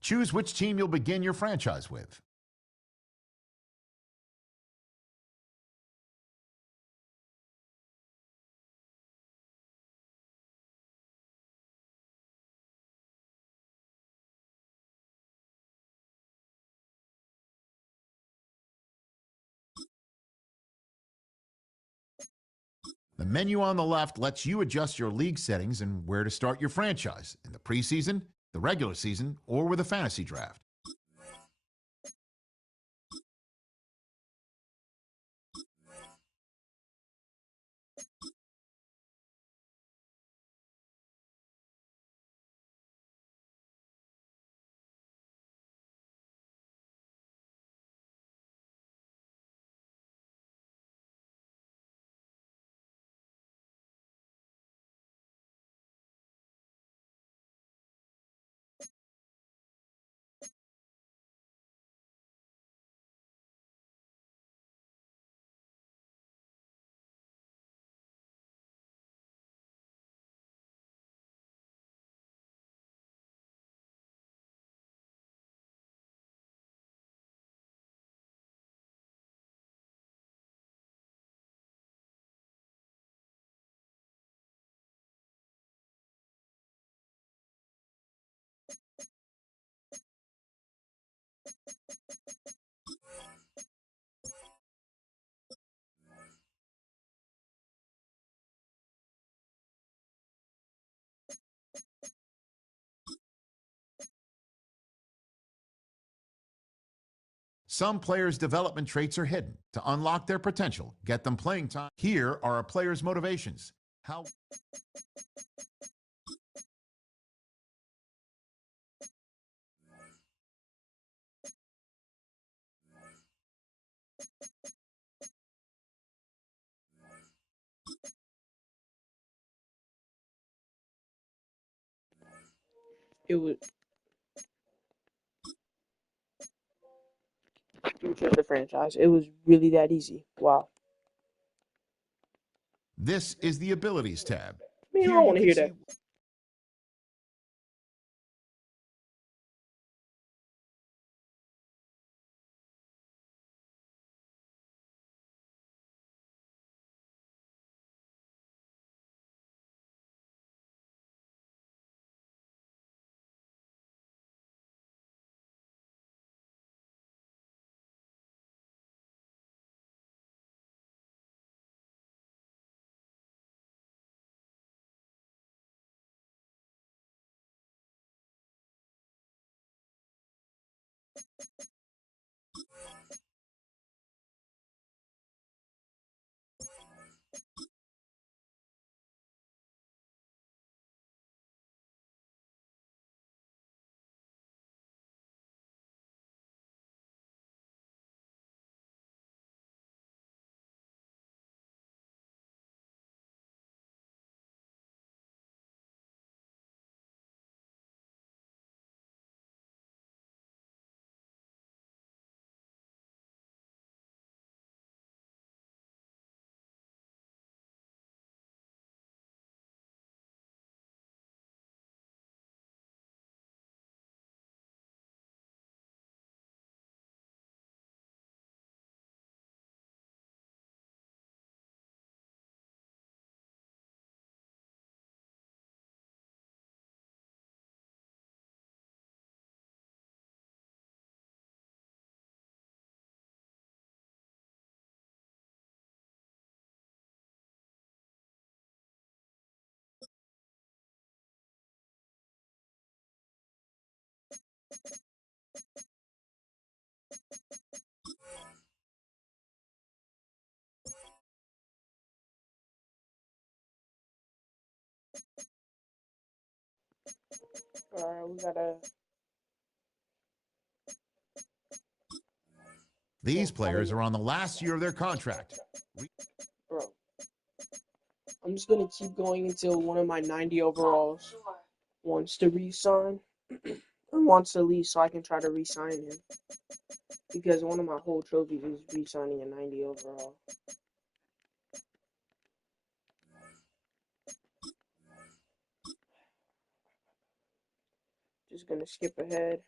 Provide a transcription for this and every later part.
Choose which team you'll begin your franchise with. The menu on the left lets you adjust your league settings and where to start your franchise in the preseason, the regular season, or with a fantasy draft. Some players' development traits are hidden. To unlock their potential, get them playing time. Here are a player's motivations. How It was future of the franchise. It was really that easy. Wow. This is the Abilities tab. I mean, I Here don't you want to can hear see that. All right, we gotta. these Oh, players are on the last year of their contract. bro. I'm just gonna keep going until one of my 90 overalls wants to re-sign or wants to leave, so I can try to re-sign him. Because one of my whole trophies is re-signing a 90 overall. gonna skip ahead.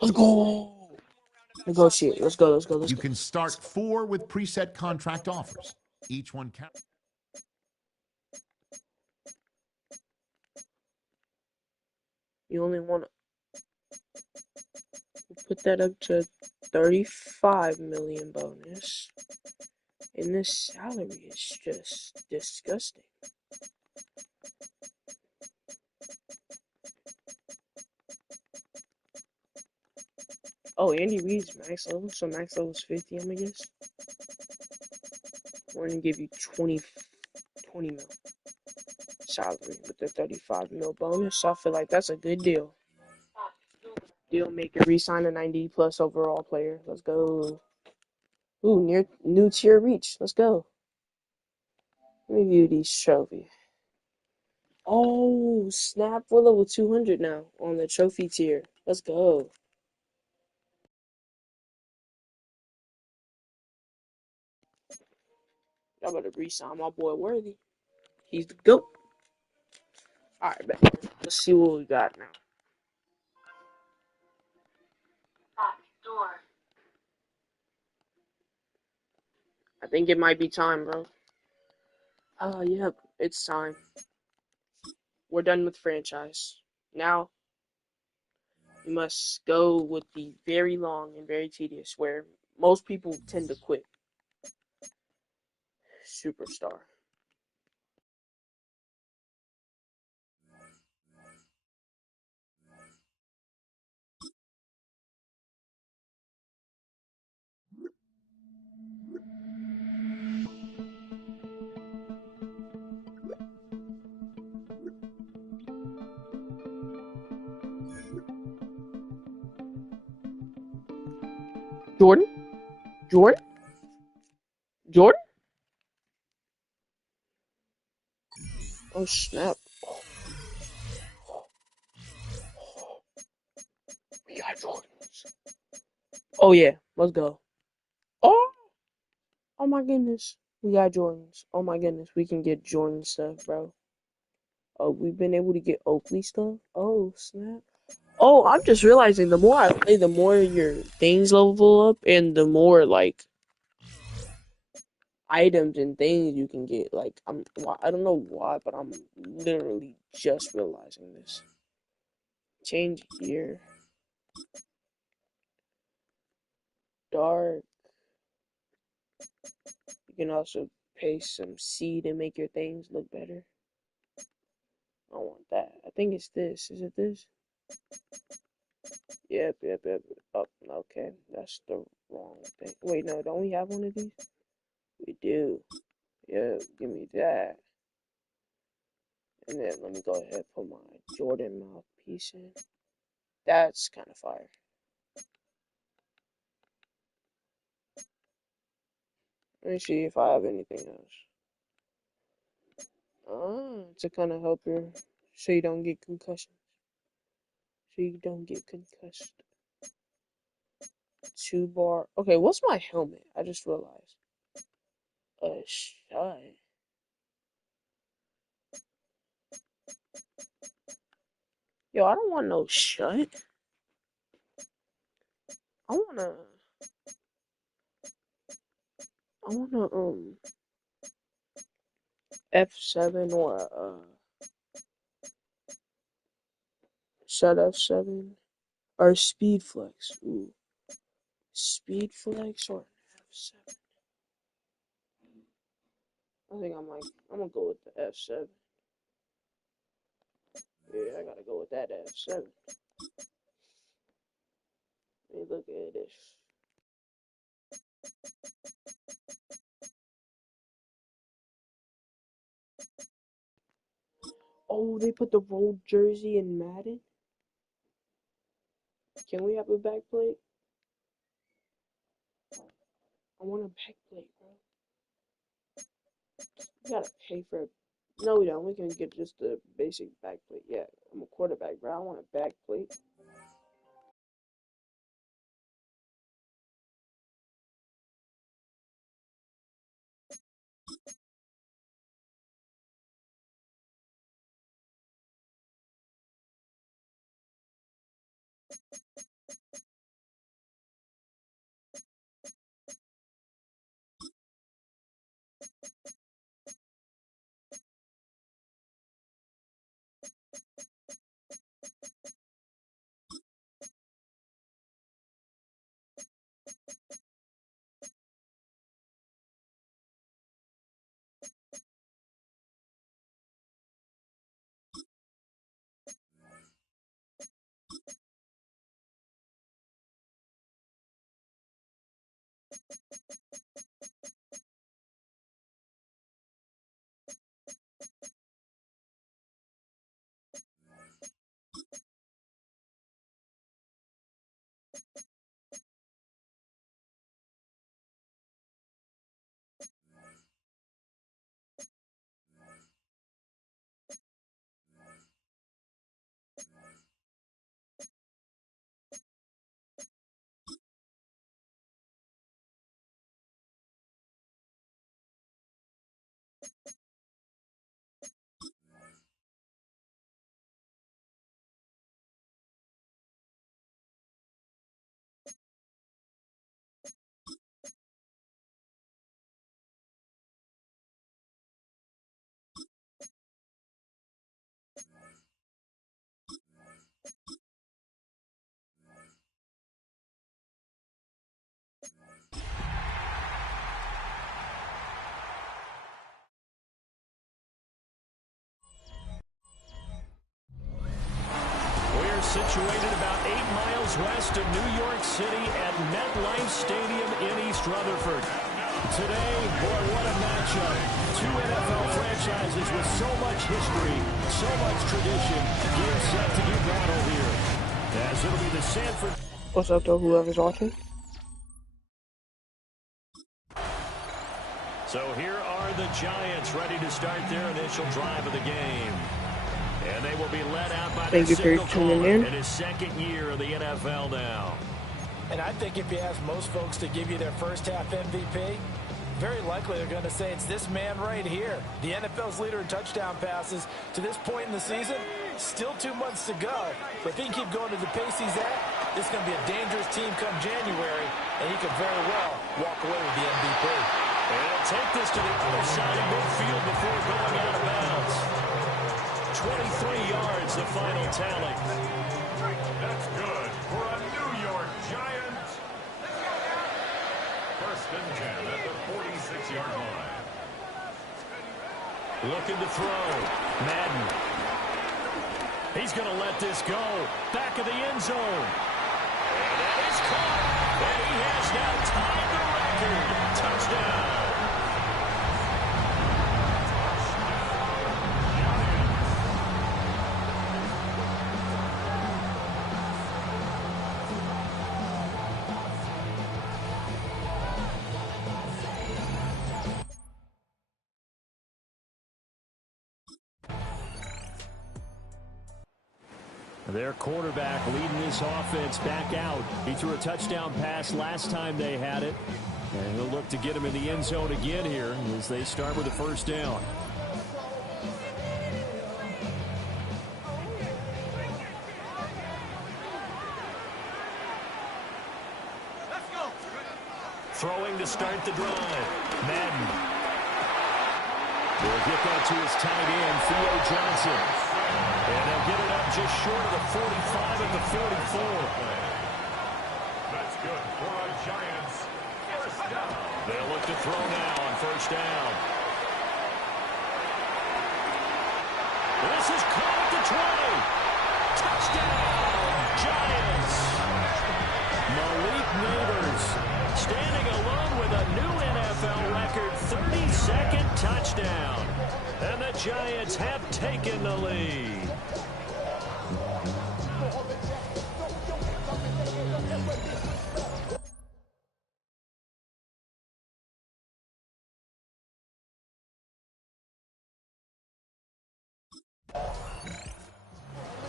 Let's go. Negotiate. Let's go. Let's go. Let's You go. can start 4 with preset contract offers. Each one counts. You only want to put that up to 35 million bonus. And this salary is just disgusting. Oh, Andy Reid's max level, so max level is 50, I'm gonna guess. We're gonna give you 20 mil salary with the 35 mil bonus, so I feel like that's a good deal. Deal maker, re-sign a 90 plus overall player. Let's go. Ooh, new tier reach. Let's go. Let me view these trophy. Oh, snap! We're level 200 now on the trophy tier. Let's go. Y'all better re-sign my boy Worthy. He's the GOAT. Alright, bet. Let's see what we got now. I think it might be time, bro. Yep, it's time. We're done with franchise. Now, we must go with the very long and very tedious, where most people tend to quit. Superstar. Jordan? Jordan? Jordan? Oh, snap. We got Jordans. Oh, yeah. Let's go. Oh! Oh, my goodness. We got Jordans. Oh, my goodness. We can get Jordan stuff, bro. Oh, we've been able to get Oakley stuff? Oh, snap. Oh, I'm just realizing the more I play, the more your things level up, and the more, like, items and things you can get. Like I don't know why, but I'm literally just realizing this. Change gear. Dark. You can also paste some seed and make your things look better. I don't want that. I think it's this. Is it this? Yep. Oh, okay. That's the wrong thing. Wait, no, don't we have one of these? We do. Yeah, give me that. And then let me go ahead and put my Jordan mouthpiece in. That's kind of fire. Let me see if I have anything else. To kind of help you so you don't get concussions. So you don't get concussed. 2 bar. Okay, what's my helmet? I just realized. A shot. Yo, I don't want no shut. I wanna F7 or shut F7 or speed flex. Ooh, speed flex or F7. I think I'm gonna go with the F7. Yeah, I gotta go with that F7. Hey, look at this. Oh, they put the road jersey in Madden? Can we have a backplate? I want a backplate, bro. We gotta pay for it. No, we don't. We can get just the basic backplate. Yeah, I'm a quarterback, bro. I want a backplate. We're situated about 8 miles west of New York City at MetLife Stadium in East Rutherford. Today, boy, what a matchup. Two NFL franchises with so much history, so much tradition, getting set to do battle here. As it'll be the Sanford. What's up to whoever's watching? So here are the Giants ready to start their initial drive of the game. And they will be led out by Thank the you for signal tuning caller in. in his second year of the NFL now. And I think if you ask most folks to give you their first half MVP, very likely they're going to say it's this man right here. The NFL's leader in touchdown passes to this point in the season. Still 2 months to go. But if he can keep going to the pace he's at, this is going to be a dangerous team come January, and he could very well walk away with the MVP. And he'll take this to the other side of midfield before going out of bounds. 23 yards, the final tally. That's good for a New York Giant. First and 10 at the 46-yard line. Looking to throw. Madden. He's going to let this go. Back of the end zone. And that is caught. And he has now tied the record. Touchdown. Their quarterback leading this offense back out. He threw a touchdown pass last time they had it. And he'll look to get him in the end zone again here as they start with the first down. Throwing to start the drive. Madden. They'll get that to his tight end, Theo Johnson. And they'll get it up just short of the 45 at the 44. That's good for a Giants first down. They'll look to throw now on first down. This is caught at the 20. Touchdown, Giants. Malik Neighbors standing alone with a new NFL record 32nd touchdown. And the Giants have taken the lead.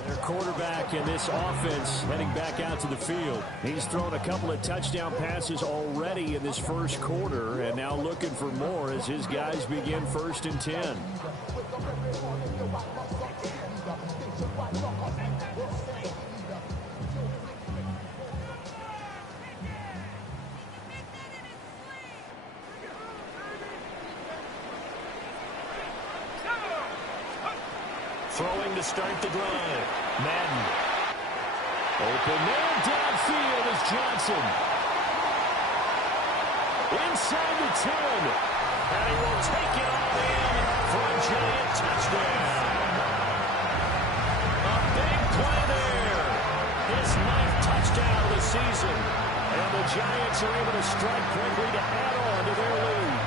Their quarterback in this offense heading back out to the field. He's thrown a couple of touchdown passes already in this first quarter and now looking for more as his guys begin first and 10. Throwing to start the drive. Madden. Open man downfield is Johnson. Inside the 10. And he will take it all in for a Giant touchdown. A big play there. His 9th touchdown of the season. And the Giants are able to strike quickly to add on to their lead.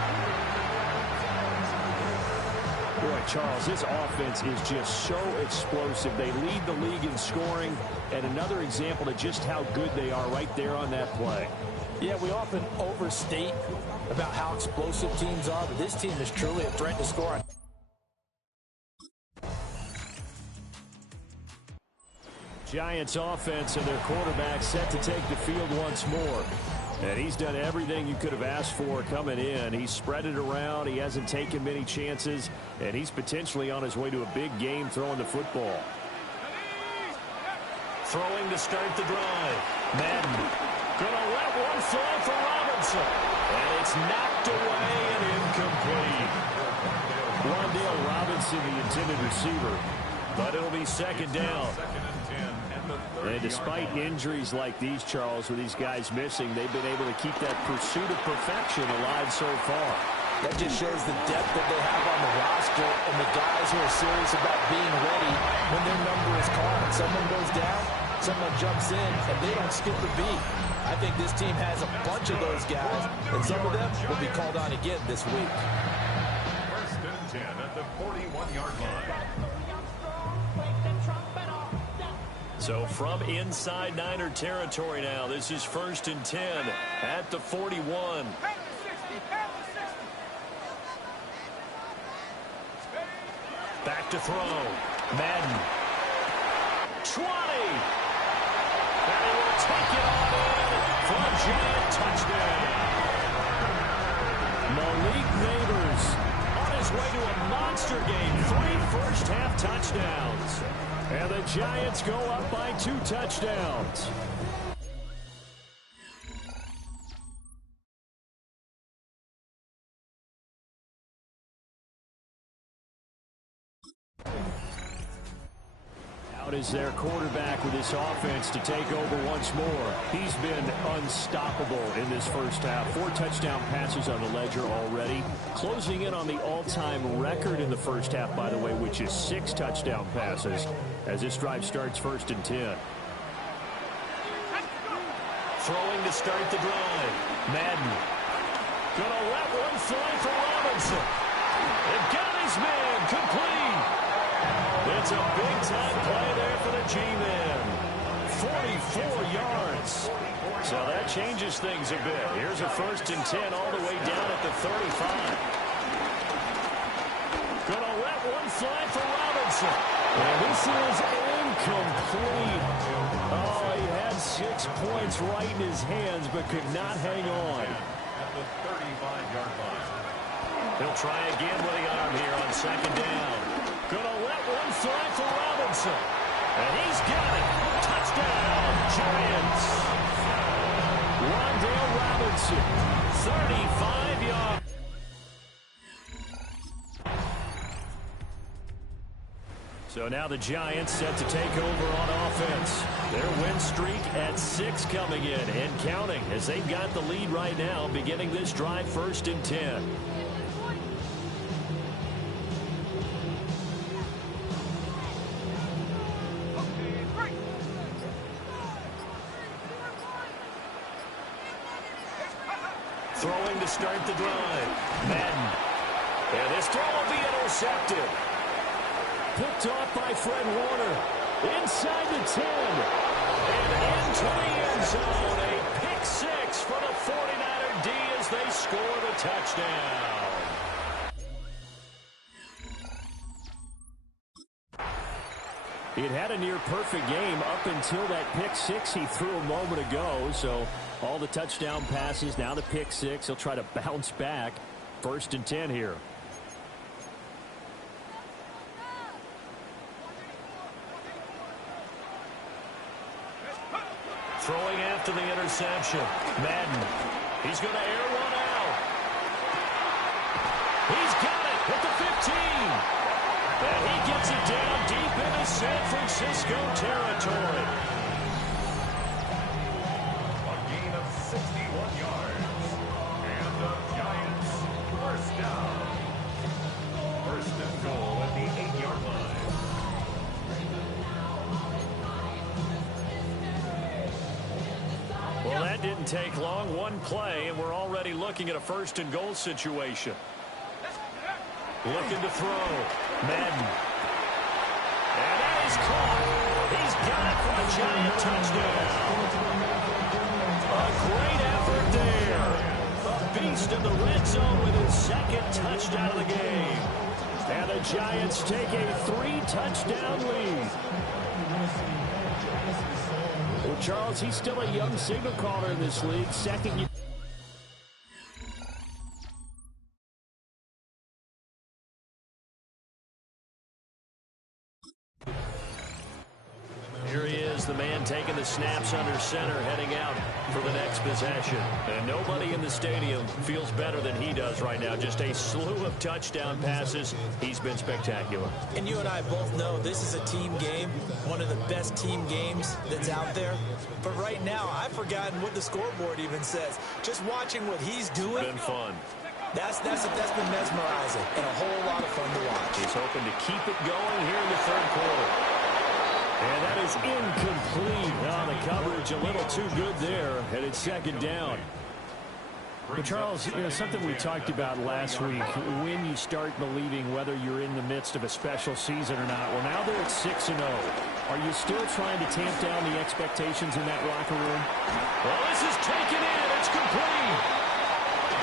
Boy, Charles, this offense is just so explosive. They lead the league in scoring, and another example of just how good they are right there on that play. Yeah, we often overstate about how explosive teams are, but this team is truly a threat to score. Giants offense and their quarterback set to take the field once more. And he's done everything you could have asked for coming in. He's spread it around. He hasn't taken many chances. And he's potentially on his way to a big game throwing the football. Throwing to start the drive. Madden. Gonna let one fly for Robinson. And it's knocked away and incomplete. Wandale Robinson, the intended receiver. But it'll be second down. And despite injuries like these, Charles, with these guys missing, they've been able to keep that pursuit of perfection alive so far. That just shows the depth that they have on the roster and the guys who are serious about being ready when their number is called. Someone goes down, someone jumps in, and they don't skip a beat. I think this team has a bunch of those guys, and some of them will be called on again this week. First and 10 at the 41-yard line. So from inside Niner territory now, this is first and 10 at the 41. Back to throw. Madden. 20. And he will take it all in for a Giant touchdown. Malik Neighbors on his way to a monster game. 3 first-half touchdowns. And the Giants go up by 2 touchdowns. Out is their quarterback with this offense to take over once more. He's been unstoppable in this first half. 4 touchdown passes on the ledger already. Closing in on the all-time record in the first half, by the way, which is 6 touchdown passes as this drive starts 1st and 10. Throwing to start the drive. Madden. Gonna let one fly for Robinson. And got his man complete. It's a big-time play there for the G-Man. 44 yards. So that changes things a bit. Here's a 1st and 10 all the way down at the 35. Gonna let one fly for Robinson. And this is incomplete. Oh, he had 6 points right in his hands, but could not hang on. At the 35-yard line. He'll try again with the arm here on 2nd down. Gonna let one fly for Robinson. And he's got it. Touchdown, Giants. Rondale Robinson, 35 yards. So now the Giants set to take over on offense. Their win streak at 6 coming in and counting as they've got the lead right now, beginning this drive 1st and 10. Throwing to start the drive. Madden. And this throw will be intercepted. Picked off by Fred Warner. Inside the 10. And into the end zone. A pick 6 for the 49er D as they score the touchdown. It had a near-perfect game up until that pick 6 he threw a moment ago. So all the touchdown passes, now the pick 6. He'll try to bounce back. 1st and 10 here. Throwing after the interception. Madden. He's going to air one out. He's got it at the 15. And he gets it down deep into San Francisco territory. A gain of 61 yards. And the Giants first down. 1st and goal at the 8-yard line. Well, that didn't take long. One play, and we're already looking at a 1st and goal situation. Looking to throw. Madden. And that is caught. He's got it for the Giant touchdown. A great effort there. A beast in the red zone with his 2nd touchdown of the game. And the Giants take a 3-touchdown lead. Well, Charles, he's still a young signal caller in this league. 2nd year. Here he is, the man taking the snaps under center, heading out for the next possession. And nobody in the stadium feels better than he does right now. Just a slew of touchdown passes. He's been spectacular. And you and I both know this is a team game, one of the best team games that's out there. But right now, I've forgotten what the scoreboard even says. Just watching what he's doing. Been fun. That's been mesmerizing and a whole lot of fun to watch. He's hoping to keep it going here in the 3rd quarter. And that is incomplete. Oh, the coverage a little too good there, and it's 2nd down. But Charles, something we talked about last week, when you start believing whether you're in the midst of a special season or not. Well, now they're at 6-0. Are you still trying to tamp down the expectations in that locker room? Well, this is taken in. It's complete.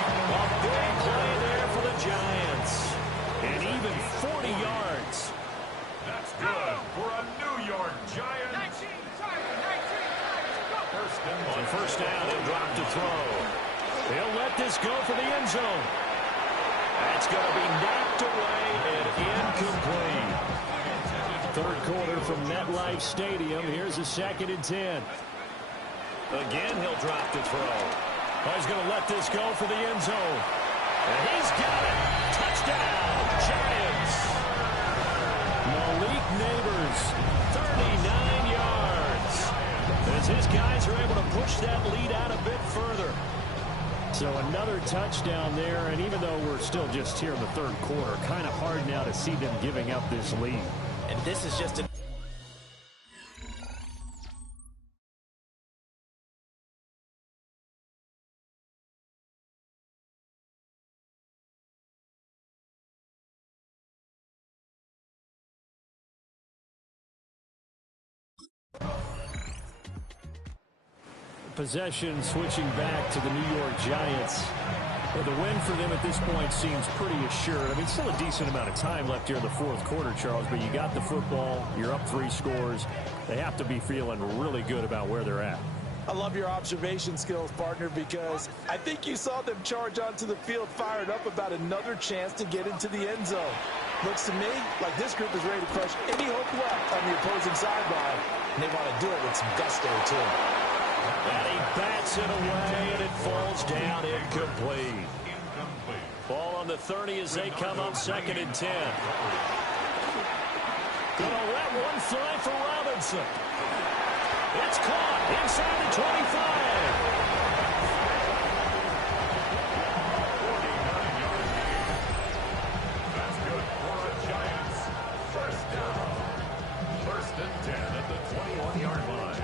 A big play there for the Giants. And even 40 yards. That's good for a New York Giants. On 1st down, he'll drop to throw. He'll let this go for the end zone. That's going to be knocked away and incomplete. 3rd quarter from MetLife Stadium. Here's a 2nd and 10. Again, he'll drop to throw. Oh, he's going to let this go for the end zone. And he's got it. Touchdown, Giants. Malik Neighbors, guys are able to push that lead out a bit further. So another touchdown there, and even though we're still just here in the third quarter, kind of hard now to see them giving up this lead. And this is just a possession switching back to the New York Giants. Well, the win for them at this point seems pretty assured. I mean, still a decent amount of time left here in the fourth quarter, Charles, but you got the football, you're up 3 scores. They have to be feeling really good about where they're at. I love your observation skills, partner, because I think you saw them charge onto the field fired up about another chance to get into the end zone. Looks to me like this group is ready to crush any hope left on the opposing sideline, and they want to do it with some gusto, too. And he bats it away, and it falls down incomplete. Ball on the 30 as they come up 2nd and 10. Gonna let one fly for Robinson. It's caught inside the 25. That's good for the Giants. First down. 1st and 10 at the 21-yard line.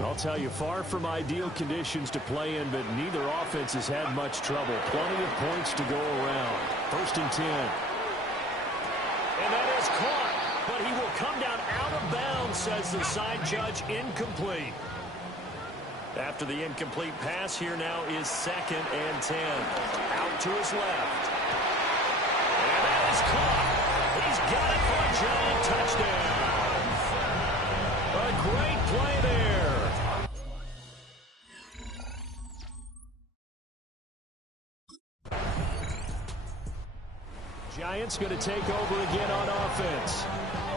I'll tell you, far from ideal conditions to play in, but neither offense has had much trouble. Plenty of points to go around. 1st and 10. And that is caught, but he will come down out of bounds, says the side judge. Incomplete. After the incomplete pass, here now is 2nd and 10. Out to his left. And that is caught. He's got it for a giant touchdown. A great play there. Giants going to take over again on offense.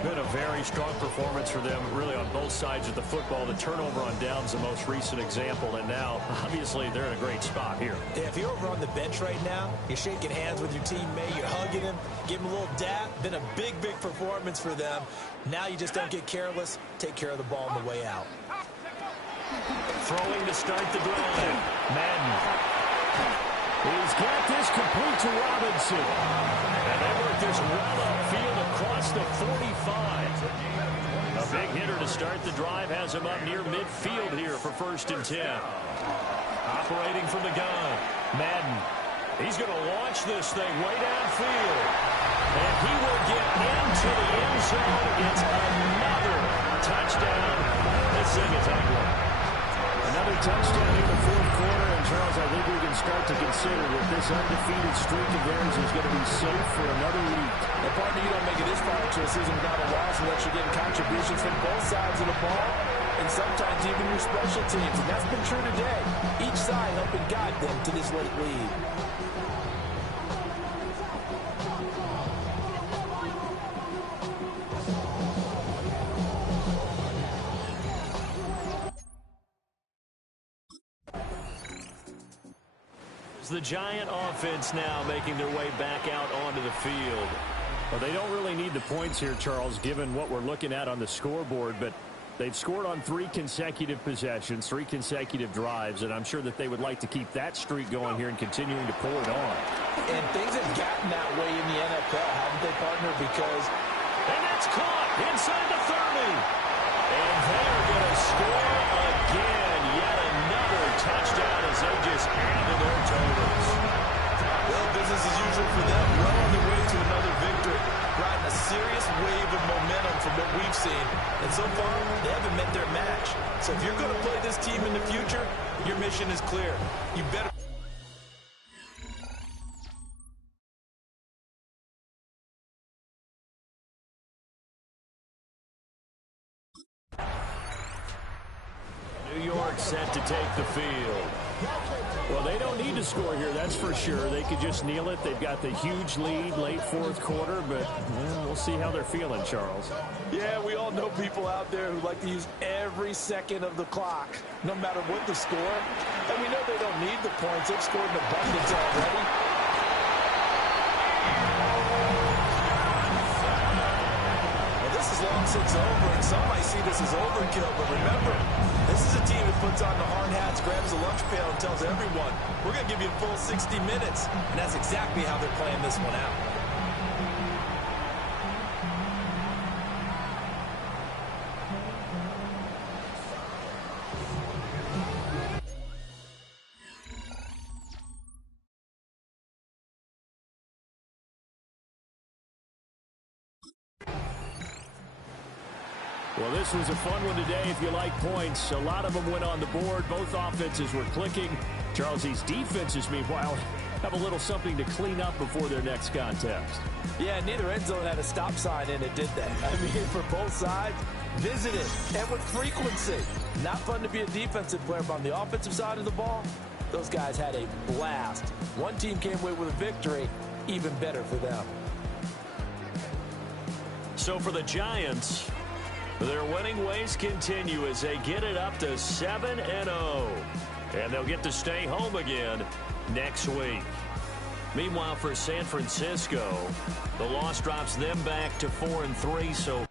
Been a very strong performance for them, really, on both sides of the football. The turnover on downs, the most recent example, and now, obviously, they're in a great spot here. Yeah, if you're over on the bench right now, you're shaking hands with your teammate, you're hugging him, give him a little dap. Been a big, big performance for them. Now you just don't get careless. Take care of the ball on the way out. Throwing to start the drive. Madden. He's got this complete to Robinson. And they work this well upfield across the 45. A big hitter to start the drive has him up near midfield here for 1st and 10. Operating from the gun. Madden. He's going to launch this thing way downfield. And he will get into the end zone. It's another touchdown. This thing is ugly. Another touchdown in the fourth quarter, and Charles, I think we can start to consider that this undefeated streak of theirs is going to be safe for another week. And partner, you don't make it this far into a season without a loss unless you're getting contributions from both sides of the ball, and sometimes even your special teams. And that's been true today. Each side helping guide them to this late lead. The Giant offense now making their way back out onto the field. Well, they don't really need the points here, Charles, given what we're looking at on the scoreboard, but they've scored on 3 consecutive possessions, 3 consecutive drives, and I'm sure that they would like to keep that streak going here and continuing to pull it on. And things have gotten that way in the NFL, haven't they, partner? Because... And that's caught inside the 30. And they are going to score again. Yet another touchdown as they just add to their totals. Well, business as usual for them. Well on their way to another victory. Riding a serious wave of momentum from what we've seen. And so far, they haven't met their match. So if you're going to play this team in the future, your mission is clear. You better... New York set to take the field. Well, they don't need to score here, that's for sure. They could just kneel it. They've got the huge lead late fourth quarter, but we'll see how they're feeling, Charles. Yeah, we all know people out there who like to use every second of the clock, no matter what the score. And we know they don't need the points. They've scored in abundance already. Well, this is thinks it's over, and some might see this as overkill, but remember, this is a team that puts on the hard hats, grabs a lunch pail, and tells everyone, we're going to give you a full 60 minutes, and that's exactly how they're playing this one out. Well, this was a fun one today if you like points. A lot of them went on the board. Both offenses were clicking. Charles, these defenses, meanwhile, have a little something to clean up before their next contest. Yeah, neither end zone had a stop sign in it, did they? I mean, for both sides, visited and with frequency. Not fun to be a defensive player, but on the offensive side of the ball, those guys had a blast. One team came away with a victory, even better for them. So for the Giants, their winning ways continue as they get it up to 7-0. And they'll get to stay home again next week. Meanwhile, for San Francisco, the loss drops them back to 4-3. So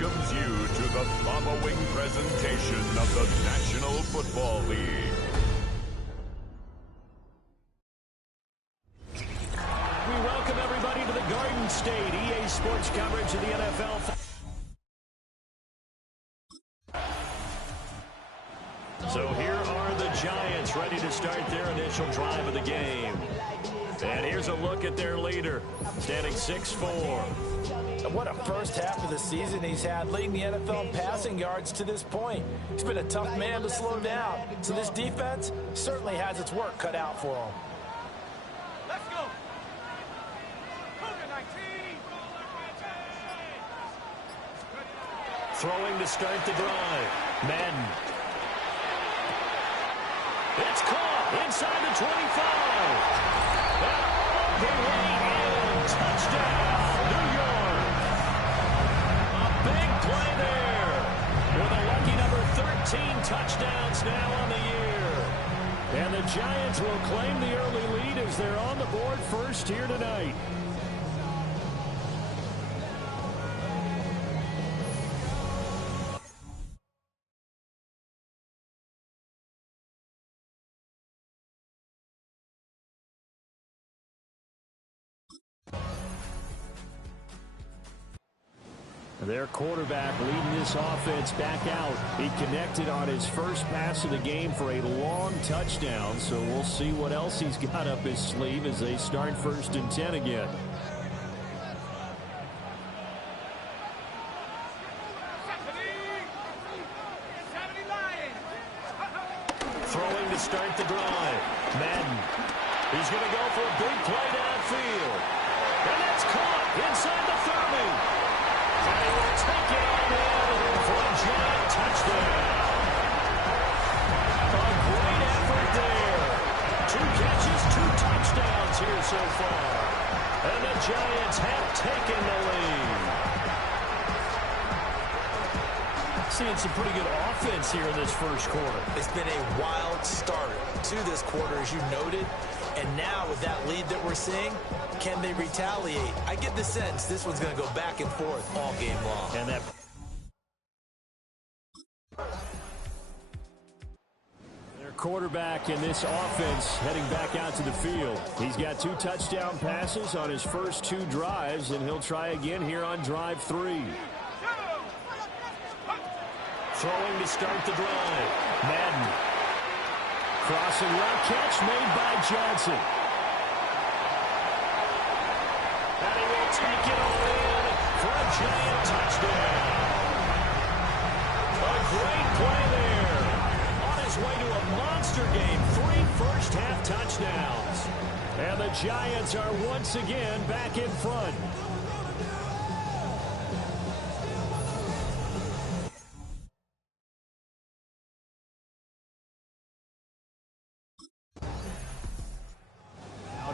welcomes you to the following presentation of the National Football League. we welcome everybody to the Garden State EA Sports coverage of the NFL. So here are the Giants ready to start their initial drive of the game. And here's a look at their leader, standing 6'4". What a first half of the season he's had, leading the NFL in passing yards to this point. He's been a tough man to slow down. So this defense certainly has its work cut out for him. Let's go. Throwing to start the drive. Madden. It's caught inside the 25. And all the way in. Touchdown, New York. A big play there. With a lucky number 13 touchdowns now on the year. And the Giants will claim the early lead as they're on the board first here tonight. Their quarterback leading this offense back out. He connected on his first pass of the game for a long touchdown, so we'll see what else he's got up his sleeve as they start 1st and 10 again. Throwing to start the drive. Madden. He's going to go for a big play downfield. And that's caught inside the 30. And he will take it on in for a giant touchdown. A great effort there. 2 catches, 2 touchdowns here so far. And the Giants have taken the lead. Seeing some pretty good offense here in this first quarter. It's been a wild start to this quarter, as you noted. And now with that lead that we're seeing, can they retaliate? I get the sense this one's going to go back and forth all game long. And that their quarterback in this offense heading back out to the field. He's got 2 touchdown passes on his first 2 drives, and he'll try again here on drive 3. Throwing to start the drive. Madden. Crossing route catch made by Johnson. And he will take it all in for a giant touchdown. A great play there. On his way to a monster game. 3 first-half touchdowns. And the Giants are once again back in front.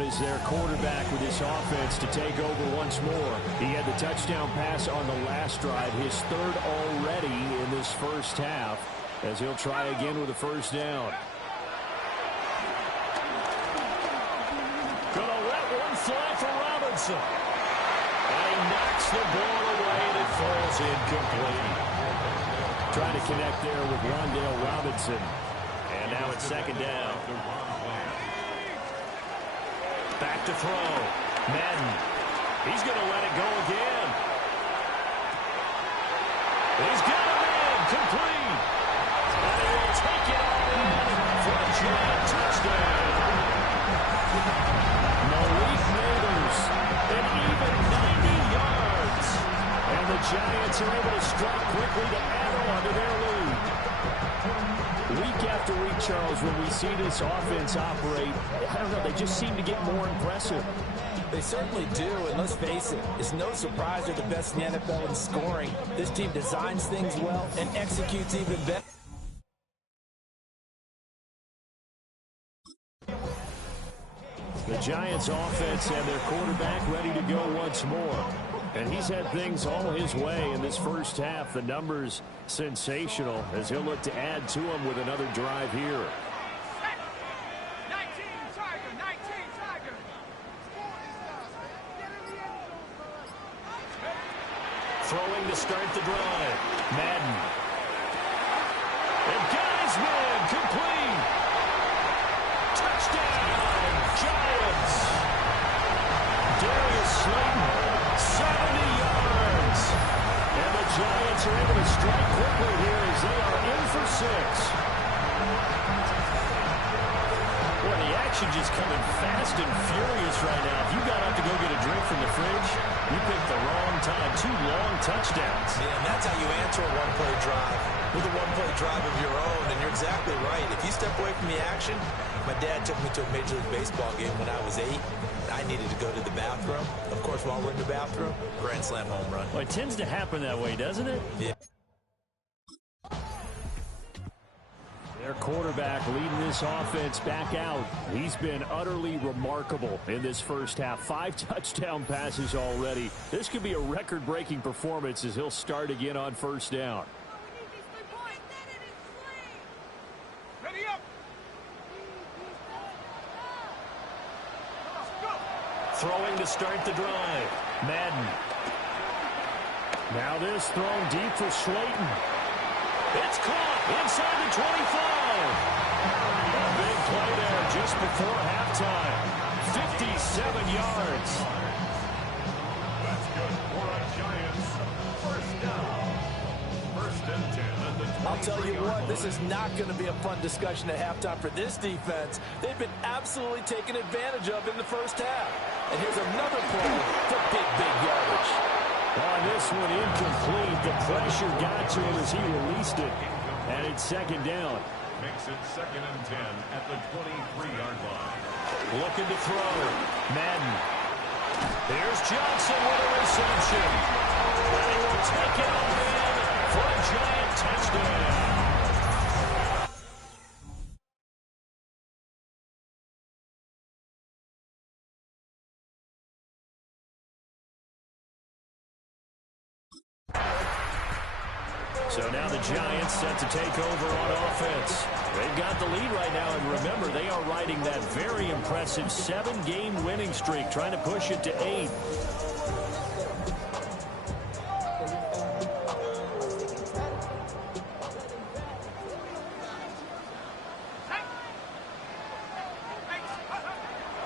Is their quarterback with this offense to take over once more. He had the touchdown pass on the last drive, his 3rd already in this first half, as he'll try again with a first down. Gonna let one fly for Robinson. And he knocks the ball away and it falls incomplete. Trying to connect there with Rondale Robinson. And now it's 2nd down. Back to throw. Madden. He's going to let it go again. He's got it in. Complete. And he will take it all in for a giant touchdown. Malik Neighbors. An even 90 yards. And the Giants are able to strike quickly to add on to their lead. Week after week, Charles, when we see this offense operate, I don't know, they just seem to get more impressive. They certainly do, and let's face it, it's no surprise they're the best in the NFL in scoring. This team designs things well and executes even better. The Giants offense and their quarterback ready to go once more. And he's had things all his way in this first half. The numbers sensational as he'll look to add to them with another drive here. 19 Tiger. Throwing to start the drive. Madden. And guys, man, complete. Touchdown, Giants. Darius Slayton. 70 yards. And the Giants are able to strike quickly here as they are in for 6. Well, the action just coming fast and furious right now. If you got up to go get a drink from the fridge, you picked the wrong time. 2 long touchdowns. Yeah, and that's how you answer a one-play drive with a one-play drive of your own. And you're exactly right. If you step away from the action, my dad took me to a Major League Baseball game when I was 8. I needed to go to the bathroom. Of course, while we're in the bathroom, grand slam home run. Well, it tends to happen that way, doesn't it? Yeah. Their quarterback leading this offense back out. He's been utterly remarkable in this first half. 5 touchdown passes already. This could be a record-breaking performance as he'll start again on first down. Ready up. Throwing to start the drive. Madden. Now this thrown deep for Slayton. It's caught inside the 25. A big play there just before halftime. 57 yards. That's good for a Giants. First down. First and 10 at the 23. I'll tell you what, this is not going to be a fun discussion at halftime for this defense. They've been absolutely taken advantage of in the first half. And here's another play for big yardage. On this one, incomplete. The pressure got to him as he released it. And it's second down. Makes it second and 10 at the 23-yard line. Looking to throw. Madden. Here's Johnson with a reception. And he will take it all in for a Giant touchdown. So now the Giants set to take over on offense. They've got the lead right now, and remember, they are riding that very impressive 7-game winning streak, trying to push it to 8.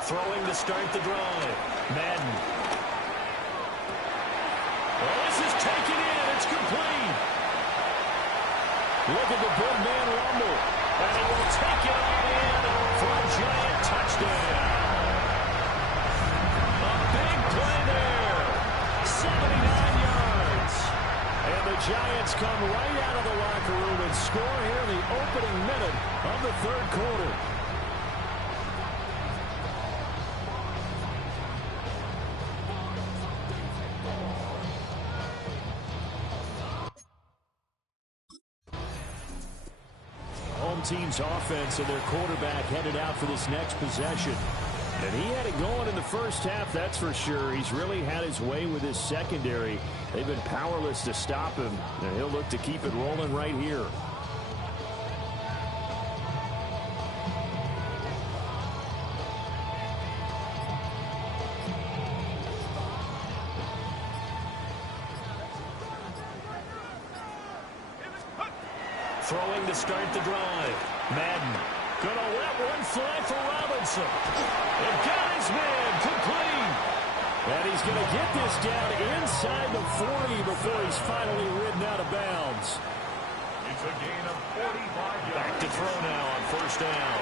Throwing to start the drive. Madden. Oh, this is taken in. It's complete. Look at the big man rumble. And he will take it all in for a Giant touchdown. A big play there. 79 yards. And the Giants come right out of the locker room and score here in the opening minute of the third quarter. Team's offense and their quarterback headed out for this next possession. And he had it going in the first half, that's for sure. He's really had his way with his secondary. They've been powerless to stop him, and he'll look to keep it rolling right here. Throwing to start the drive. Madden. Gonna let one fly for Robinson. And got his man complete. And he's going to get this down inside the 40 before he's finally ridden out of bounds. It's a gain of 45 yards. Back to throw now on first down.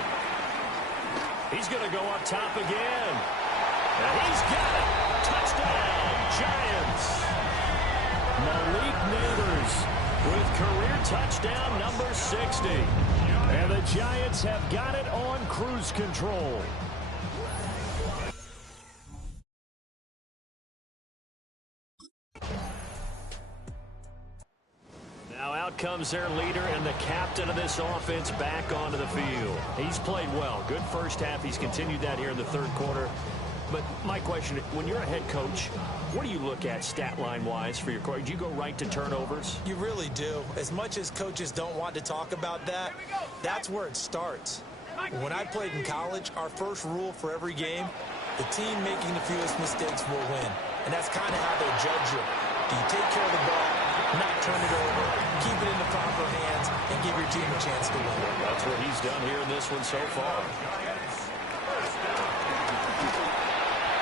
He's going to go up top again. And he's got it. Touchdown, Giants. Malik Neighbors with career touchdown number 60. And the Giants have got it on cruise control. Now out comes their leader and the captain of this offense back onto the field. He's played well. Good first half. He's continued that here in the third quarter. But my question, when you're a head coach, what do you look at stat line-wise for your coach? Do you go right to turnovers? You really do. As much as coaches don't want to talk about that, that's where it starts. When I played in college, our first rule for every game, the team making the fewest mistakes will win. And that's kind of how they judge you. Do you take care of the ball, not turn it over, keep it in the proper hands, and give your team a chance to win? That's what he's done here in this one so far.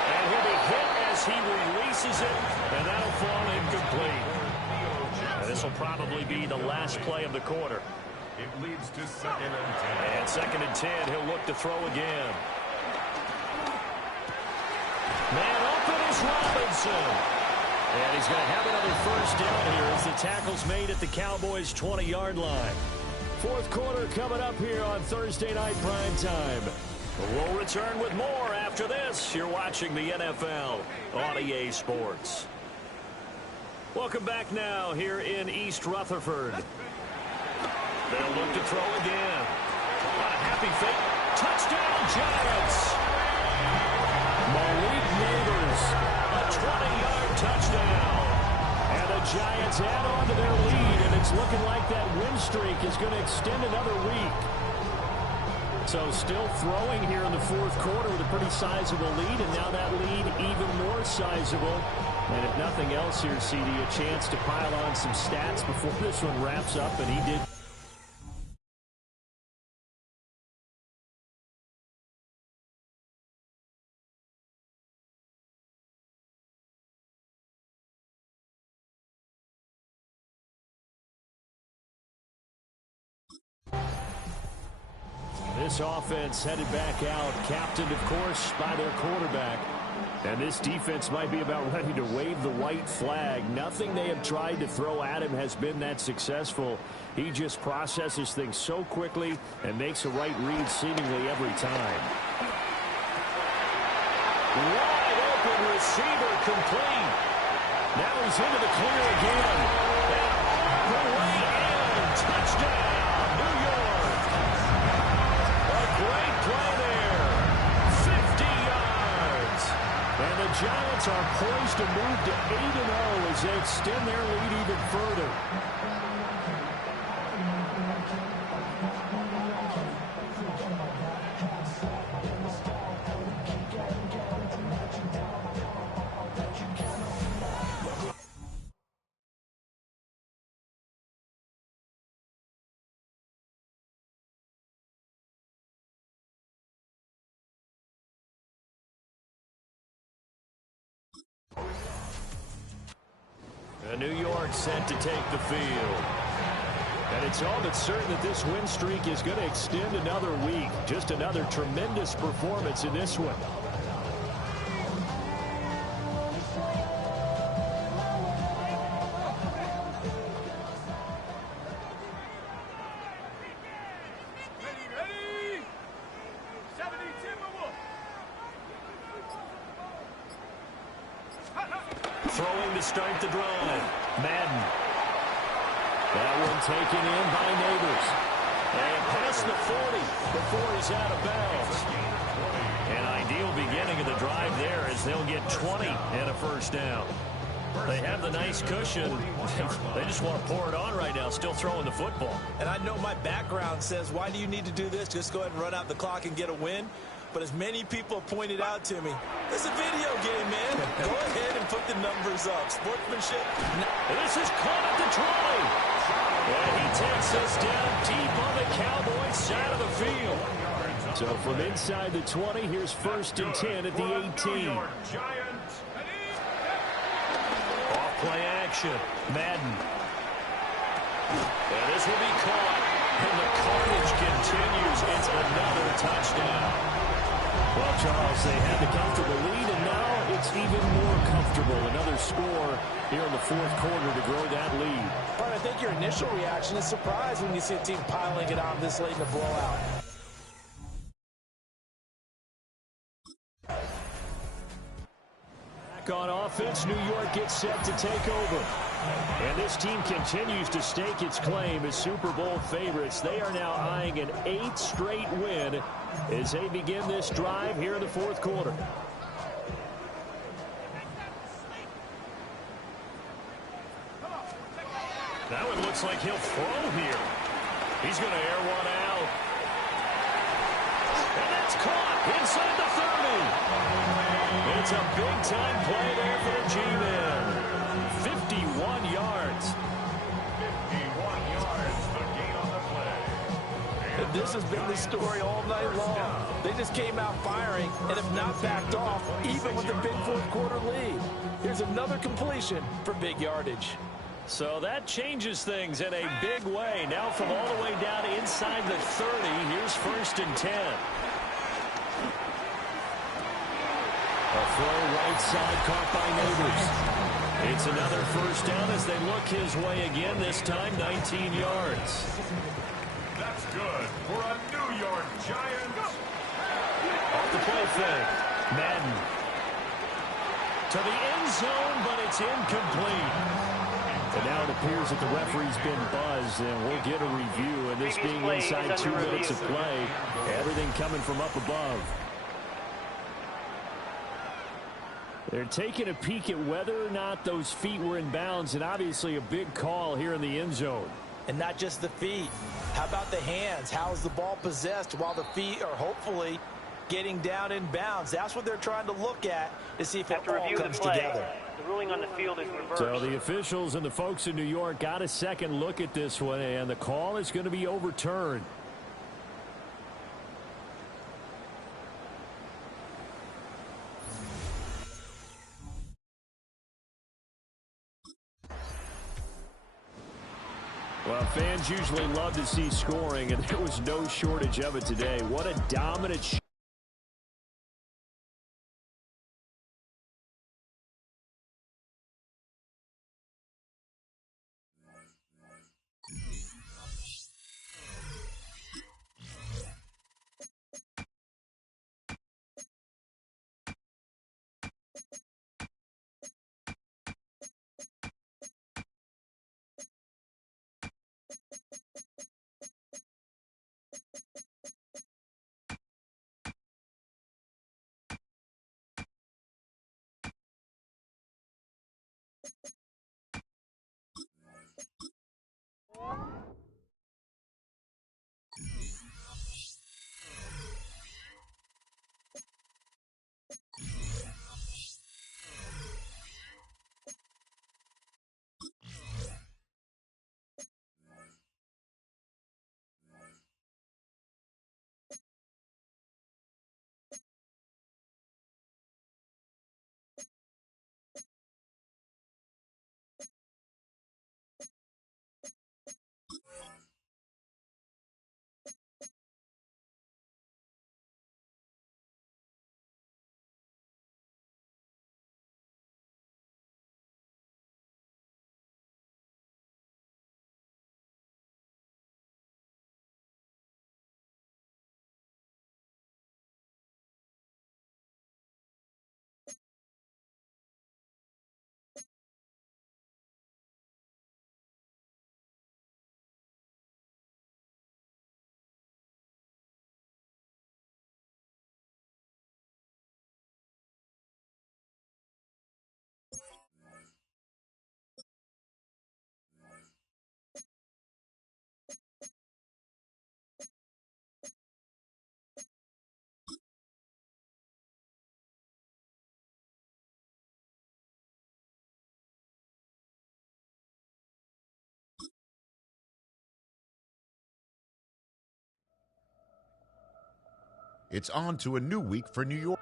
And he'll be hit as he releases it, and that'll fall incomplete. And this will probably be the last play of the quarter. It leads to second and 10. And second and 10, he'll look to throw again. Here's Robinson. And he's going to have another first down here as the tackle's made at the Cowboys' 20-yard line. Fourth quarter coming up here on Thursday Night Prime Time. We'll return with more after this. You're watching the NFL on EA Sports. Welcome back now here in East Rutherford. They'll look to throw again. On a happy fake. Touchdown, Giants. Malik Neighbors, a 20-yard touchdown. And the Giants add on to their lead, and it's looking like that win streak is going to extend another week. So still throwing here in the fourth quarter with a pretty sizable lead, and now that lead even more sizable. And if nothing else here, CD, a chance to pile on some stats before this one wraps up, and he did. This offense headed back out, captained, of course, by their quarterback. And this defense might be about ready to wave the white flag. Nothing they have tried to throw at him has been that successful. He just processes things so quickly and makes a right read seemingly every time. Wide open receiver complete. Now he's into the clear again. And the way in. Touchdown, New York. A great play there. 50 yards. And the Giants are poised to move to 8-0 as they extend their lead even further. New York set to take the field. And it's all but certain that this win streak is going to extend another week. Just another tremendous performance in this one. Throwing to start the drive. Madden. That one taken in by Neighbors. And past the 40 before he's out of bounds. An ideal beginning of the drive there as they'll get 20 and a first down. They have the nice cushion. They just want to pour it on right now, still throwing the football. And I know my background says, why do you need to do this? Just go ahead and run out the clock and get a win. But as many people pointed out to me, it's a video game, man. Go ahead and put the numbers up. Sportsmanship. This is caught at the 20. And he takes us down deep on the Cowboys side of the field. So from inside the 20, here's first and 10 at the 18. Off play action. Madden. And this will be caught. And the carnage continues. It's another touchdown. Well, Charles, they had the comfortable lead, and now it's even more comfortable. Another score here in the fourth quarter to grow that lead. But I think your initial reaction is surprise when you see a team piling it on this late in the blowout. Back on offense, New York gets set to take over. And this team continues to stake its claim as Super Bowl favorites. They are now eyeing an 8th straight win as they begin this drive here in the fourth quarter. That one looks like he'll throw here. He's going to air one out. And that's caught inside the 30. It's a big-time play there for the G-Men. 51 yards. 51 yards, the gain on the play. And this has been the story all night long. They just came out firing and have not backed off, even with the big fourth quarter lead. Here's another completion for big yardage. So that changes things in a big way. Now from all the way down inside the 30, here's first and 10. A throw right side caught by Neighbors. It's another first down as they look his way again, this time 19 yards. That's good for a New York Giants. Off the play fake. Madden. To the end zone, but it's incomplete. And now it appears that the referee's been buzzed, and we'll get a review. And this being inside 2 minutes of play, everything coming from up above. They're taking a peek at whether or not those feet were in bounds, and obviously a big call here in the end zone. And not just the feet. How about the hands? How is the ball possessed while the feet are hopefully getting down in bounds? That's what they're trying to look at to see if it all comes together. The ruling on the field is reversed. So the officials and the folks in New York got a second look at this one, and the call is going to be overturned. Well, fans usually love to see scoring, and there was no shortage of it today. What a dominant shot. It's on to a new week for New York.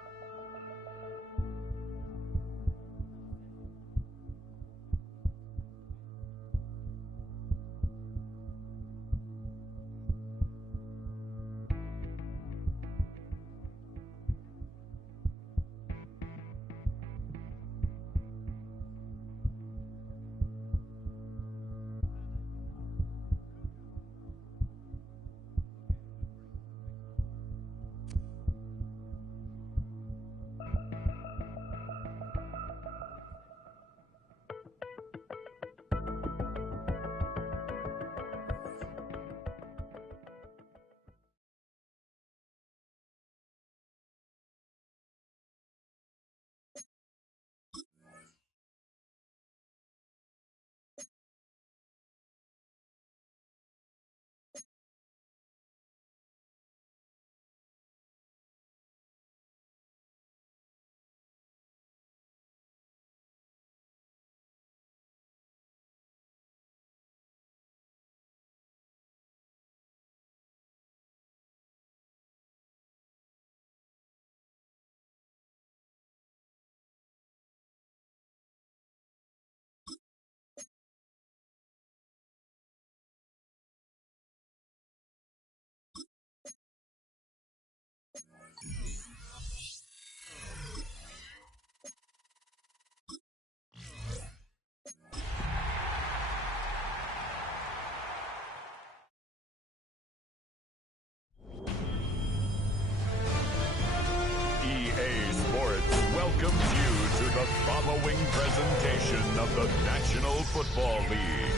the following presentation of the National Football League.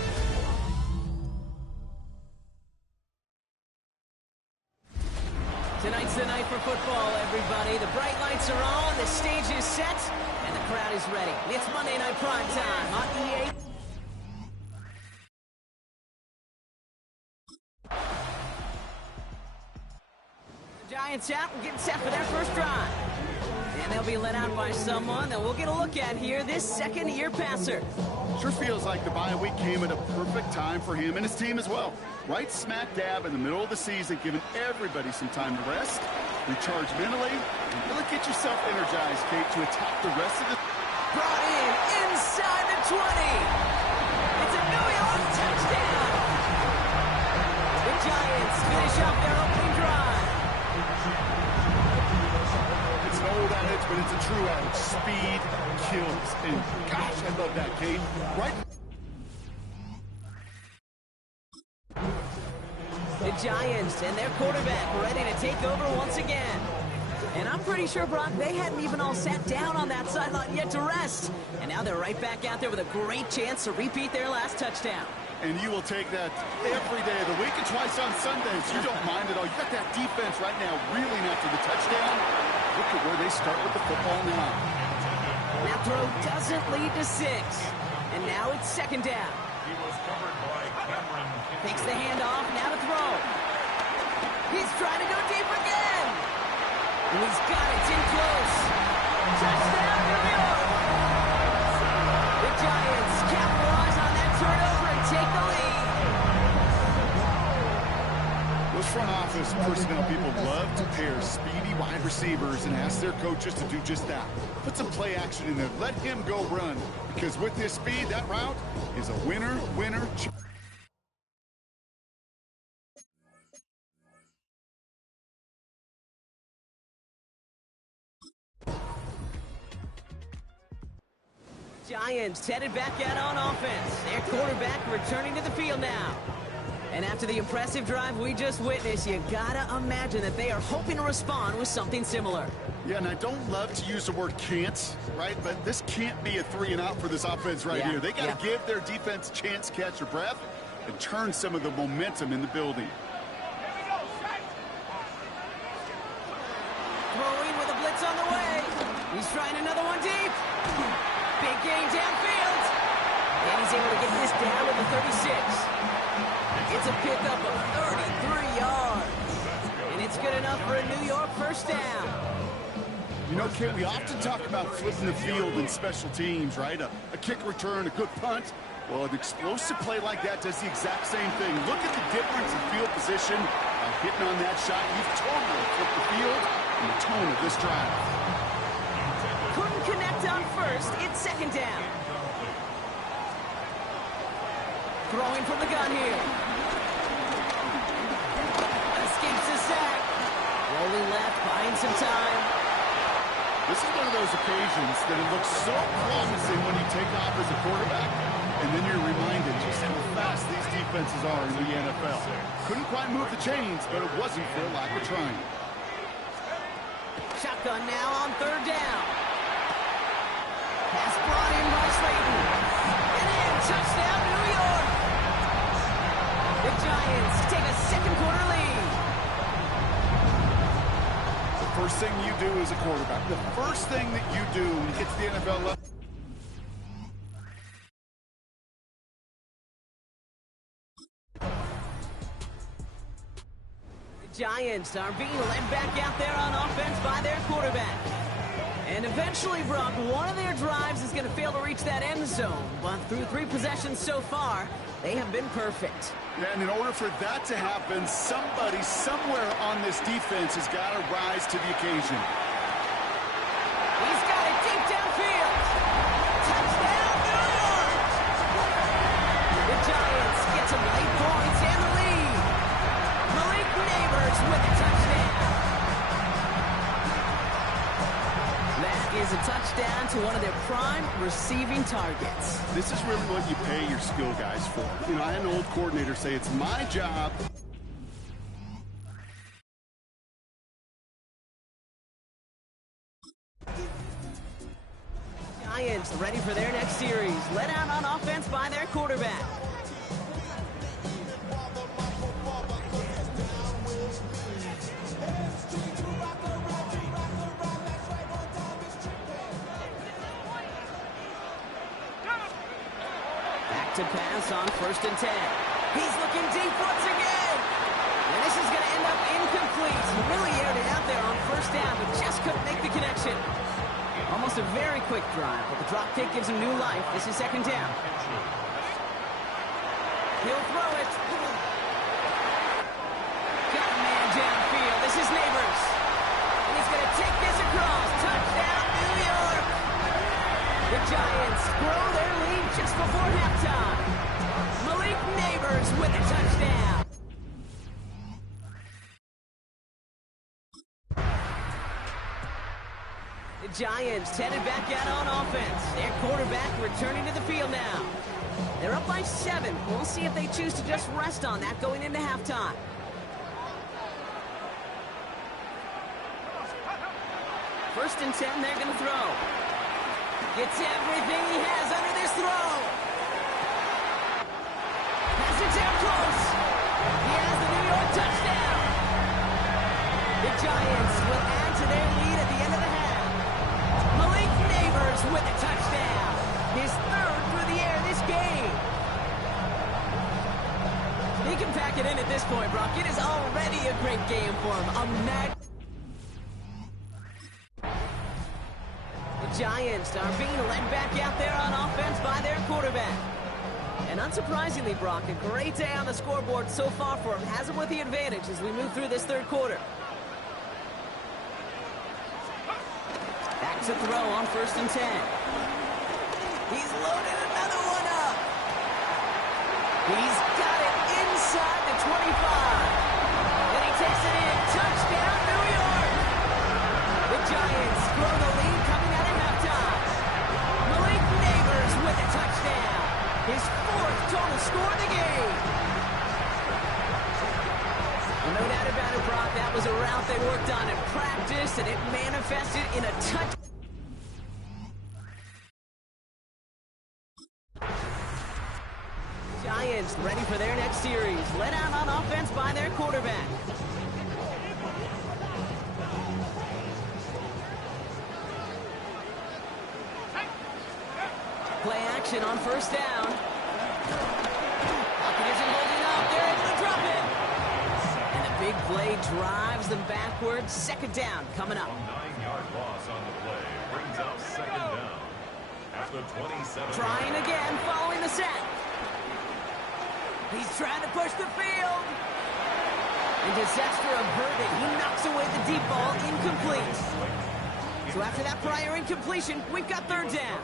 Tonight's the night for football, everybody. The bright lights are on, the stage is set, and the crowd is ready. It's Monday Night Prime Time on EA. The Giants out and getting set for their first drive. And they'll be led out by someone that we'll get a look at here, this second-year passer. Sure feels like the bye week came at a perfect time for him and his team as well. Right smack dab in the middle of the season, giving everybody some time to rest, recharge mentally, and really get yourself energized, Kate, to attack the rest of the... Brought in inside the 20. It's a New York touchdown. The Giants finish off their opening drive. It's an old adage, but it's a true adage. Speed kills. And gosh, I love that, Kate. Right... The Giants and their quarterback ready to take over once again. And I'm pretty sure, Brock, they hadn't even all sat down on that sideline yet to rest. And now they're right back out there with a great chance to repeat their last touchdown. And you will take that every day of the week and twice on Sundays. You don't mind at all. You got that defense right now reeling after the touchdown. Look at where they start with the football now. That throw doesn't lead to 6. And now it's second down. He was covered by Cameron. Takes the handoff, now to throw. He's trying to go deep again. And he's got it, it's in close. Touchdown, New York. The Giants capitalize on that turnover and take the lead. Those front office personnel people love to pair speedy wide receivers and ask their coaches to do just that. Put some play action in there. Let him go run. Because with his speed, that route is a winner. Giants headed back out on offense. Their quarterback returning to the field now. And after the impressive drive we just witnessed, you gotta imagine that they are hoping to respond with something similar. Yeah, and I don't love to use the word can't, right? But this can't be a 3-and-out for this offense right here. They got to give their defense a chance to catch their breath and turn some of the momentum in the building. Throwing with a blitz on the way. He's trying another one deep. Big gain downfield. And he's able to get this down to the 36. It's a pickup of 33 yards. And it's good enough for a New York first down. You know, Kate, we often talk about flipping the field in special teams, right? A kick return, a good punt. Well, an explosive play like that does the exact same thing. Look at the difference in field position by hitting on that shot. You've totally flipped the field and the tone of this drive. Couldn't connect on first. It's second down. Throwing from the gun here. Escapes the sack. Rolling left, buying some time. This is one of those occasions that it looks so promising when you take off as a quarterback, and then you're reminded just how fast these defenses are in the NFL. Couldn't quite move the chains, but it wasn't for a lack of trying. Shotgun now on third down. Pass brought in by Slayton. And in, touchdown, New York. The Giants take a second quarter lead. First thing you do as a quarterback, the first thing that you do when you get to the NFL level. The Giants are being led back out there on offense by their quarterback. And eventually, Brock, one of their drives is going to fail to reach that end zone. But through 3 possessions so far, they have been perfect. Yeah, and in order for that to happen, somebody somewhere on this defense has got to rise to the occasion. He's got it deep downfield. Touchdown, New York! The Giants get some late points and the lead. Malik Neighbors with a touchdown. That is a touchdown to one of their prime receiving targets. This is really what you pay your skill guys for. You know, I had an old coordinator say it's my job. Giants ready for their next series. Led out on offense by their quarterback. Back to pass on 1st and 10. He's looking deep once again. And this is going to end up incomplete. He really aired it out there on 1st down, but just couldn't make the connection. Almost a very quick drive, but the drop kick gives him new life. This is 2nd down. He'll throw it. Got a man downfield. This is Neighbors. And he's going to take this across. Touchdown, New York. The Giants grow their lead just before halftime. Malik Neighbors with a touchdown. The Giants headed back out on offense. Their quarterback returning to the field now. They're up by 7. We'll see if they choose to just rest on that going into halftime. First and 10, they're going to throw. Gets everything he has under this throw. Has it down close. He has the New York touchdown. The Giants will add to their lead at the end of the half. Malik Neighbors with a touchdown. His 3rd through the air this game. He can pack it in at this point, Brock. It is already a great game for him. The Giants are being led back out there on offense by their quarterback. And unsurprisingly, Brock, a great day on the scoreboard so far for him. Has him with the advantage as we move through this 3rd quarter. Back to throw on 1st and 10. He's loaded another one up. He's got it inside the 25. And he takes it in. Touchdown, New York. The Giants grow the lead coming out of halftime. Malik Neighbors with a touchdown. His 4th total score of the game. Well, no doubt about it, Brock. That was a route they worked on in practice, and it manifested in a touchdown. Giants ready for their next series. Led out on offense by their quarterback. Play action on 1st down. Pocket isn't holding up. They're able to drop it. And the big play drives them backwards. 2nd down coming up. 9-yard loss on the play brings up 2nd down. At the 27. Trying again following the sack. He's trying to push the field. And disaster averted. He knocks away the deep ball, incomplete. So after that prior incompletion, we've got 3rd down.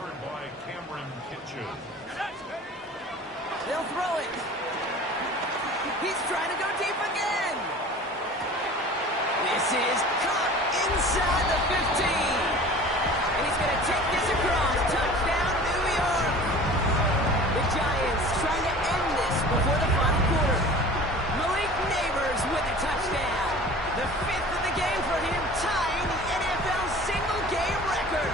They'll throw it. He's trying to go deep again. This is caught inside the 15. And he's going to take this across. Touchdown, New York. The Giants trying to end this before the final quarter. Malik Neighbors with a touchdown. The 5th of the game for him, tying the NFL single-game record.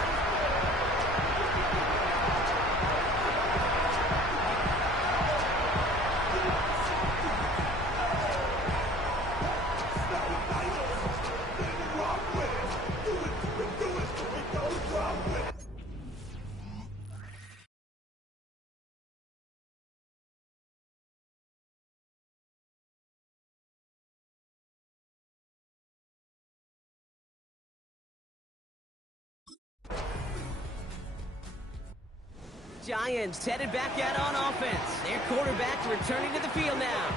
Giants headed back out on offense. Their quarterback returning to the field now.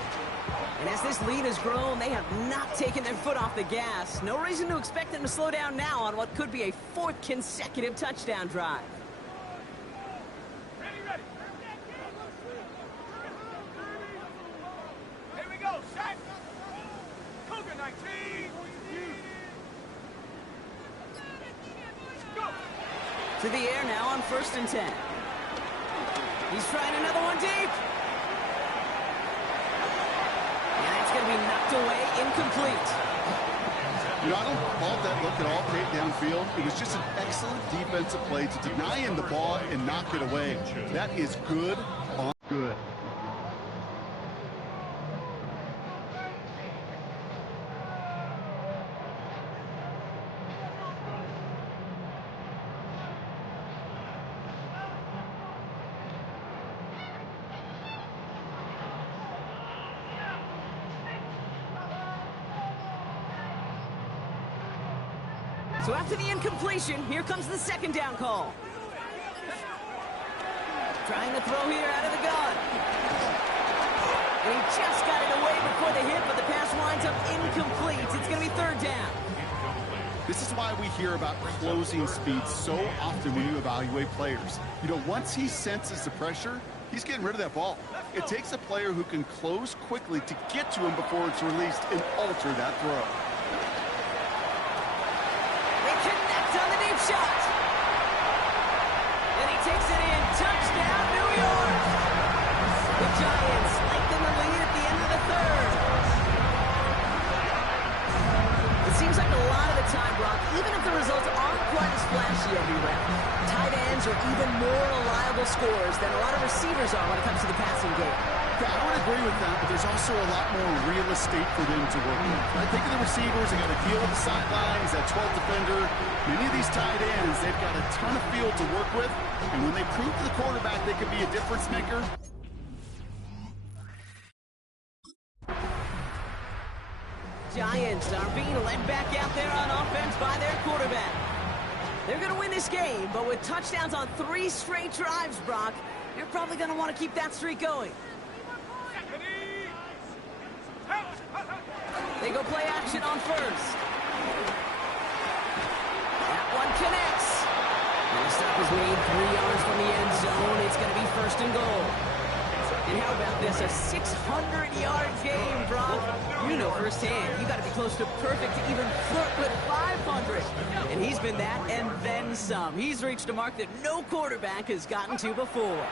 And as this lead has grown, they have not taken their foot off the gas. No reason to expect them to slow down now on what could be a 4th consecutive touchdown drive. Ready. Here we go, Shaq. Cougar 19. Go. To the air now on 1st and 10. He's trying another one deep. And it's going to be knocked away, incomplete. You know, I don't fault that look at all downfield. It was just an excellent defensive play to deny him the ball and knock it away. That is good on good. So after the incompletion, here comes the second down call. Trying to throw here out of the gun. And he just got it away before the hit, but the pass winds up incomplete. It's going to be third down. This is why we hear about closing speed so often when you evaluate players. You know, once he senses the pressure, he's getting rid of that ball. It takes a player who can close quickly to get to him before it's released and alter that throw. On the deep shot. And he takes it in. Touchdown, New York. The Giants lengthen the lead at the end of the third. It seems like a lot of the time, Brock, even if the results aren't quite as flashy every round, tight ends are even more reliable scorers than a lot of receivers are when it comes to the passing game. Yeah, I would agree with that, but there's also a lot more real estate for them to work with. I think of the receivers, they got to deal with the sidelines, that 12th defender. Many of these tight ends, they've got a ton of field to work with, and when they prove to the quarterback they can be a difference maker. Giants are being led back out there on offense by their quarterback. They're going to win this game, but with touchdowns on 3 straight drives, Brock, they're probably going to want to keep that streak going. They go play action on first. That one connects. And the stop is made 3 yards from the end zone. It's going to be first and goal. And how about this? A 600-yard game, Brock. You know firsthand, you got to be close to perfect to even flirt with 500. And he's been that and then some. He's reached a mark that no quarterback has gotten to before.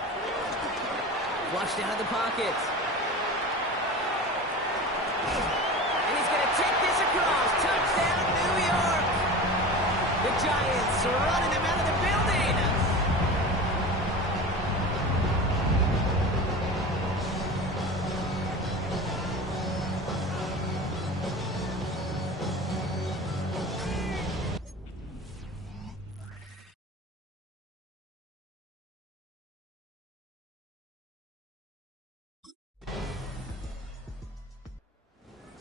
Flushed out of the pocket. And he's going to take this across. Touchdown, New York. The Giants are running him out of the building.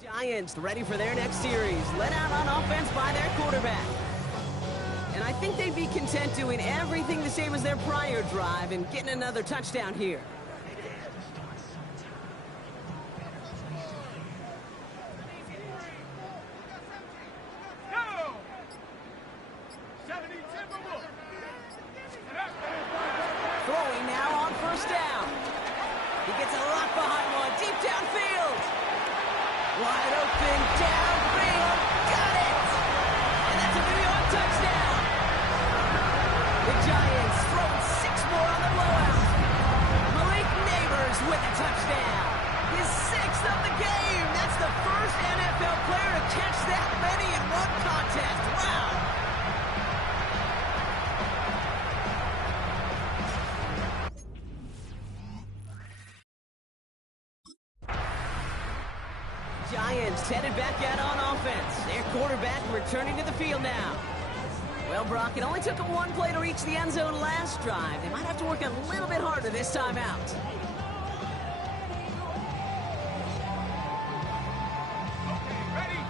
Giants ready for their next series, led out on offense by their quarterback. And I think they'd be content doing everything the same as their prior drive and getting another touchdown here. Throwing now on first down. He gets a lock behind one, deep downfield. Wide open, downfield, got it! And that's a New York touchdown! The Giants throwing 6 more on the blowout. Malik Neighbors with a touchdown. His 6th of the game. That's the first NFL player to catch that many in one contest. Wow! Giants headed back out on offense. Their quarterback returning to the field now. Well, Brock, it only took 1 play to reach the end zone last drive. They might have to work a little bit harder this time out. Ready?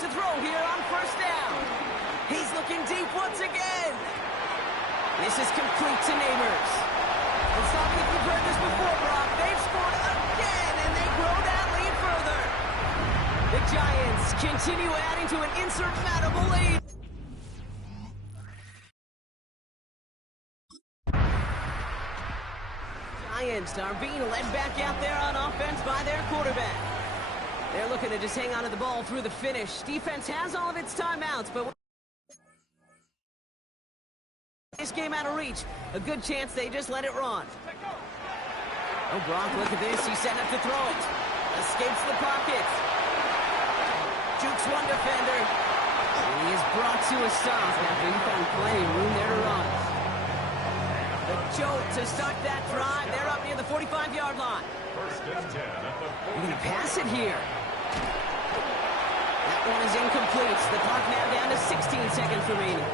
To throw here on first down. He's looking deep once again. This is complete to Neighbors. And stop me if you've heard this before, Brock. They've scored again, and they grow that lead further. The Giants continue adding to an insurmountable lead. Giants are being led back out there on offense by their quarterback. They're looking to just hang on to the ball through the finish. Defense has all of its timeouts, but this game out of reach, a good chance they just let it run. Oh, Gronk, look at this. He's setting up to throw it. Escapes the pocket. Jukes one defender. And he is brought to a stop after he found plenty of room there to run. The jolt to start that drive. They're up near the 45-yard line. First and 10 at the We're going to pass it here. That one is incomplete. The clock now down to 16 seconds remaining.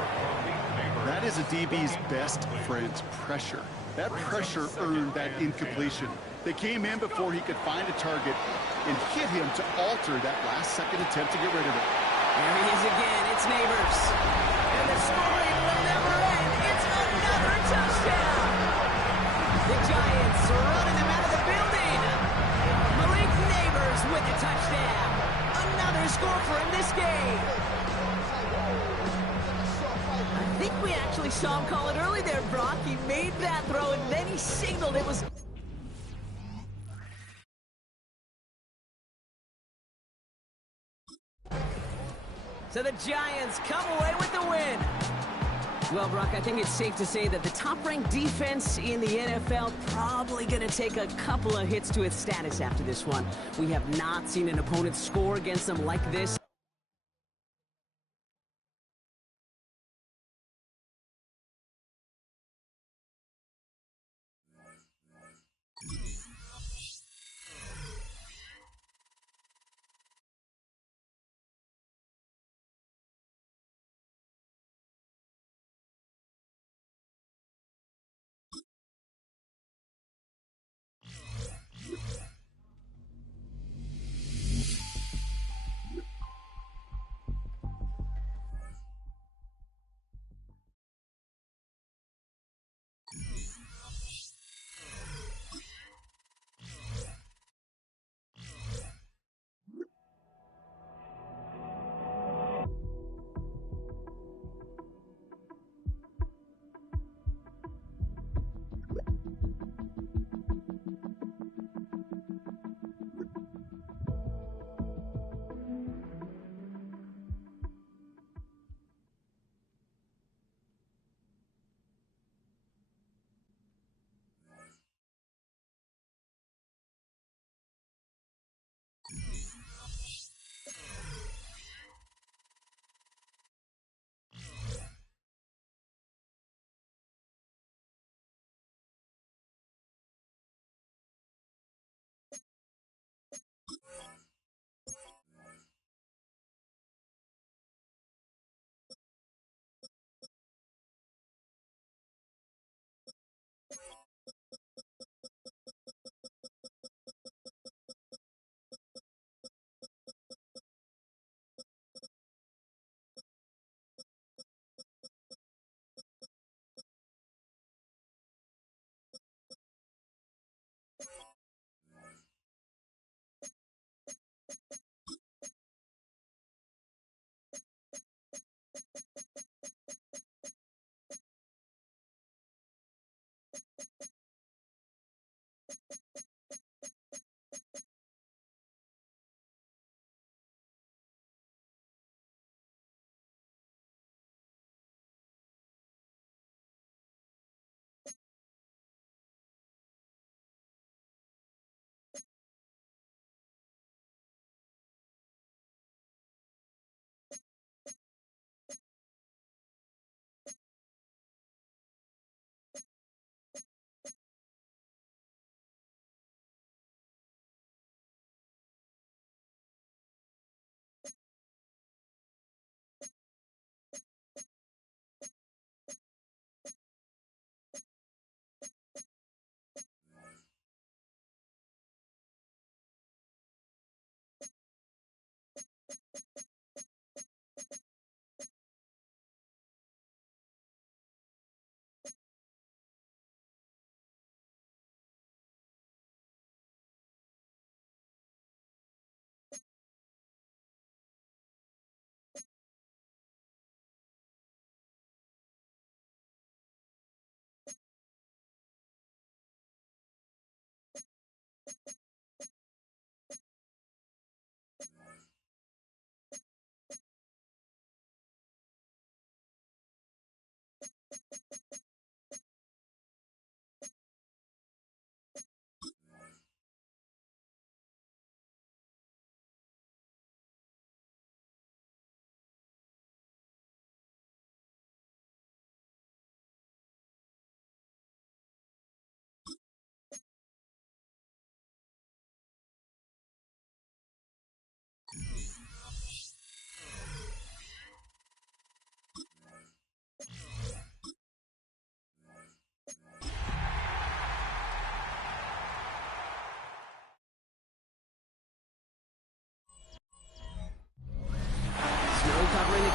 That is a DB's best friend, pressure. That pressure earned that incompletion. They came in before he could find a target and hit him to alter that last-second attempt to get rid of it. There he is again. It's Neighbors. And the scoring will never end. It's another touchdown. The Giants running them out of the building. Malik Neighbors with the touchdown. Another score for him this game. I think we actually saw him call it early there, Brock. He made that throw, and then he signaled it was... So the Giants come away with the win. Well, Brock, I think it's safe to say that the top-ranked defense in the NFL probably going to take a couple of hits to its status after this one. We have not seen an opponent score against them like this.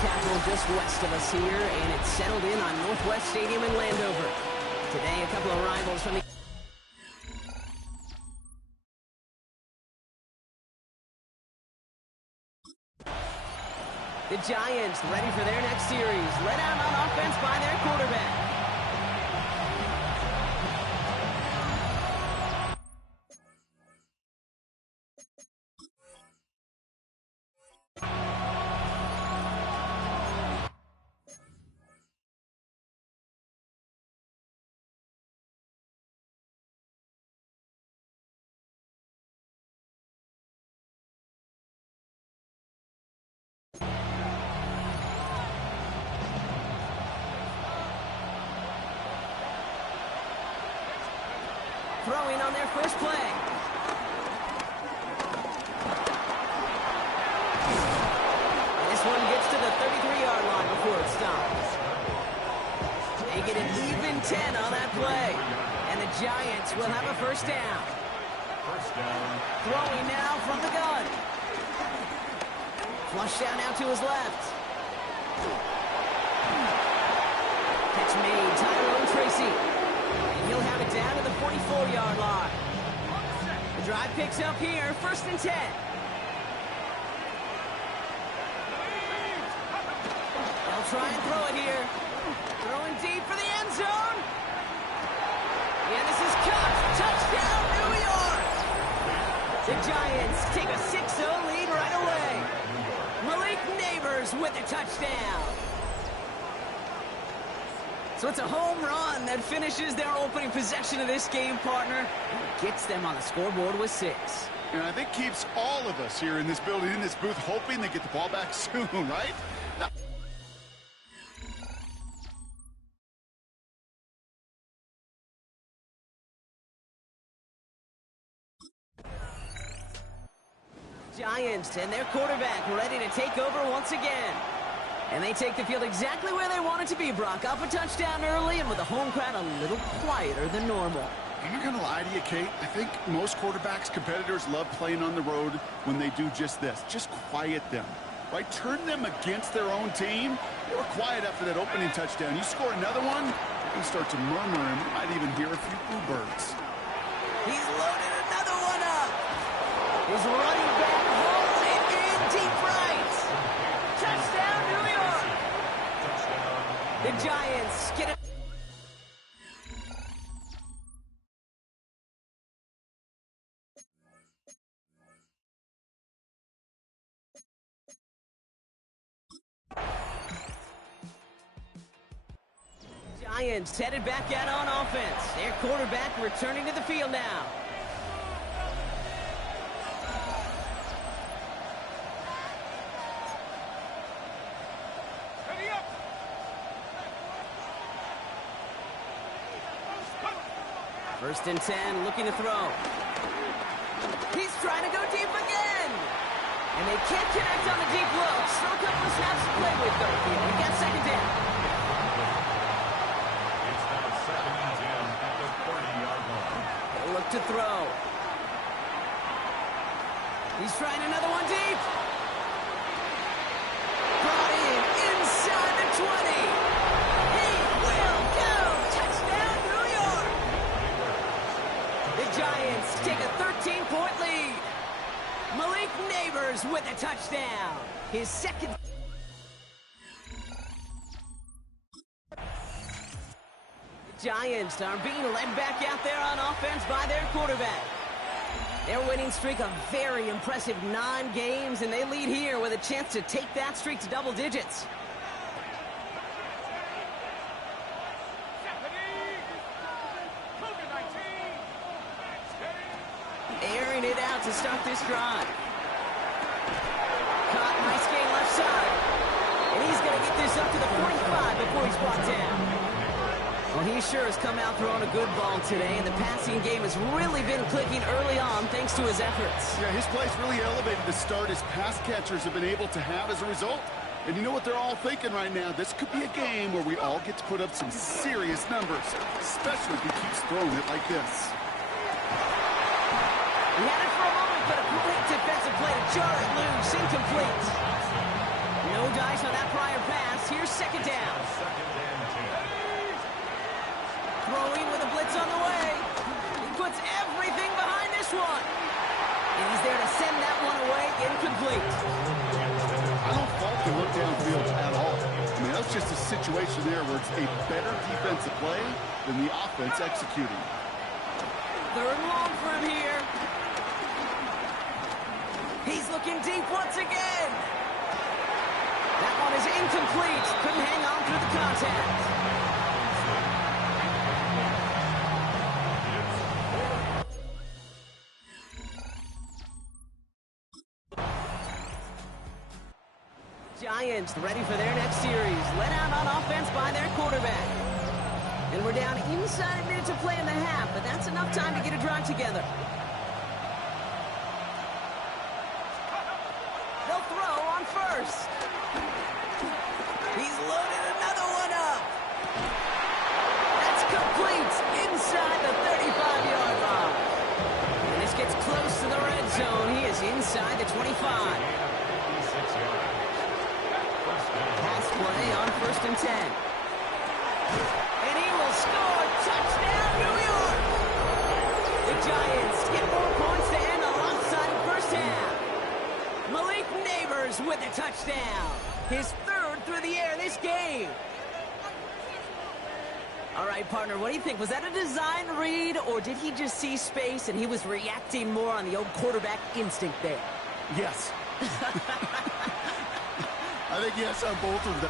capital just west of us here, and it's settled in on Northwest Stadium in Landover. Today, a couple of rivals from the... The Giants ready for their next series, led out on offense by their quarterback. Throwing on their first play. This one gets to the 33-yard line before it stops. They get an even 10 on that play. And the Giants will have a first down. Throwing now from the gun. Flush down out to his left. Catch made, Tyrone Tracy. He'll have it down to the 44-yard line. The drive picks up here, 1st and 10. They'll try and throw it here. Throwing deep for the end zone. And this is caught. Touchdown, New York! The Giants take a 6-0 lead right away. Malik Neighbors with a touchdown. So it's a home run that finishes their opening possession of this game, partner. Gets them on the scoreboard with 6. And I think keeps all of us here in this building, in this booth, hoping they get the ball back soon, right? Giants and their quarterback ready to take over once again. And they take the field exactly where they want it to be, Brock. Up a touchdown early and with the home crowd a little quieter than normal. I'm not going to lie to you, Kate. I think most quarterbacks, competitors love playing on the road when they do just this. Just quiet them, right? Turn them against their own team. They were quiet after that opening touchdown. You score another one, you can start to murmur, and we might even hear a few bluebirds. He's loaded another one up. His running back holds it in deep right. Touchdown, New York. The Giants get it. Giants headed back out on offense. Their quarterback returning to the field now. First and 10, looking to throw. He's trying to go deep again. And they can't connect on the deep look. Still a couple of snaps to play with, though. We got 2nd down. It's now 2nd and 10 at the 30-yard line. They'll look to throw. He's trying another one deep. Brought in inside the 20. He will go. Touchdown, New York. The Giants take a 13-point lead. Malik Neighbors with a touchdown. His 2nd. The Giants are being led back out there on offense by their quarterback. Their winning streak a very impressive 9 games, and they lead here with a chance to take that streak to double digits. Airing it out to start this drive. Caught, nice gain left side. And he's going to get this up to the 45 before he's brought down. Well, he sure has come out throwing a good ball today, and the passing game has really been clicking early on thanks to his efforts. Yeah, his play's really elevated the start his pass catchers have been able to have as a result. And you know what they're all thinking right now? This could be a game where we all get to put up some serious numbers, especially if he keeps throwing it like this. He had it for a moment, but a great defensive play to jar it loose, incomplete. No dice on that prior pass. Here's second down. Throwing with a blitz on the way. He puts everything behind this one. And he's there to send that one away. Incomplete. I don't fault the look downfield at all. I mean, that's just a situation there where it's a better defensive play than the offense executing. Third and long for him here. He's looking deep once again. That one is incomplete. Couldn't hang on through the contact. Giants ready for their next series. Let out on offense by their quarterback. And we're down inside a minute to play in the half, but that's enough time to get a drive together. They'll throw on first. He's loaded another one up. That's complete inside the 35-yard line. And this gets close to the red zone. He is inside the 25. Play on 1st and 10. And he will score. Touchdown, New York! The Giants get more points to end the lopsided first half. Malik Neighbors with a touchdown. His 3rd through the air this game. All right, partner, what do you think? Was that a design read, or did he just see space and he was reacting more on the old quarterback instinct there? Yes. I think yes on both of them.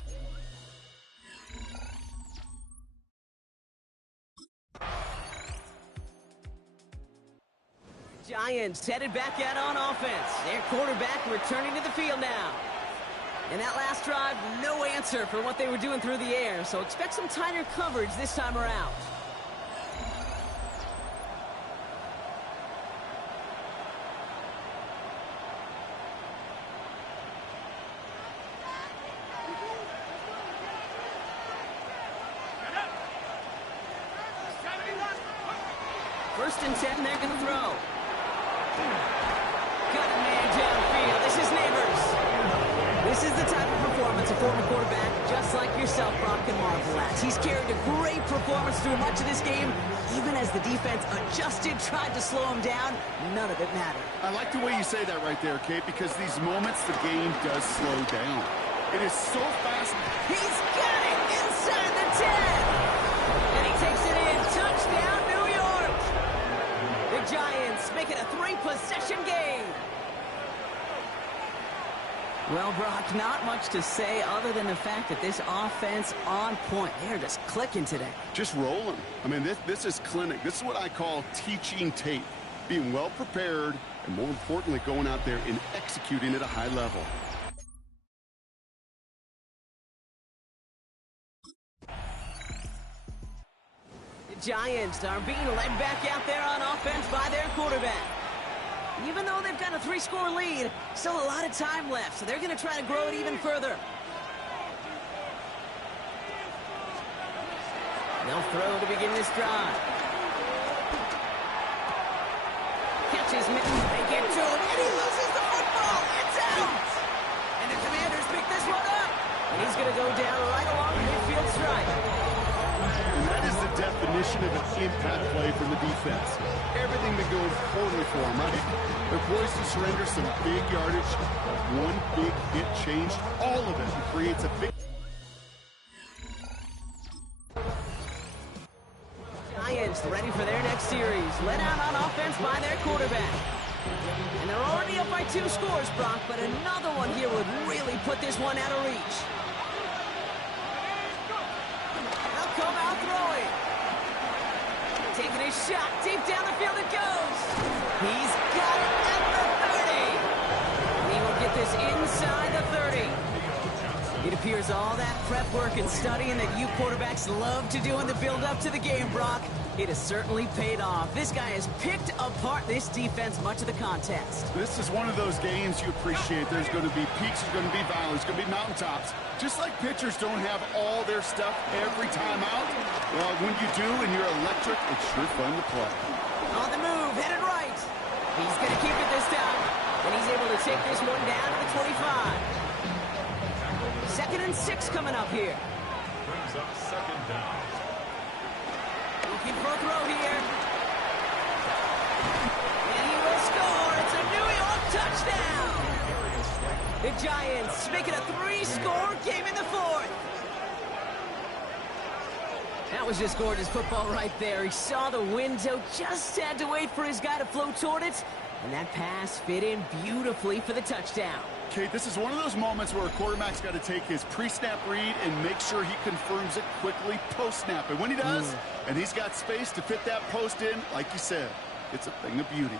Giants headed back out on offense. Their quarterback returning to the field now. And that last drive, no answer for what they were doing through the air, so expect some tighter coverage this time around. First and 10, they're going to throw. Got a man downfield. This is Neighbors. This is the type of performance a former quarterback, just like yourself, Brock, can marvel at. He's carried a great performance through much of this game. Even as the defense adjusted, tried to slow him down, none of it mattered. I like the way you say that right there, Kate, because these moments the game does slow down. It is so fast. He's got it inside the 10. And he takes it in. Touchdown, New York. The Giants make it a 3-possession game. Well, Brock, not much to say other than the fact that this offense on point. They're just clicking today. Just rolling. I mean, this is clinic. This is what I call teaching tape. Being well prepared, and more importantly, going out there and executing at a high level. The Giants are being led back out there on offense by their quarterback. Even though they've got a 3-score lead, still a lot of time left, so they're going to try to grow it even further. They'll throw to begin this drive. Catches Mitten, they get to him, and he loses the football. It's out! And the Commanders pick this one up. And he's going to go down right along the midfield stripe. And that is the definition of an impact play from the defense. Everything that goes poorly for them, right? They're poised to surrender some big yardage. One big hit changed all of it and creates a big... Giants ready for their next series. Led out on offense by their quarterback. And they're already up by 2 scores, Brock, but another one here would really put this one out of reach. They'll come out throwing. Taking a shot deep down the field it goes. He's got it at the 30. He will get this inside the 30. It appears all that prep work and studying that you quarterbacks love to do in the build-up to the game, Brock, it has certainly paid off. This guy has picked apart this defense much of the contest. This is one of those games you appreciate. There's going to be peaks, there's going to be valleys, there's going to be mountaintops. Just like pitchers don't have all their stuff every time out, well, when you do and you're electric, it's sure fun to play. On the move, headed right. He's going to keep it this time, and he's able to take this one down to the 25. 2nd and 6 coming up here. Brings up second down. Looking for a throw here. And he will score. It's a New York touchdown. The Giants make it a 3-score game in the 4th. That was just gorgeous football right there. He saw the window, just had to wait for his guy to float toward it. And that pass fit in beautifully for the touchdown. Okay, this is one of those moments where a quarterback's got to take his pre-snap read and make sure he confirms it quickly post-snap. And when he does, and he's got space to fit that post in, like you said, it's a thing of beauty.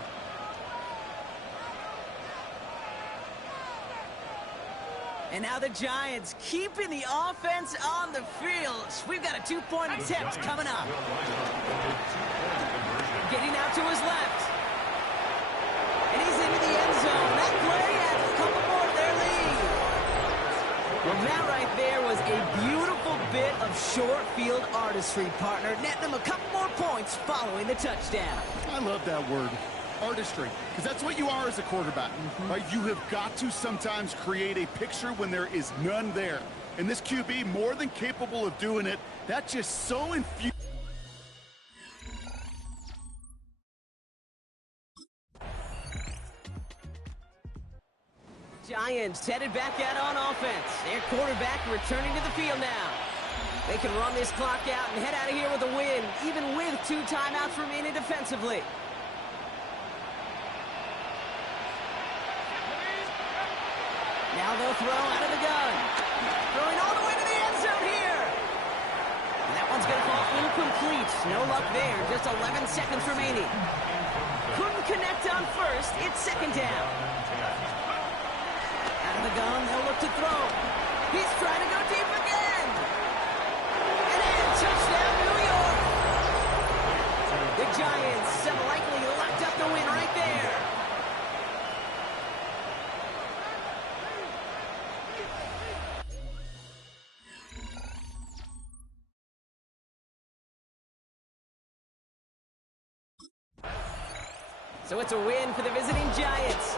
And now the Giants keeping the offense on the field. We've got a 2-point attempt coming up. Getting out to his left. And he's into the end zone. That play adds a couple more to their lead. Well, that right there was a beautiful bit of short field artistry, partner. Netting them a couple more points following the touchdown. I love that word, artistry, because that's what you are as a quarterback, right? You have got to sometimes create a picture when there is none there. And this QB, more than capable of doing it, that's just so infused. Giants headed back out on offense. Their quarterback returning to the field now. They can run this clock out and head out of here with a win, even with 2 timeouts remaining defensively. Now they'll throw out of the gun. Throwing all the way to the end zone here. And that one's going to fall incomplete. No luck there. Just 11 seconds remaining. Couldn't connect on first. It's 2nd down. Out of the gun, they'll look to throw. He's trying to go deep again. And in, touchdown, New York. The Giants have likely locked up the win right there. So it's a win for the visiting Giants.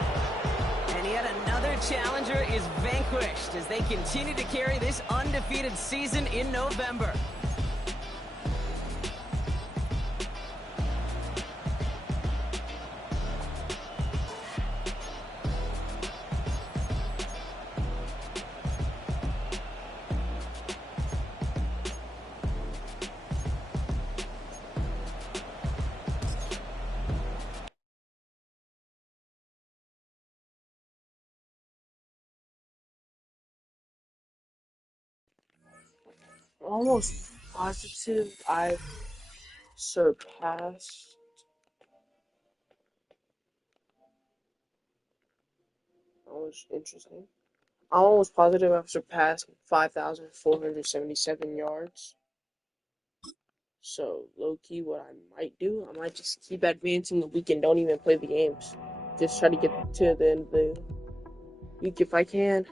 And yet another challenger is vanquished as they continue to carry this undefeated season in November. Almost positive I've surpassed. That was interesting. I'm almost positive I've surpassed 5,477 yards. So, low-key, what I might do, I might just keep advancing the week and don't even play the games. Just try to get to the end of the week if I can.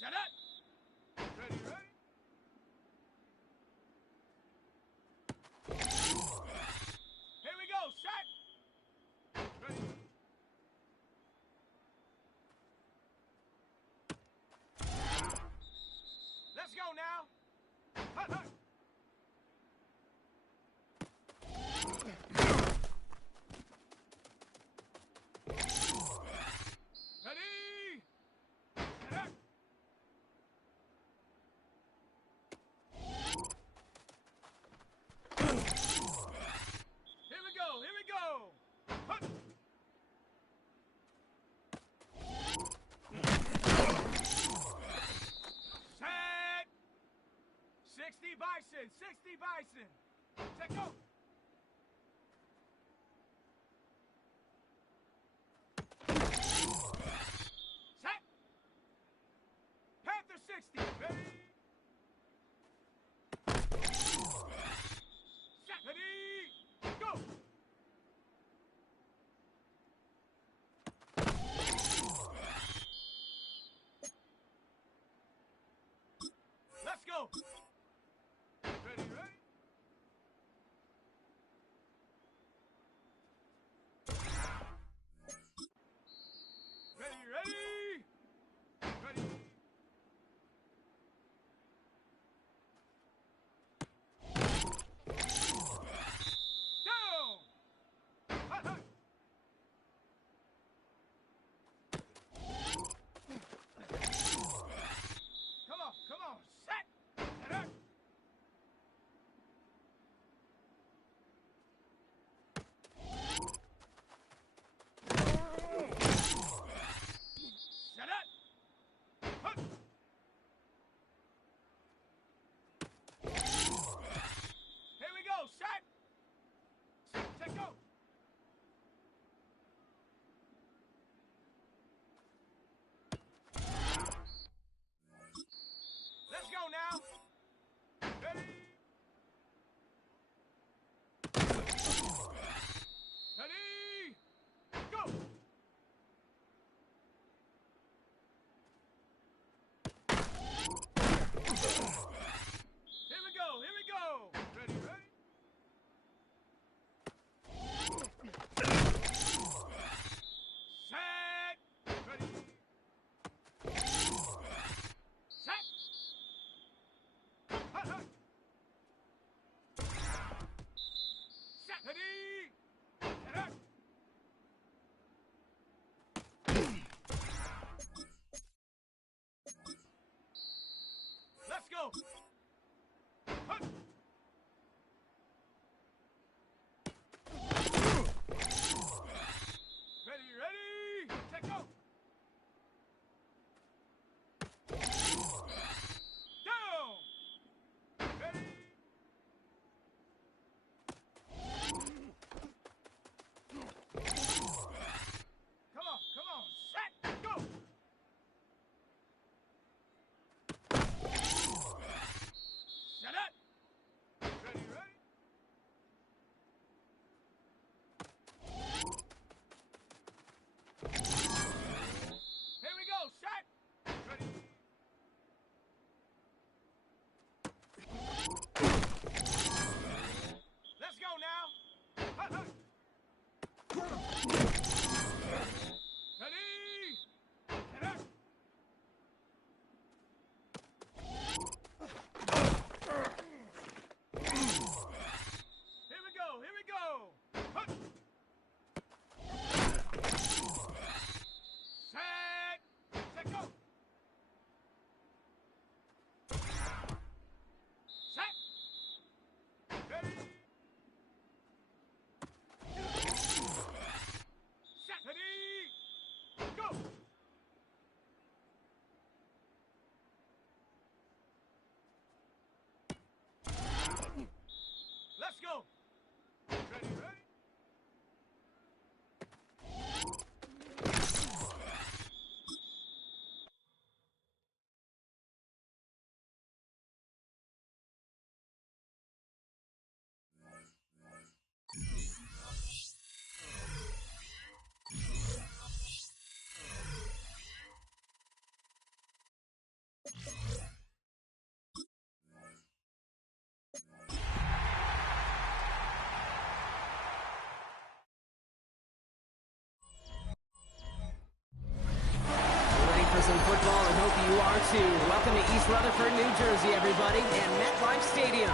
Shut up. Ready, ready. Here we go. Shot. Ready. Let's go now. Hut, hut. Ready. Set up. Here we go. Here we go. Hut. Set. 60 Bison. 60 Bison. Set go. Set. Panther 60. Ready. Set. Ready. Go. Let's go. Ready, ready. Ready, ready. Ready. Down. Hut, hut. Come on, come on. Set. Set some football and hope you are too. Welcome to East Rutherford, New Jersey, everybody, and MetLife Stadium.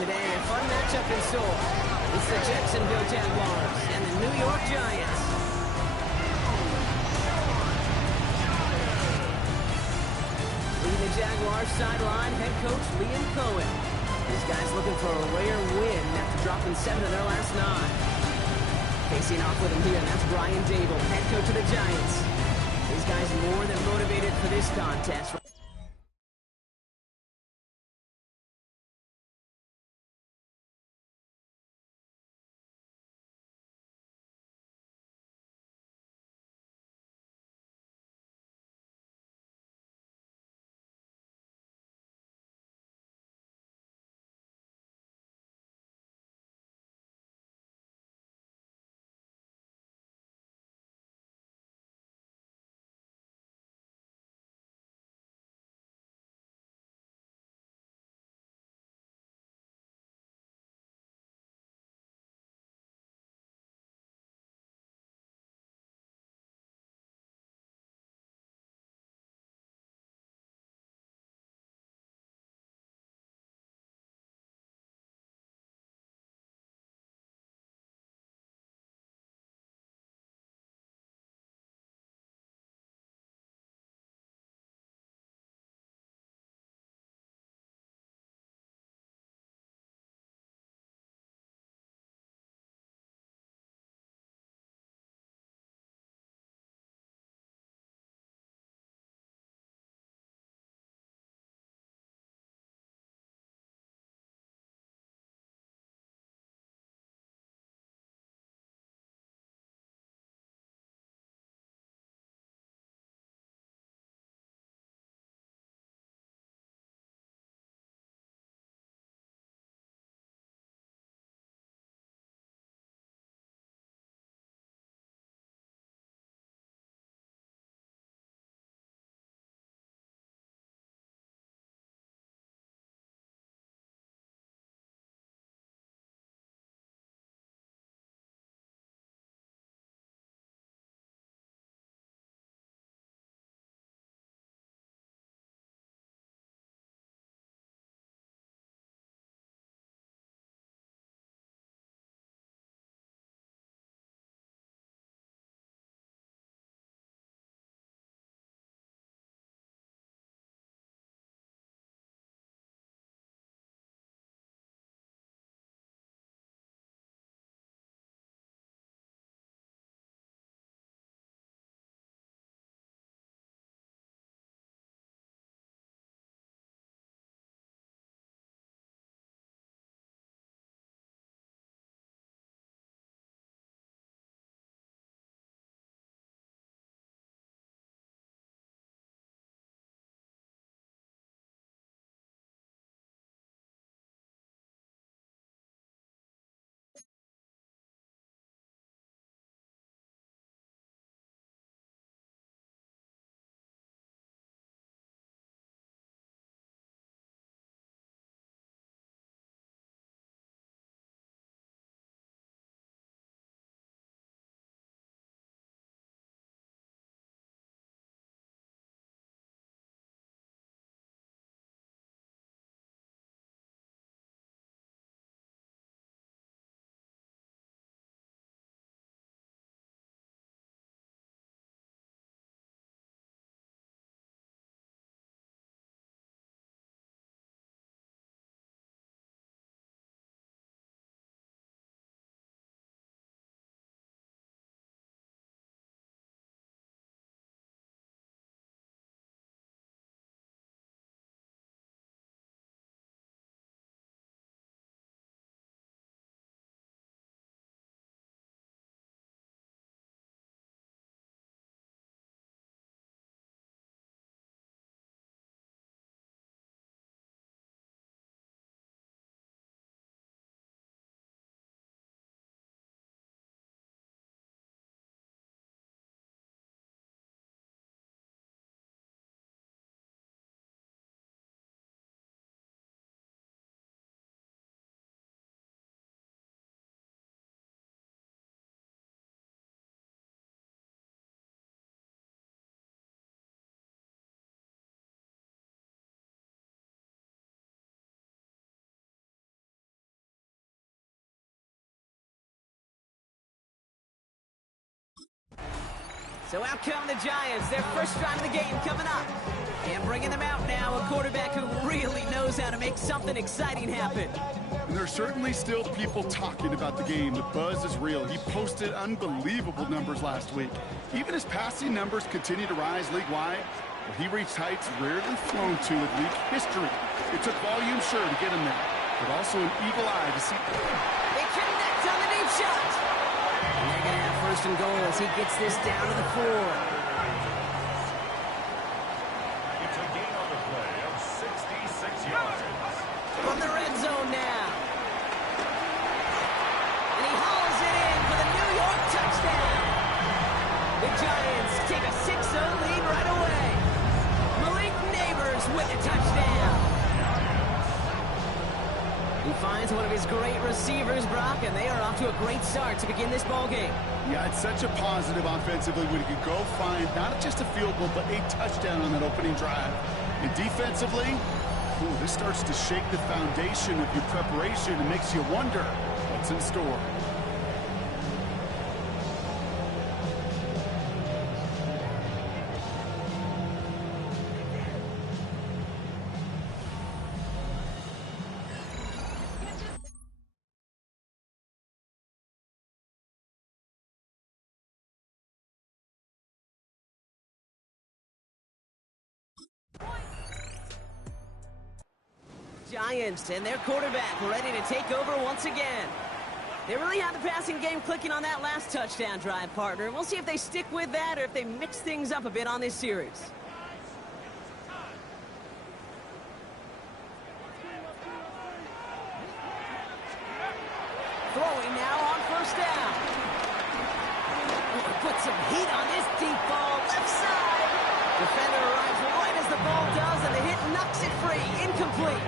Today, a fun matchup in store. It's the Jacksonville Jaguars and the New York Giants. Leading the Jaguars sideline, head coach Liam Cohen. These guys looking for a rare win after dropping 7 of their last 9. Facing off with him here, and that's Brian Dable, head coach of the Giants. These guys more than motivated for this contest. So out come the Giants, their first drive of the game coming up. And bringing them out now, a quarterback who really knows how to make something exciting happen. And there's certainly still people talking about the game. The buzz is real. He posted unbelievable numbers last week. Even his passing numbers continue to rise league-wide. Well, he reached heights rarely flown to in league history. It took volume, sure, to get him there, but also an eagle eye to see. They connect on the deep shot. And they're going to have first and goal as he gets this down to the 4. It's a gain on the play of 66 yards. From the red zone now. And he hauls it in for the New York touchdown. The Giants take a 6-0 lead right away. Malik Neighbors with a touchdown. He finds one of his great receivers, Brock, and they are off to a great start to begin this ball game. Yeah, it's such a positive offensively when you can go find not just a field goal, but a touchdown on that opening drive. And defensively, ooh, this starts to shake the foundation of your preparation and makes you wonder what's in store. Giants and their quarterback ready to take over once again. They really had the passing game clicking on that last touchdown drive, partner. We'll see if they stick with that or if they mix things up a bit on this series. Throwing now on first down. Put some heat on this deep ball, left side. Defender arrives right as the ball does, and the hit knocks it free, incomplete.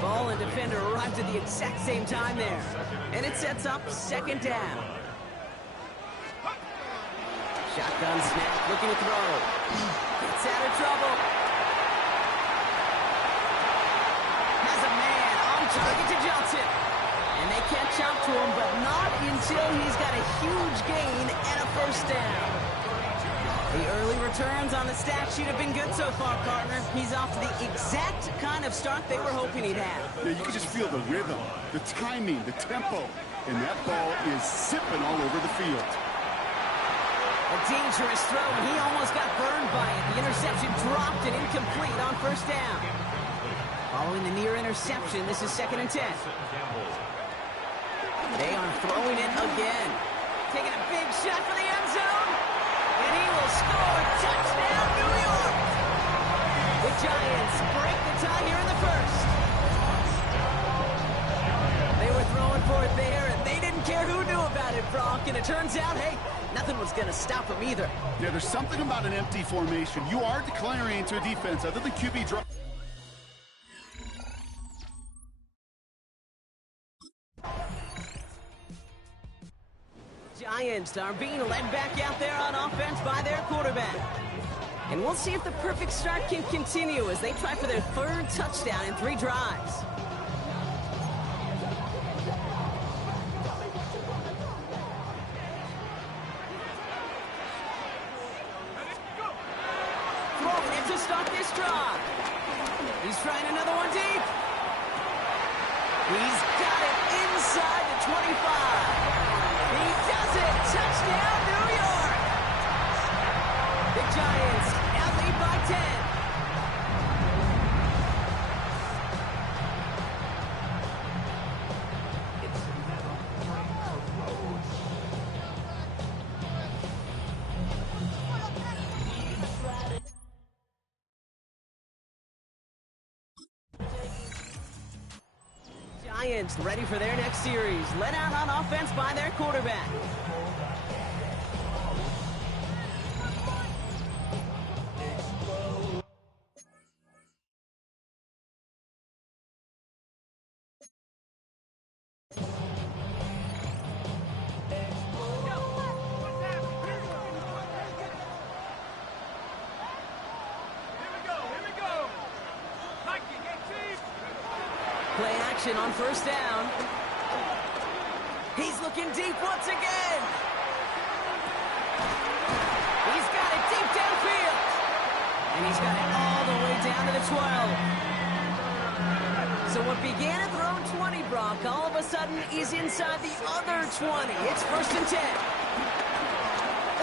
Ball and defender arrived at the exact same time there. And it sets up second down. Shotgun snap, looking to throw. Gets out of trouble. Has a man on target to Johnson. And they catch up to him, but not until he's got a huge gain and a first down. The early returns on the stat sheet have been good so far, partner. He's off to the exact kind of start they were hoping he'd have. Yeah, you can just feel the rhythm, the timing, the tempo, and that ball is zipping all over the field. A dangerous throw, and he almost got burned by it. The interception dropped and incomplete on first down. Following the near interception, this is 2nd and 10. They are throwing it again. Taking a big shot for the end zone. And he will score. Touchdown, New York! The Giants break the tie here in the first. They were throwing for it there, and they didn't care who knew about it, Brock. And it turns out, hey, nothing was going to stop them either. Yeah, there's something about an empty formation. You are declaring to a defense other than QB draw. Giants are being led back out there on offense by their quarterback. And we'll see if the perfect start can continue as they try for their 3rd touchdown in 3 drives. Throwing it to start this drive. He's trying another one deep. He's got it inside the 25. He does it! Touchdown, New York! The Giants now lead by 10. Giants ready for their next series. Led out on offense by their quarterback. Play action on first down. He's looking deep once again. And he's got it all the way down to the 12. So what began at their own 20, Brock, all of a sudden is inside the other 20. It's 1st and 10.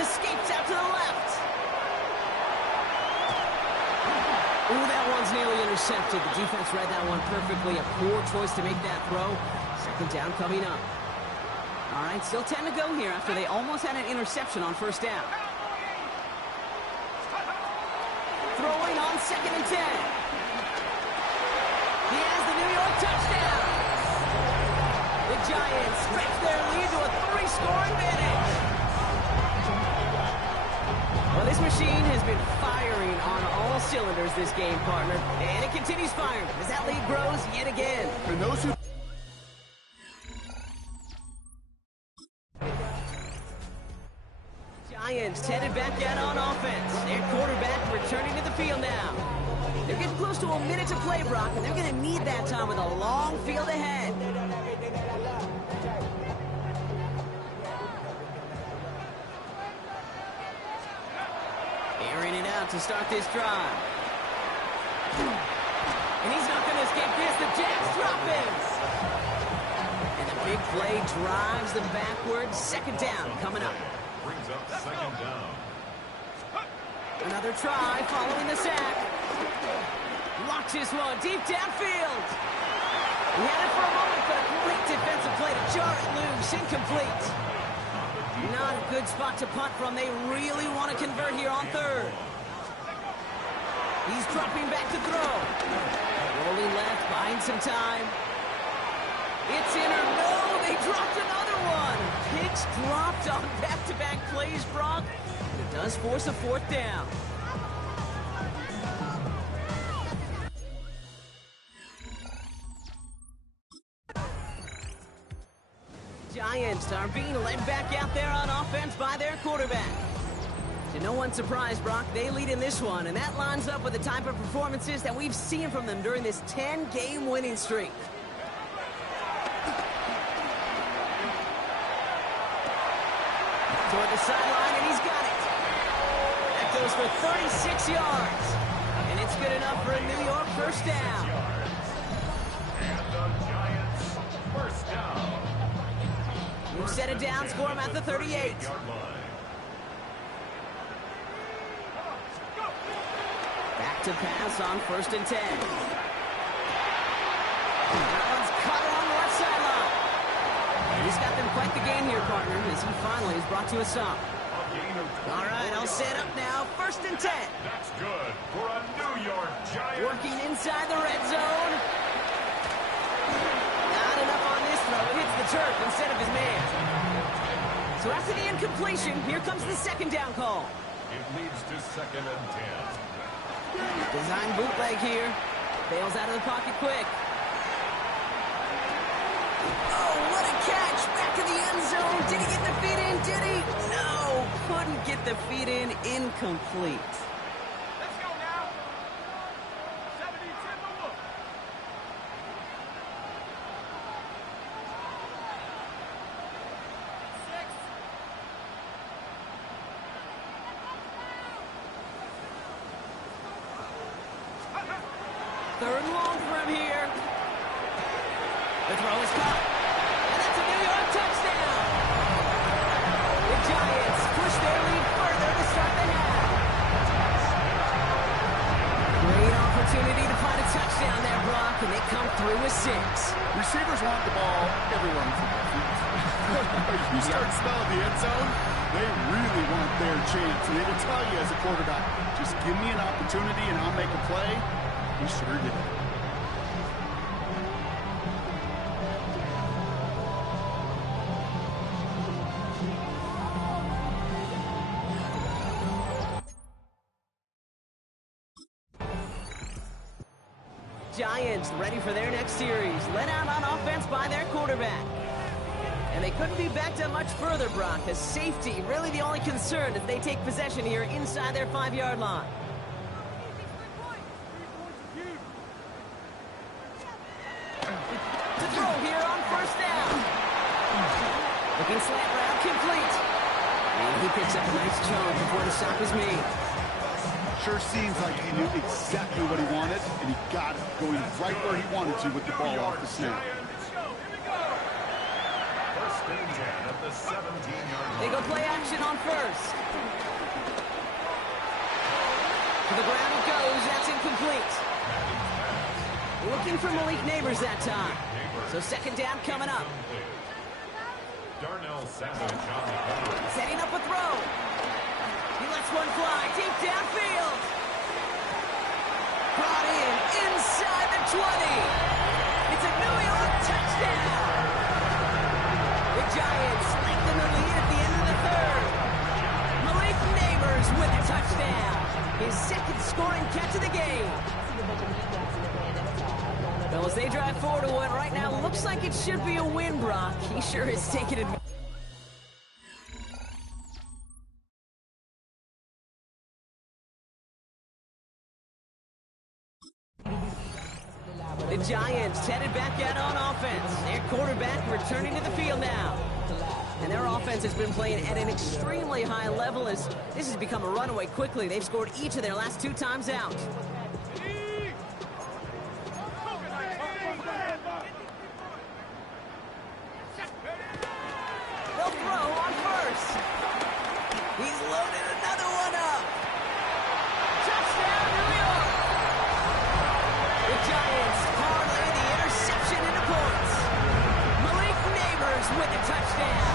Escapes out to the left. Ooh, that one's nearly intercepted. The defense read that one perfectly. A poor choice to make that throw. 2nd down coming up. All right, still 10 to go here after they almost had an interception on 1st down. Throwing on 2nd and 10. He has the New York touchdown. The Giants stretch their lead to a 3-score advantage. Well, this machine has been firing on all cylinders this game, partner. And it continues firing as that lead grows yet again. For those who... Giants headed back out on offense. Their quarterback returning to the field now. They're getting close to a minute to play, Brock, and they're going to need that time with a long field ahead. Airing it out to start this drive. And he's not going to escape this. The Jets drop him. And the big play drives them backwards. 2nd down coming up. Brings up 2nd down. Another try following the sack. Locks this one deep downfield. He had it for a moment, but a great defensive play to jar it loose. Incomplete. Not a good spot to punt from. They really want to convert here on 3rd. He's dropping back to throw. Rolling left, buying some time. It's in or no, they dropped another one. Picks dropped on back-to-back plays, Brock. It does force a 4th down. Giants are being led back out there on offense by their quarterback. To no one's surprise, Brock, they lead in this one, and that lines up with the type of performances that we've seen from them during this 10-game winning streak. Toward the sideline, and he's got it. That goes for 36 yards. And it's good enough for a New York 1st down. And the Giants 1st down. We've set it down, score him at the 38. Back to pass on 1st and 10. That one's caught along the left sideline. He's got them quite the gain here, partner, as he finally is brought to a stop. All right, I'll set up now. 1st and 10. That's good for a New York Giants. Working inside the red zone. Not enough on this throw. It hits the turf instead of his man. So after the incompletion, here comes the 2nd down call. It leads to 2nd and 10. Design bootleg here. Bails out of the pocket quick. Oh, what a catch. Back in the end zone. Did he get the feet in? Did he? No. Couldn't get the feet in. Incomplete. Let's go now. 70 Timberwolves. Third and long for him here. The throw is caught. And that's a New York touchdown. The Giants push their lead further to start the half. Great opportunity to find a touchdown there, Brock, and they come through with 6. Receivers want the ball everywhere on football field. You start smelling the end zone, they really want their chance. And they will tell you as a quarterback, just give me an opportunity and I'll make a play. He sure did. Giants ready for their next series. Led out on offense by their quarterback. And they couldn't be backed up much further, Brock, as safety really the only concern as they take possession here inside their 5-yard line. To throw here on 1st down. Looking slant route complete. And he picks up a nice chunk before the stop is made. Sure seems like he knew exactly what he wanted, and he got it, going right where he wanted to with the ball off the snap. First and 10 at the 17-yard line. They go play action on first. To the ground it goes. That's incomplete. Looking for Malik Neighbors that time. So second down coming up. Darnell Savage on the cover. Setting up a throw. He lets one fly deep downfield. Brought in inside the 20. It's a New York touchdown. The Giants lengthen the lead at the end of the third. Malik Neighbors with a touchdown. His second scoring catch of the game. Well, as they drive forward to what right now looks like it should be a win, Brock. He sure is taking advantage. The Giants headed back out on offense. Their quarterback returning to the field now. And their offense has been playing at an extremely high level as this has become a runaway quickly. They've scored each of their last 2 times out. They'll throw on first. He's loaded another one up. Touchdown, New York. The Giants parlay the interception into points. Malik Neighbors with a touchdown.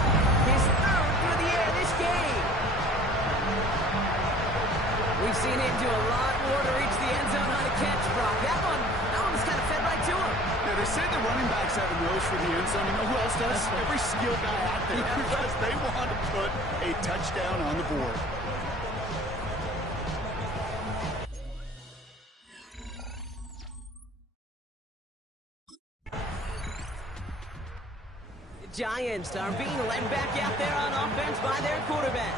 His third through the air this game. We've seen him do a lot more to reach the end zone on a catch, Brock. That one was kind of fed right to him. Yeah, they say the running backs have a nose for the end zone. You know who else does? Every skill guy out there. Because they want to put a touchdown on the board. Giants are being led back out there on offense by their quarterback.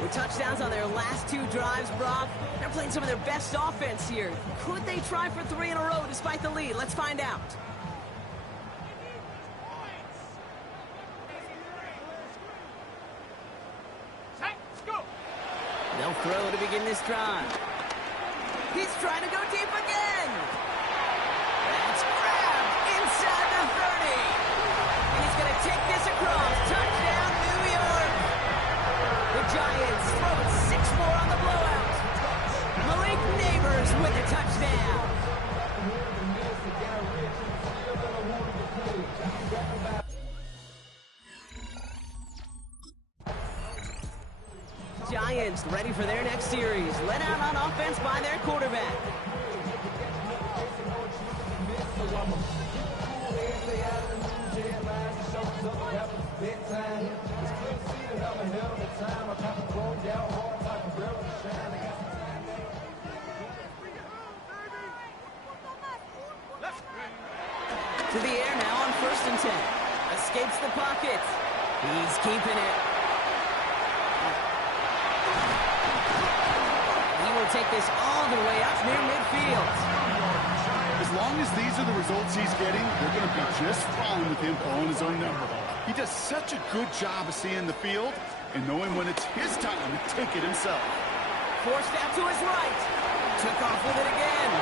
With touchdowns on their last 2 drives, Brock, they're playing some of their best offense here. Could they try for 3 in a row despite the lead? Let's find out. They'll throw to begin this drive. He's trying to go deep again. That's grabbed inside the 30. He's going to take this across. Touchdown, New York. The Giants throwing 6 more on the blowout. Malik Neighbors with a touchdown. Giants ready for their next series. Led out on offense by their quarterback. To the air now on 1st and 10. Escapes the pocket. He's keeping it. He will take this all the way up near midfield. As long as these are the results he's getting, they're going to be just fine with him calling his own number. He does such a good job of seeing the field and knowing when it's his time to take it himself. Forced out to his right. Took off with it again.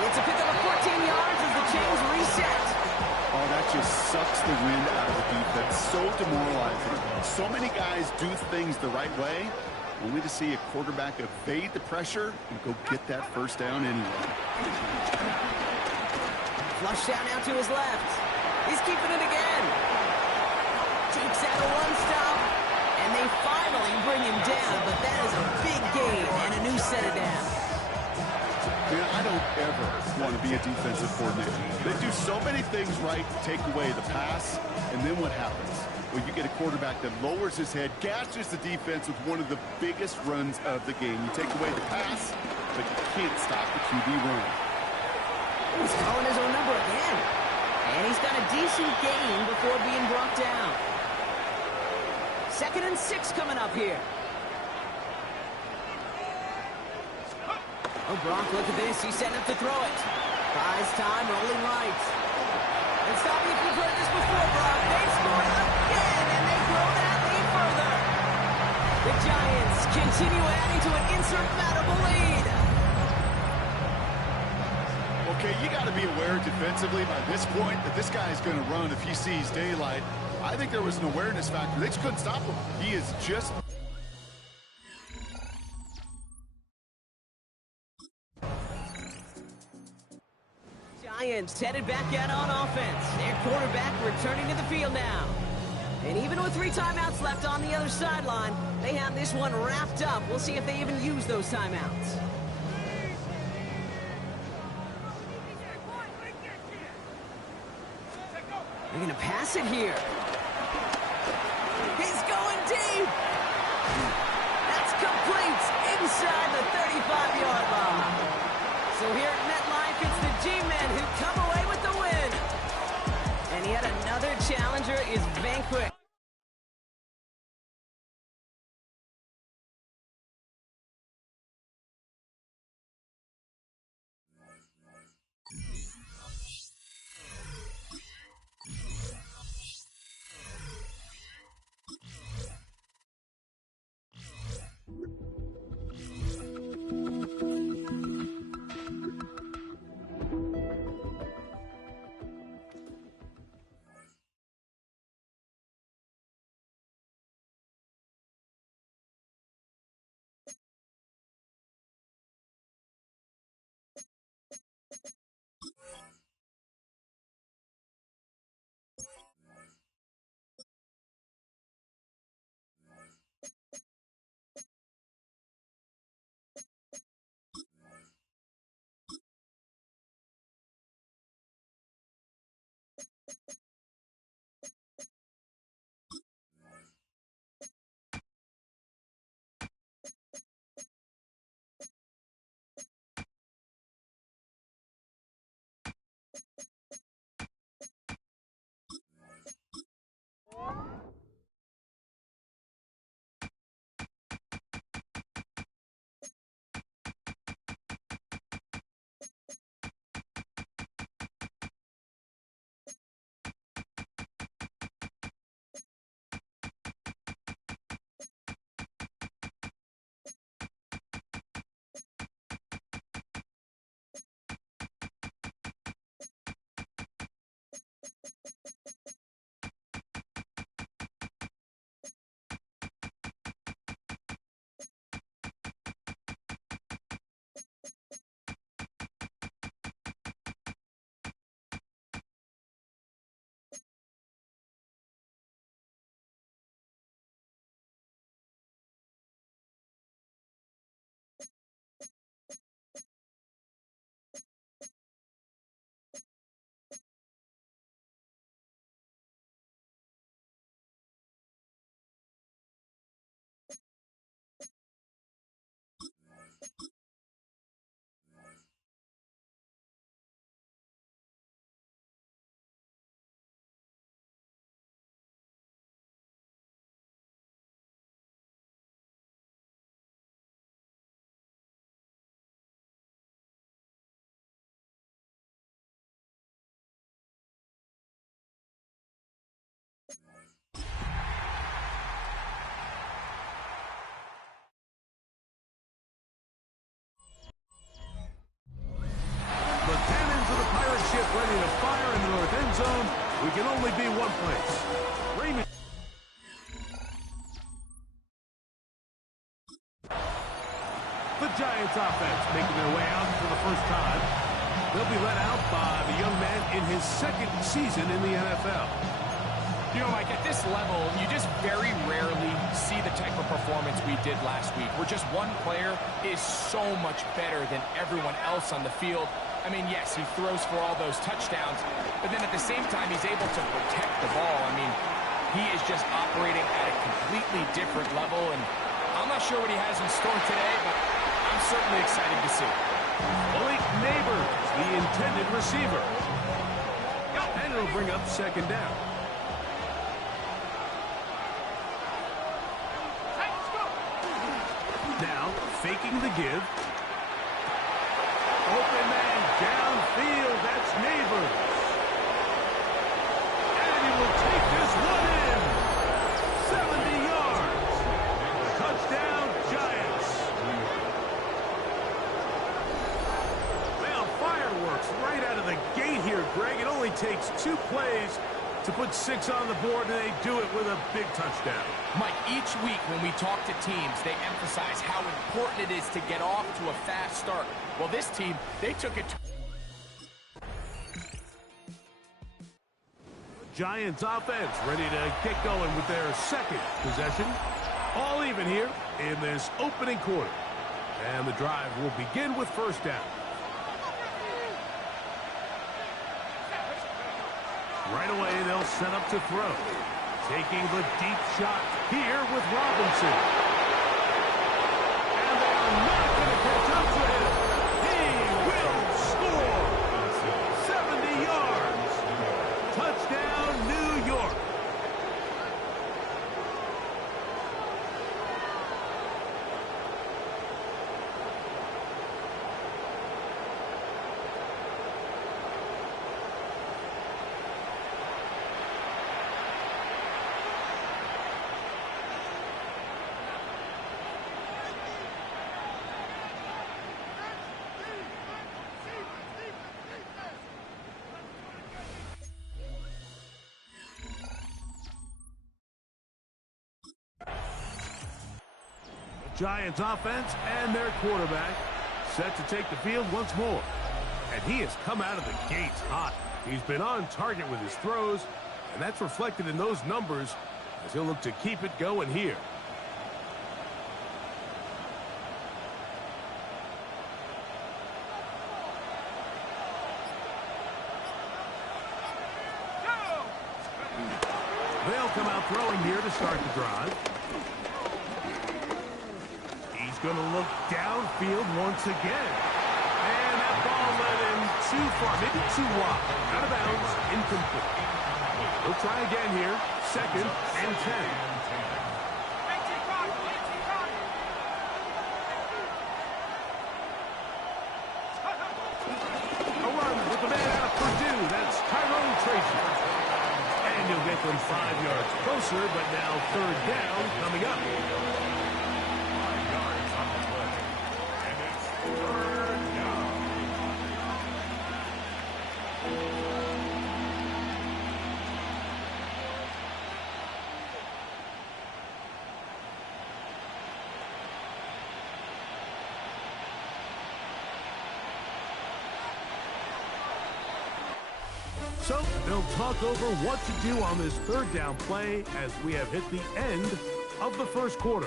It's a pickup of 14 yards as the chains reset. Oh, that just sucks the wind out of the defense. So demoralizing. So many guys do things the right way, only to see a quarterback evade the pressure and go get that first down anyway. Flush down now to his left. He's keeping it again. Takes out a one-stop, and they finally bring him down, but that is a big gain and a new set of downs. Man, I don't ever want to be a defensive coordinator. They do so many things right to take away the pass, and then what happens? Well, you get a quarterback that lowers his head, gashes the defense with one of the biggest runs of the game. You take away the pass, but you can't stop the QB run. He's calling his own number again. And he's got a decent gain before being brought down. 2nd and 6 coming up here. Oh, Brock, look at this. He's setting up to throw it. Buys time, rolling right. And stop me if you've heard this before, Brock. They scored again, and they grow that lead further. The Giants continue adding to an insurmountable lead. Okay, you got to be aware defensively by this point that this guy is going to run if he sees daylight. I think there was an awareness factor. They just couldn't stop him. He is just... Giants headed back out on offense. Their quarterback returning to the field now. And even with 3 timeouts left on the other sideline, they have this one wrapped up. We'll see if they even use those timeouts. They're going to pass it here. He's going deep. That's complete inside the 35-yard line. So here at MetLife, it's the G-men who come away with the win. And yet another challenger is vanquished. The cannons of the pirate ship ready to fire in the north end zone. We can only be one place. Raymond. The Giants offense making their way out for the first time. They'll be led out by the young man in his 2nd season in the NFL. You know, Mike, at this level, you just very rarely see the type of performance we did last week, where just one player is so much better than everyone else on the field. I mean, yes, he throws for all those touchdowns, but then at the same time, he's able to protect the ball. I mean, he is just operating at a completely different level, and I'm not sure what he has in store today, but I'm certainly excited to see. Blake Neighbors, the intended receiver. And it'll bring up 2nd down. Now, faking the give. Open man downfield. That's Neighbors. And he will take this one in. 70 yards. Touchdown, Giants. takes 2 plays to put 6 on the board, and they do it with a big touchdown. Mike, each week when we talk to teams, they emphasize how important it is to get off to a fast start. Well, this team, they took it. Giants offense ready to get going with their second possession. All even here in this opening quarter. And the drive will begin with first down. Right away, they'll set up to throw. Taking the deep shot here with Robinson. And they are not going to catch up to him. He will score. 70 yards. Touchdown, New York. Giants offense and their quarterback set to take the field once more. And he has come out of the gates hot. He's been on target with his throws, and that's reflected in those numbers as he'll look to keep it going here. They'll come out throwing here to start the drive. Going to look downfield once again. And that ball led him too far, maybe too wide. Out of bounds, incomplete. We'll try again here. 2nd and 10. A run with the man out of Purdue. That's Tyrone Tracy. And you'll get them 5 yards closer, but now 3rd down coming up. So they'll talk over what to do on this 3rd down play as we have hit the end of the first quarter.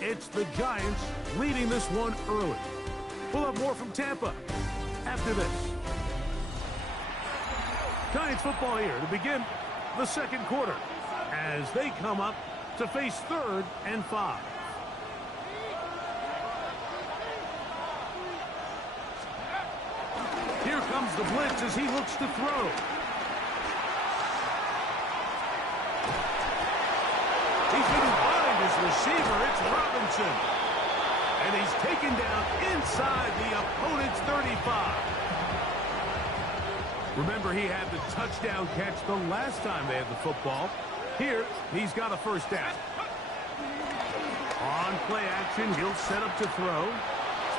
It's the Giants leading this one early. We'll have more from Tampa after this. Giants football here to begin the 2nd quarter as they come up to face 3rd and 5. Here comes the blitz as he looks to throw. He's been behind his receiver. It's Robinson. And he's taken down inside the opponent's 35. Remember, he had the touchdown catch the last time they had the football. Here, he's got a first down. On play action, he'll set up to throw.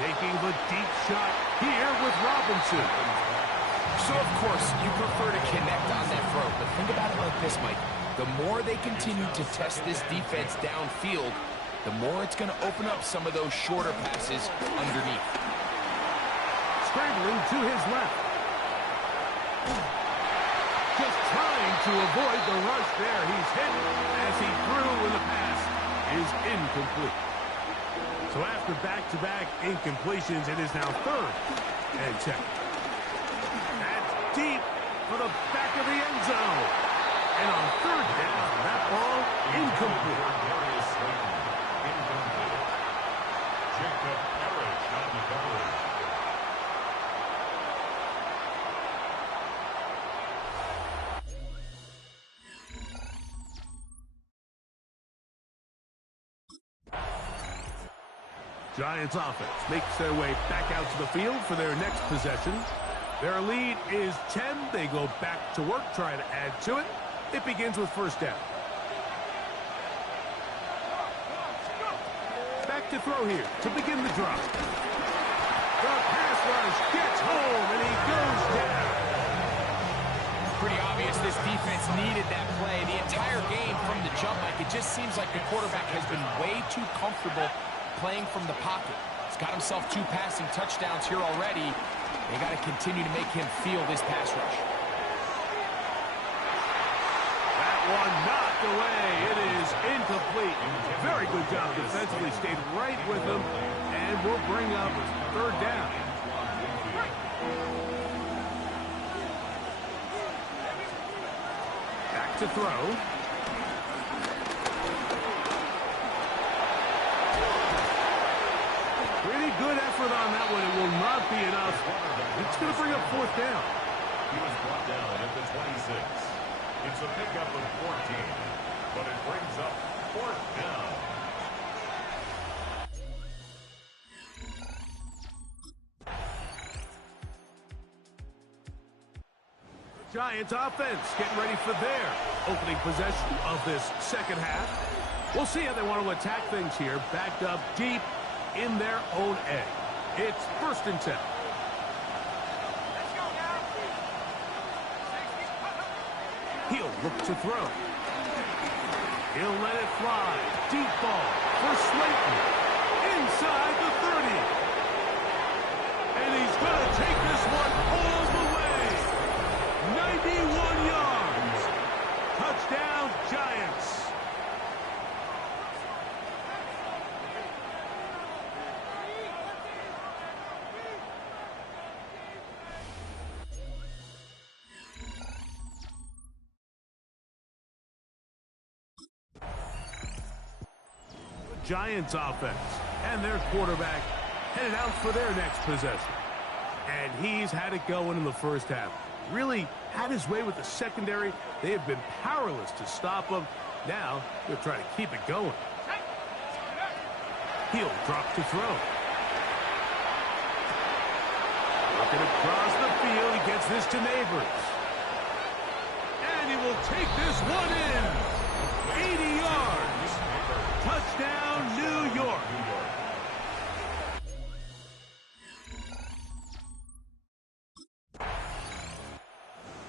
Taking the deep shot here with Robinson. So, of course, you prefer to connect on that throw. But think about it like this, Mike. The more they continue to test this defense downfield, the more it's going to open up some of those shorter passes underneath. Scrambling to his left. Just trying to avoid the rush there. He's hit as he threw and the pass is incomplete. So after back-to-back incompletions, it is now 3rd and 10. That's deep for the back of the end zone. And on 3rd down, that ball incomplete. Giants offense makes their way back out to the field for their next possession. Their lead is 10. They go back to work, trying to add to it. It begins with first down. Back to throw here to begin the drive. The pass rush gets home, and he goes down. Pretty obvious this defense needed that play. The entire game from the jump, Mike, it just seems like the quarterback has been way too comfortable playing from the pocket. He's got himself 2 passing touchdowns here already. They got to continue to make him feel this pass rush. That one knocked away. It is incomplete. Very good job defensively. Stayed right with him, and will bring up 3rd down. Back to throw. Pretty good effort on that one. It will not be enough. It's going to bring up 4th down. He was brought down at the 26. It's a pickup of 14, but it brings up 4th down. Giants offense getting ready for their opening possession of this second half. We'll see how they want to attack things here, backed up deep in their own end. It's 1st and 10. He'll look to throw. He'll let it fly. Deep ball for Slayton. Inside the 30. And he's going to take this one all the way. 91 yards. Touchdown, Giants. Giants offense and their quarterback headed out for their next possession. And he's had it going in the first half. Really had his way with the secondary. They have been powerless to stop him. Now they're trying to keep it going. He'll drop to throw. Looking across the field. He gets this to Neighbors. And he will take this one in. 80 yards. Touchdown, New York.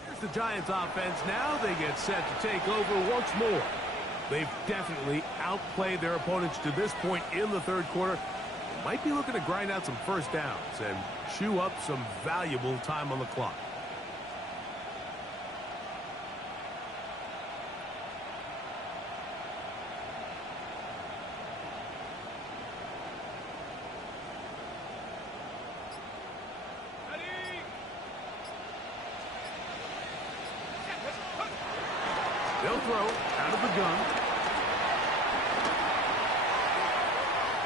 Here's the Giants offense now. They get set to take over once more. They've definitely outplayed their opponents to this point in the 3rd quarter. They might be looking to grind out some first downs and chew up some valuable time on the clock. They'll throw out of the gun.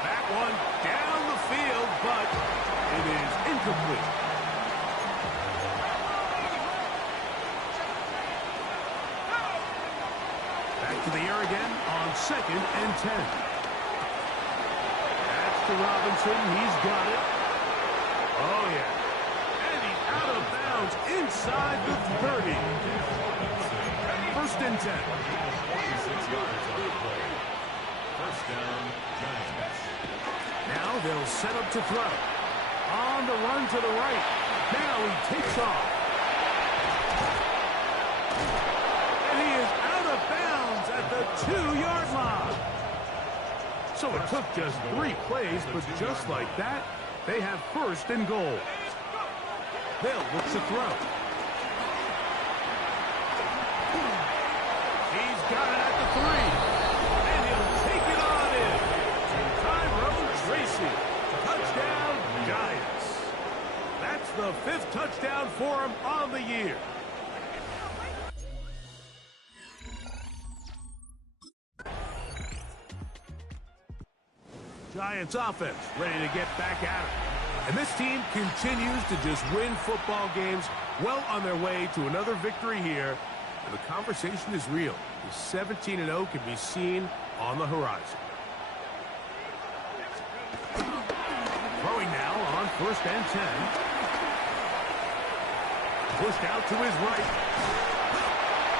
That one down the field, but it is incomplete. Back to the air again on 2nd and 10. That's to Robinson. He's got it. Oh, yeah. And he's out of bounds inside the 30. 1st and 10. 26 yards on the play. 1st down, Giants. Now they'll set up to throw. On the run to the right. Now he takes off. And he is out of bounds at the 2-yard line. So it took just 3 plays, but just like that, they have 1st and goal. They'll look to throw. Got it at the 3. And he'll take it on in. Tyrone Tracy. Touchdown, Giants. That's the 5th touchdown for him on the year. Giants offense ready to get back at it. And this team continues to just win football games, well on their way to another victory here. And the conversation is real. The 17-0 can be seen on the horizon. Throwing now on 1st and 10. Pushed out to his right.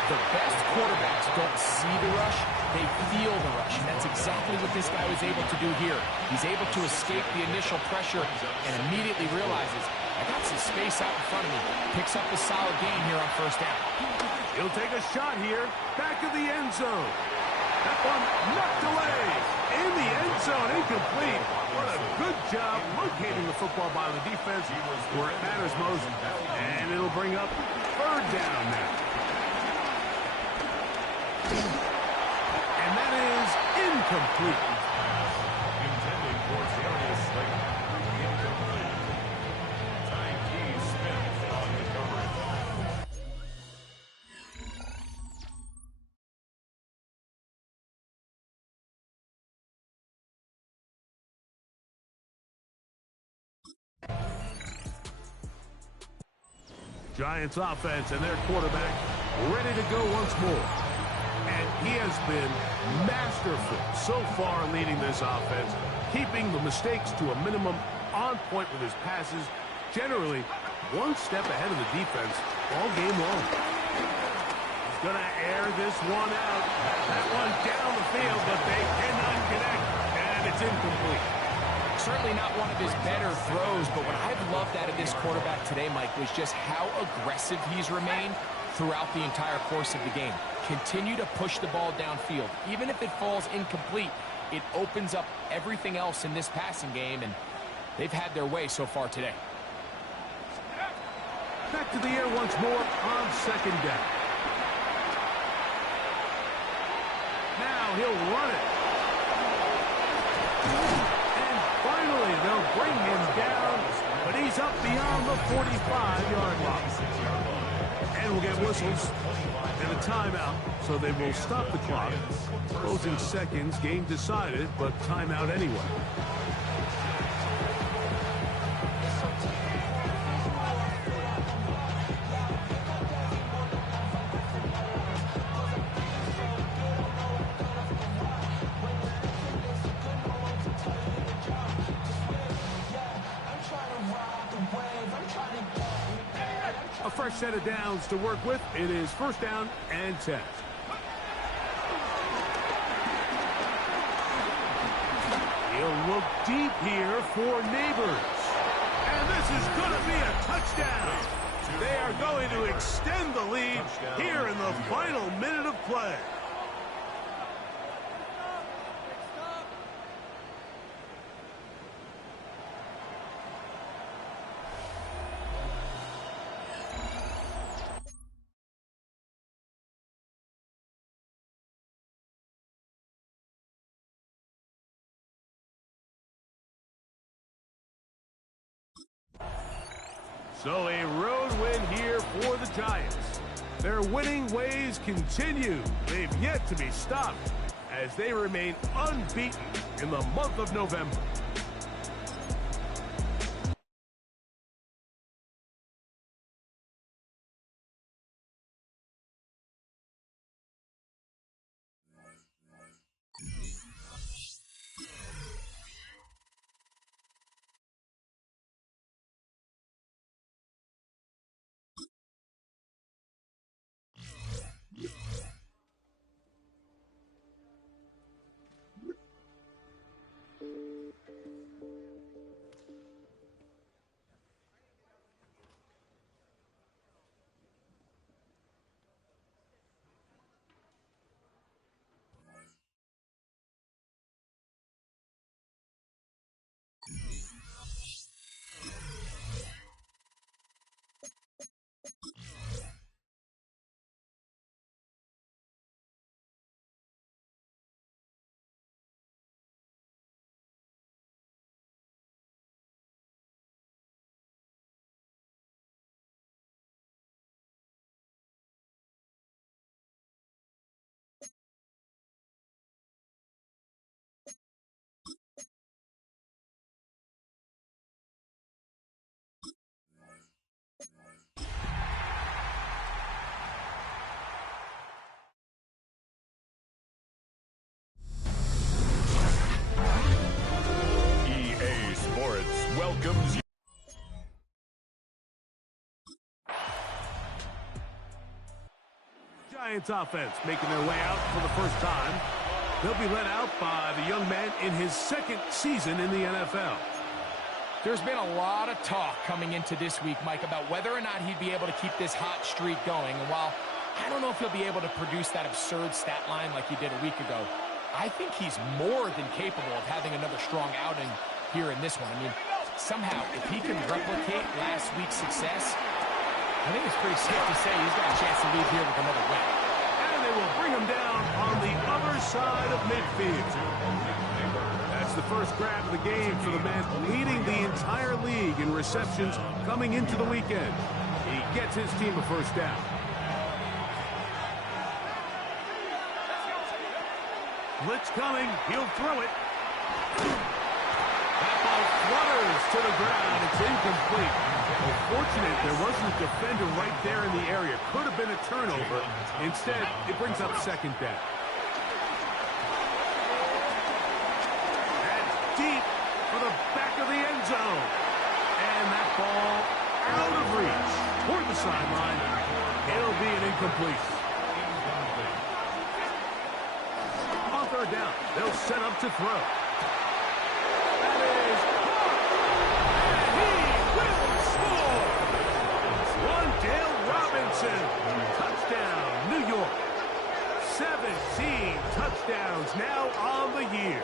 The best quarterbacks don't see the rush, they feel the rush. And that's exactly what this guy was able to do here. He's able to escape the initial pressure and immediately realizes, I got some space out in front of me. Picks up a solid gain here on 1st down. He'll take a shot here. Back of the end zone. That one knocked away. In the end zone, incomplete. What a good job locating the football by the defense where it matters most. And it'll bring up third down now. And that is incomplete. Intended for Darius Slayton. Incomplete. Time key Smith on the coverage. Giants offense and their quarterback ready to go once more. And he has been masterful so far leading this offense, keeping the mistakes to a minimum, on point with his passes, generally one step ahead of the defense all game long. He's going to air this one out. That one down the field, but they cannot connect, and it's incomplete. Certainly not one of his better throws, but what I've loved out of this quarterback today, Mike, was just how aggressive he's remained throughout the entire course of the game. Continue to push the ball downfield. Even if it falls incomplete, it opens up everything else in this passing game, and they've had their way so far today. Back to the air once more on second down. Now he'll run it. And finally, they'll bring him down, but he's up beyond the 45-yard line. And we'll get whistles and a timeout, so they will stop the clock. Closing seconds, game decided, but timeout anyway. A fresh set of downs to work with. It is first down and 10. He'll look deep here for Neighbors. And this is going to be a touchdown. They are going to extend the lead here in the final minute of play. So a road win here for the Giants. Their winning ways continue. They've yet to be stopped as they remain unbeaten in the month of November. Welcomes you. Giants offense making their way out for the first time. They'll be led out by the young man in his second season in the NFL. There's been a lot of talk coming into this week, Mike, about whether or not he'd be able to keep this hot streak going. And while I don't know if he'll be able to produce that absurd stat line like he did a week ago. I think he's more than capable of having another strong outing here in this one. I mean, somehow, if he can replicate last week's success, I think it's pretty safe to say he's got a chance to leave here with another win. And they will bring him down on the other side of midfield. That's the first grab of the game for the man leading the entire league in receptions coming into the weekend. He gets his team a first down. Blitz coming. He'll throw it. That ball flutters to the ground. It's incomplete. Fortunate there wasn't a defender right there in the area. Could have been a turnover. Instead, it brings up second down. That's deep for the back of the end zone. And that ball out of reach toward the sideline. It'll be an incompletion. On third down, they'll set up to throw. That is Dale Robinson, touchdown, New York. 17 touchdowns now on the year.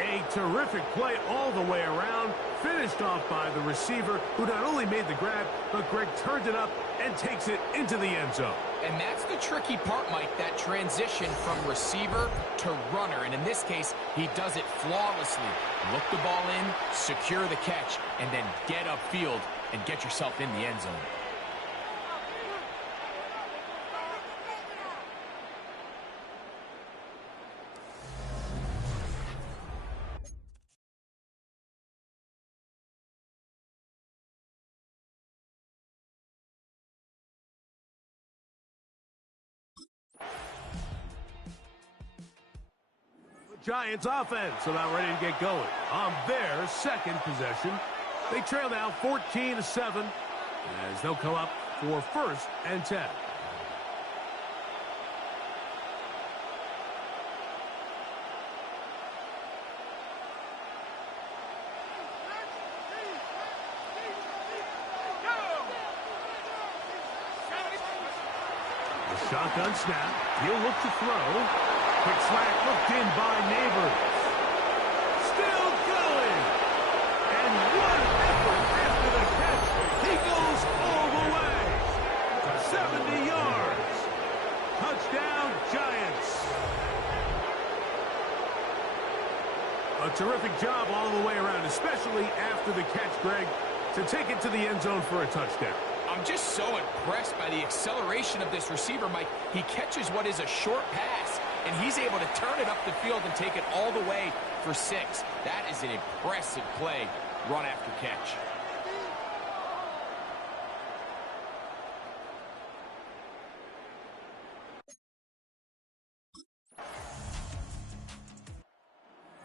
A terrific play all the way around, finished off by the receiver, who not only made the grab, but Greg turned it up and takes it into the end zone. And that's the tricky part, Mike, that transition from receiver to runner. And in this case, he does it flawlessly. Look the ball in, secure the catch, and then get upfield and get yourself in the end zone. Giants offense about ready to get going on their second possession. They trail now 14-7 as they'll come up for first and 10. The shotgun snap. He'll look to throw. Quick slant looked in by Neighbors. Still going. And what an effort after the catch. He goes all the way. 70 yards. Touchdown, Giants. A terrific job all the way around, especially after the catch, Greg, to take it to the end zone for a touchdown. I'm just so impressed by the acceleration of this receiver, Mike. He catches what is a short pass, and he's able to turn it up the field and take it all the way for 6. That is an impressive play, run after catch.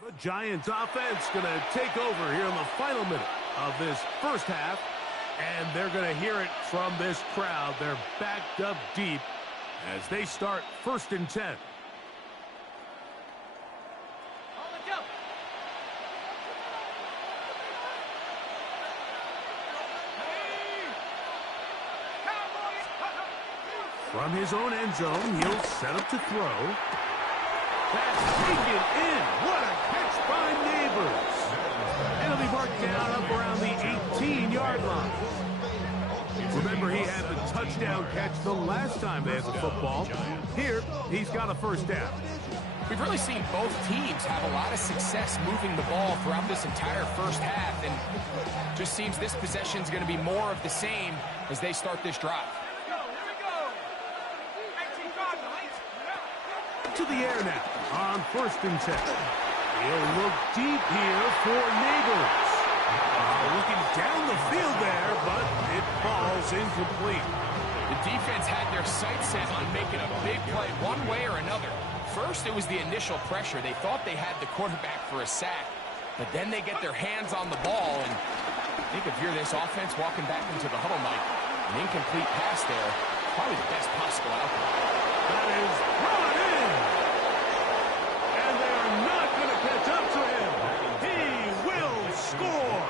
The Giants offense going to take over here in the final minute of this first half. And they're going to hear it from this crowd. They're backed up deep as they start first and 10. From his own end zone, he'll set up to throw. That's taken in. What a catch by Neighbors. And it'll be marked down up around the 18-yard line. Remember, he had the touchdown catch the last time they had the football. Here, he's got a first down. We've really seen both teams have a lot of success moving the ball throughout this entire first half, and just seems this possession's going to be more of the same as they start this drive. To the air now on first and 10. He'll look deep here for Neighbors. Looking down the field there, but it falls incomplete. The defense had their sights set on making a big play one way or another. First, it was the initial pressure. They thought they had the quarterback for a sack, but then they get their hands on the ball, and I think if you're this offense walking back into the huddle, Mike, an incomplete pass there, probably the best possible outcome. That is brought in, and they are not going to catch up to him. He will score.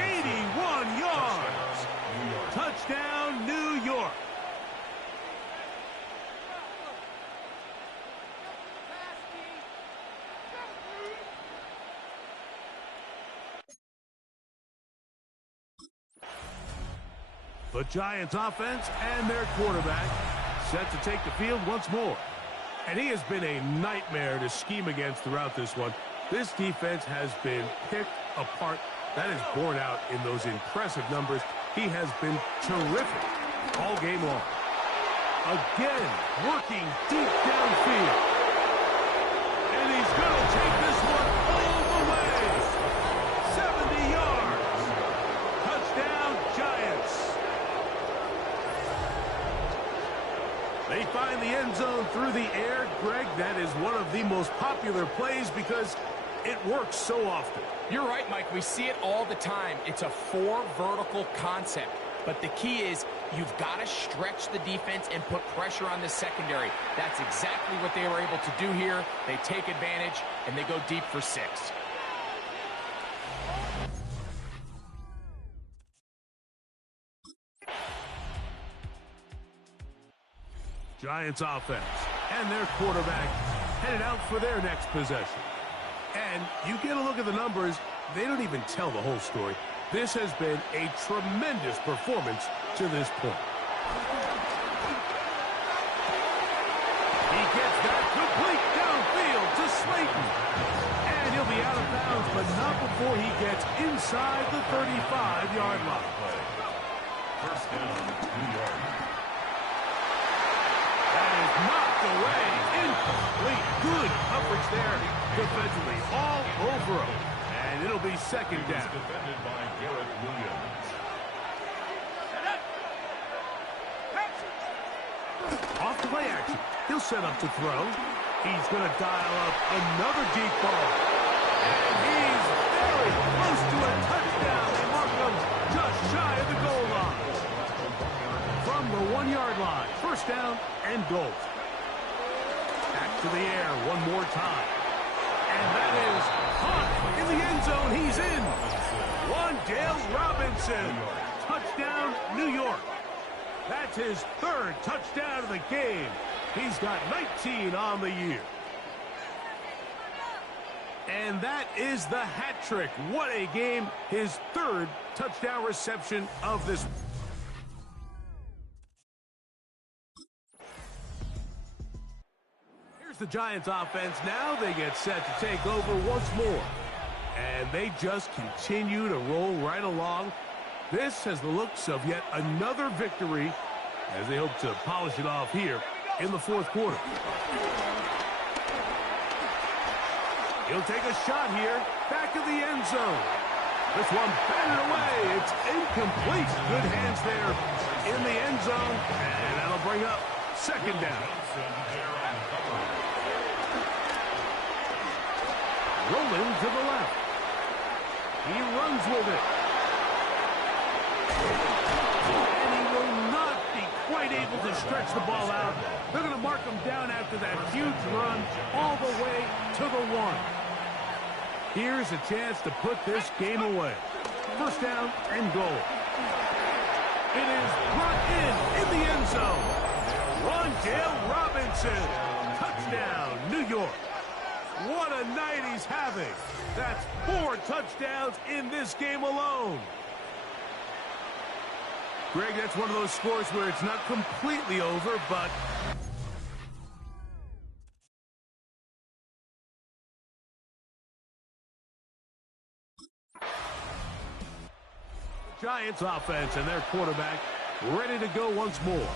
81 yards. Touchdown, New York. The Giants offense and their quarterback set to take the field once more. And he has been a nightmare to scheme against throughout this one. This defense has been picked apart. That is borne out in those impressive numbers. He has been terrific all game long. Again, working deep downfield. And he's going to take this one all the way. 70 yards. Touchdown, Giants. They find the end zone through the air. Greg, that is one of the most popular plays because it works so often. You're right, Mike. We see it all the time. It's a 4 vertical concept. But the key is you've got to stretch the defense and put pressure on the secondary. That's exactly what they were able to do here. They take advantage, and they go deep for 6. Giants offense and their quarterback headed out for their next possession. And you get a look at the numbers, they don't even tell the whole story. This has been a tremendous performance to this point. He gets that complete downfield to Slayton. And he'll be out of bounds, but not before he gets inside the 35-yard line. First down, New York. That is knocked away. Incomplete. Good coverage there defensively. All over him. And it'll be second down. Defended by Garrett Williams. Off the play action. He'll set up to throw. He's going to dial up another deep ball. And he's very close to a touchdown. They mark him just shy of the goal line. From the 1-yard line. First down and goal. Back to the air one more time. And that is caught in the end zone. He's in. Wan'Dale Robinson. Touchdown, New York. That's his 3rd touchdown of the game. He's got 19 on the year. And that is the hat trick. What a game. His 3rd touchdown reception of this. Here's the Giants offense. Now they get set to take over once more. And they just continue to roll right along. This has the looks of yet another victory as they hope to polish it off here in the 4th quarter. He'll take a shot here, back of the end zone. This one batted away. It's incomplete. Good hands there in the end zone, and that'll bring up second down. Rolling to the left. He runs with it. And he will not be quite able to stretch the ball out. They're going to mark him down after that huge run all the way to the 1. Here's a chance to put this game away. First down and goal. It is brought in the end zone. Wan'Dale Robinson. Touchdown, New York. What a night he's having. That's 4 touchdowns in this game alone. Greg, that's one of those scores where it's not completely over, but the Giants offense and their quarterback ready to go once more.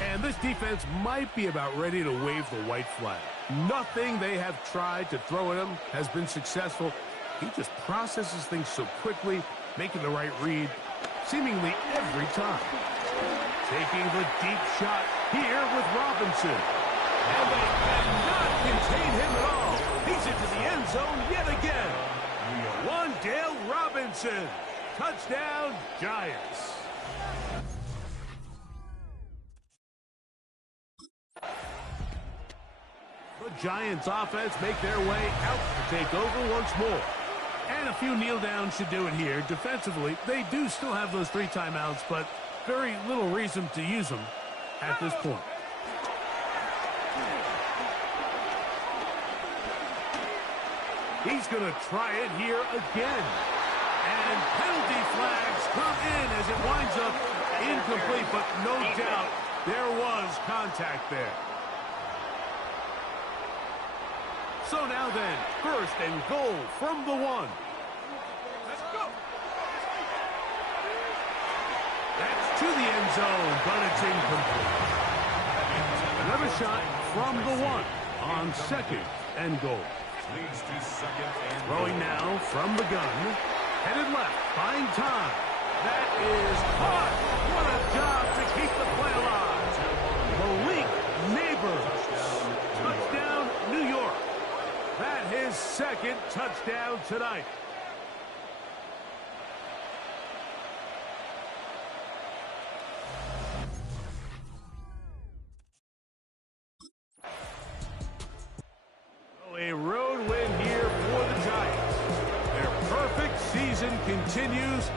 And this defense might be about ready to wave the white flag. Nothing they have tried to throw at him has been successful. He just processes things so quickly, making the right read seemingly every time. Taking the deep shot here with Robinson. And they cannot contain him at all. He's into the end zone yet again. Wan'Dale Robinson. Touchdown, Giants. The Giants offense make their way out to take over once more. And a few kneel downs should do it here. Defensively, they do still have those 3 timeouts, but very little reason to use them at this point. He's going to try it here again. And penalty flags come in as it winds up incomplete, but no doubt there was contact there. So now then, first and goal from the 1. Let's go. That's to the end zone, but it's incomplete. Another shot from the 1 on second and goal. Throwing now from the gun. Headed left, buying time. That is caught. What a job to keep the play alive. Malik Neighbors. Touchdown, New York. That his second touchdown tonight. A road win here for the Giants. Their perfect season continues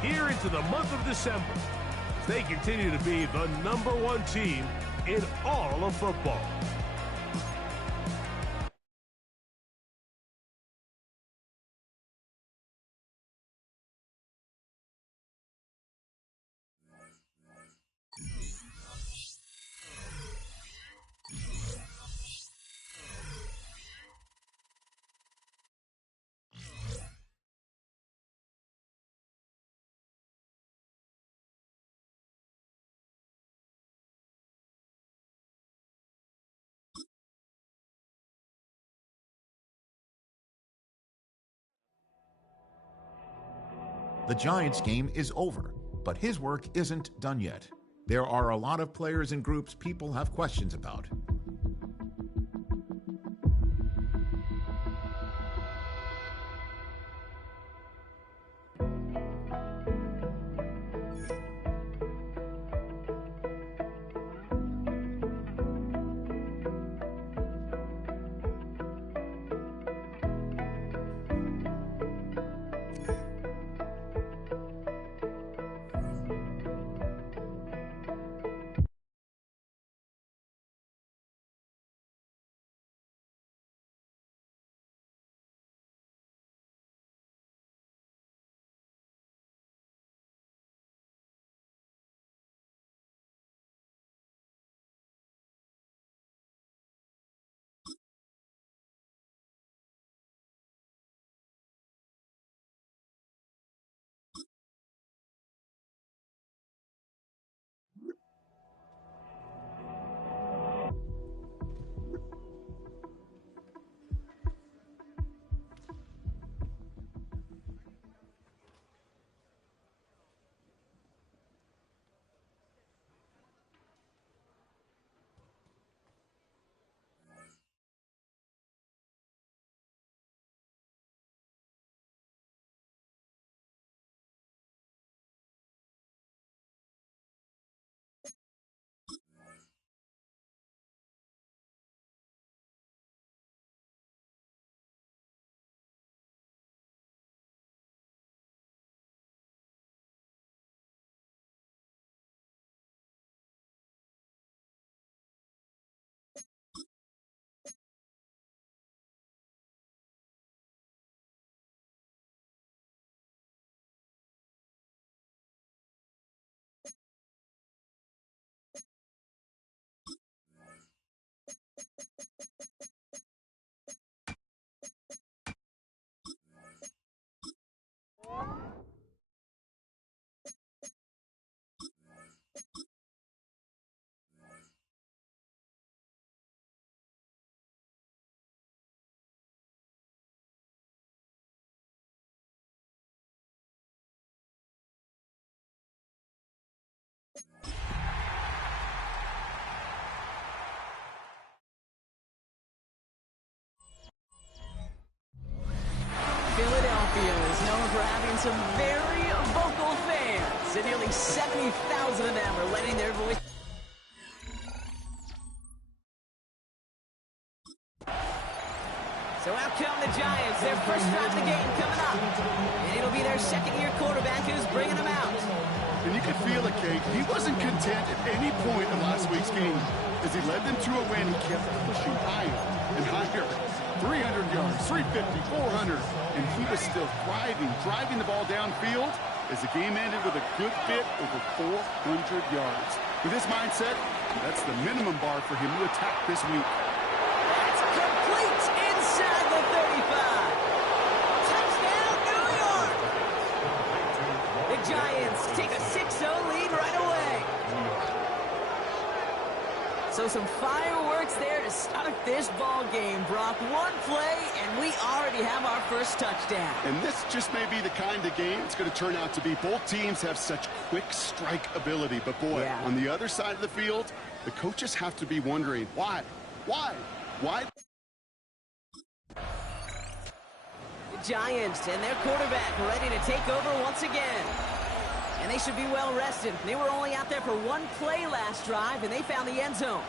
here into the month of December. They continue to be the #1 team in all of football. The Giants game is over, but his work isn't done yet. There are a lot of players and groups people have questions about. Philadelphia is known for having some very vocal fans, and nearly 70,000 of them are letting their voice. So out come the Giants, their first drive of the game coming up. And it'll be their second-year quarterback who's bringing them out. And you could feel it, Kate. He wasn't content at any point of last week's game. As he led them to a win, he kept pushing higher and higher. 300 yards, 350, 400. And he was still thriving, driving the ball downfield. as the game ended with a good bit over 400 yards. With this mindset, that's the minimum bar for him to attack this week. That's complete inside the 35. Touchdown, New York! The Giants take a 6-0 lead right away. So some fireworks there to start this ball game, Brock. One play, and we already have our first touchdown. And this just may be the kind of game it's going to turn out to be. Both teams have such quick strike ability. But, boy, on the other side of the field, the coaches have to be wondering, why? Why? Why? The Giants and their quarterback ready to take over once again. And they should be well rested. They were only out there for one play last drive, and they found the end zone.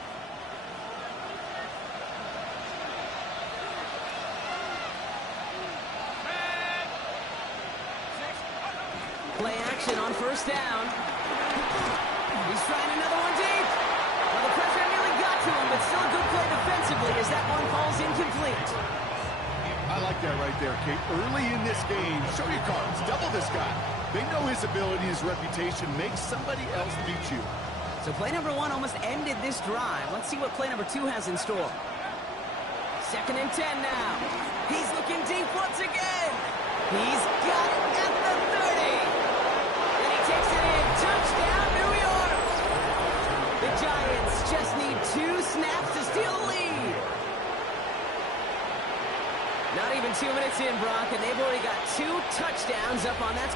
Play action on first down. He's trying another one deep. Well, the pressure nearly got to him, but still a good play defensively as that one falls incomplete. I like that right there, Kate. Early in this game, show your cards. Double this guy. They know his ability, his reputation makes somebody else beat you. So play number one almost ended this drive. Let's see what play number two has in store. 2nd and 10 now. He's looking deep once again. He's got it at the 30. And he takes it in. Touchdown, New York. The Giants just need 2 snaps to steal the lead. Not even 2 minutes in, Brock, and they've already got 2 touchdowns up on that.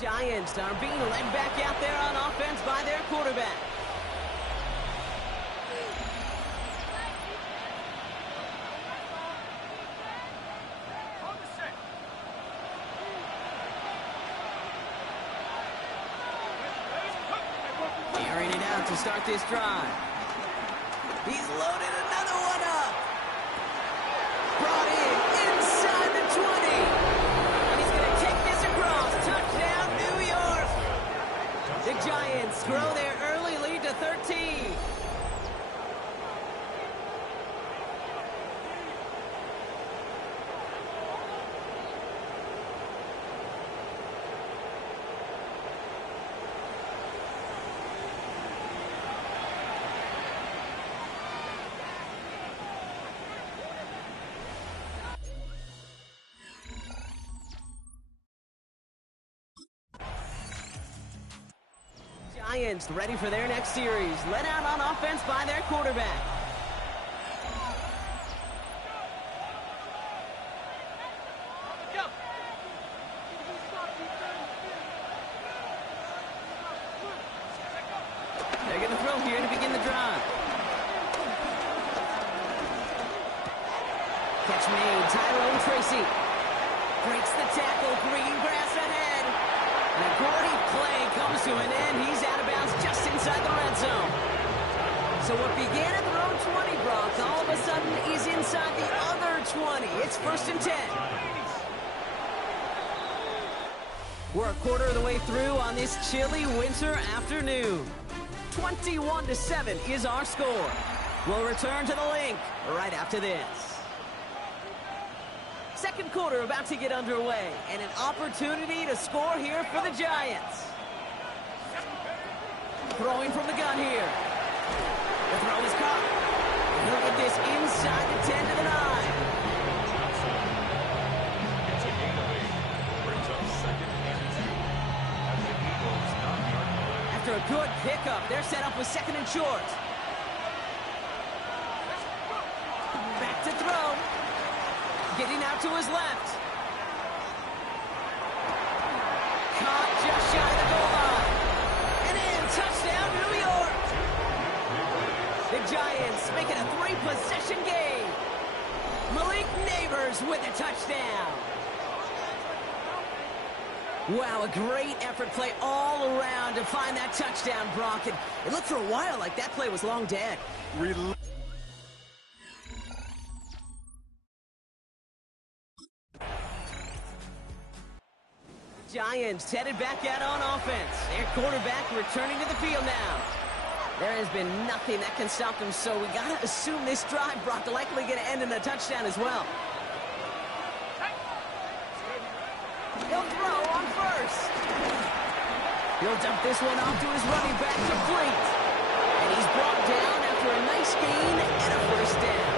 Giants are being led back out there on offense by their quarterback. Airing it out to start this drive. He's loaded another one up. Brought in inside the 20. And he's going to take this across. Touchdown, New York. The Giants grow their early lead to 13. Giants ready for their next series. Led out on offense by their quarterback. They're going to throw here to begin the drive. Catch made. Tyrone Tracy breaks the tackle. Green grass ahead. And a great play comes to an end. He's out of bounds just inside the red zone. So what began at their own 20, Brock, all of a sudden is inside the other 20. It's 1st and 10. We're a quarter of the way through on this chilly winter afternoon. 21-7 is our score. We'll return to the link right after this. Second quarter about to get underway, and an opportunity to score here for the Giants. Throwing from the gun here. The throw is caught. He'll get this inside the 10 to the 9. It's a gain of 8. Brings up 2nd and 2. At the Eagles' 9-yard line. After a good pickup, they're set up with 2nd and short. Back to throw. Getting out to his left. Caught just shy of the goal line. And in, touchdown, New York. The Giants make it a 3-possession game. Malik Neighbors with a touchdown. Wow, a great effort play all around to find that touchdown, Brock. And it looked for a while like that play was long dead. Giants headed back out on offense. Their quarterback returning to the field now. There has been nothing that can stop them, so we got to assume this drive, Brock, likely going to end in a touchdown as well. He'll throw on first. He'll dump this one off to his running back, complete. And he's brought down after a nice gain and a first down.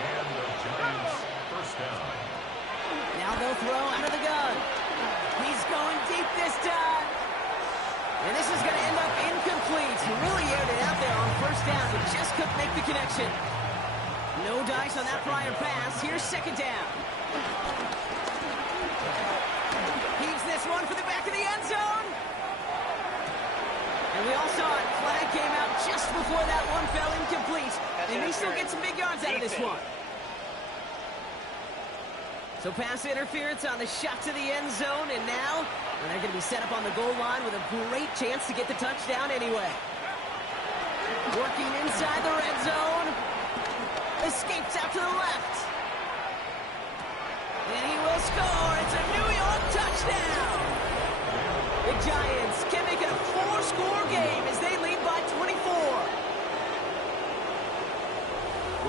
And the Giants first down. Now they'll throw out of the gun. He's going deep this time. And this is going to end up incomplete. He really aired it out there on first down, but just couldn't make the connection. No dice on that prior pass. Here's second down. Heaves this one for the back of the end zone. And we all saw it. Flag came out just before that one fell incomplete. They may still get some big yards out of this one. So pass interference on the shot to the end zone, and now they're going to be set up on the goal line with a great chance to get the touchdown anyway. Working inside the red zone. Escapes out to the left. And he will score. It's a New York touchdown. The Giants can make it a 4-score game as they lead by 24.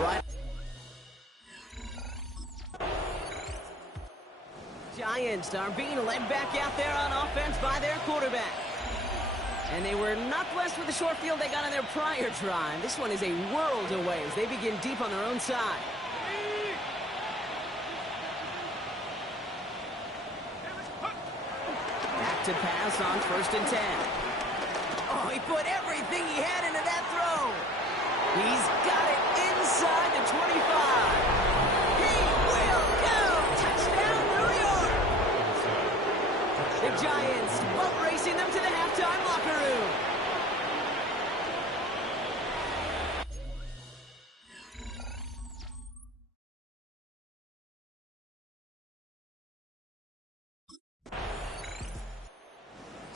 Right. Giants are being led back out there on offense by their quarterback. And they were not blessed with the short field they got on their prior drive. This one is a world away as they begin deep on their own side. Back to pass on 1st and 10. Oh, he put everything he had into that throw. He's got it inside the 25. He will go! Touchdown, New York! The Giants boat racing them to the halftime locker room.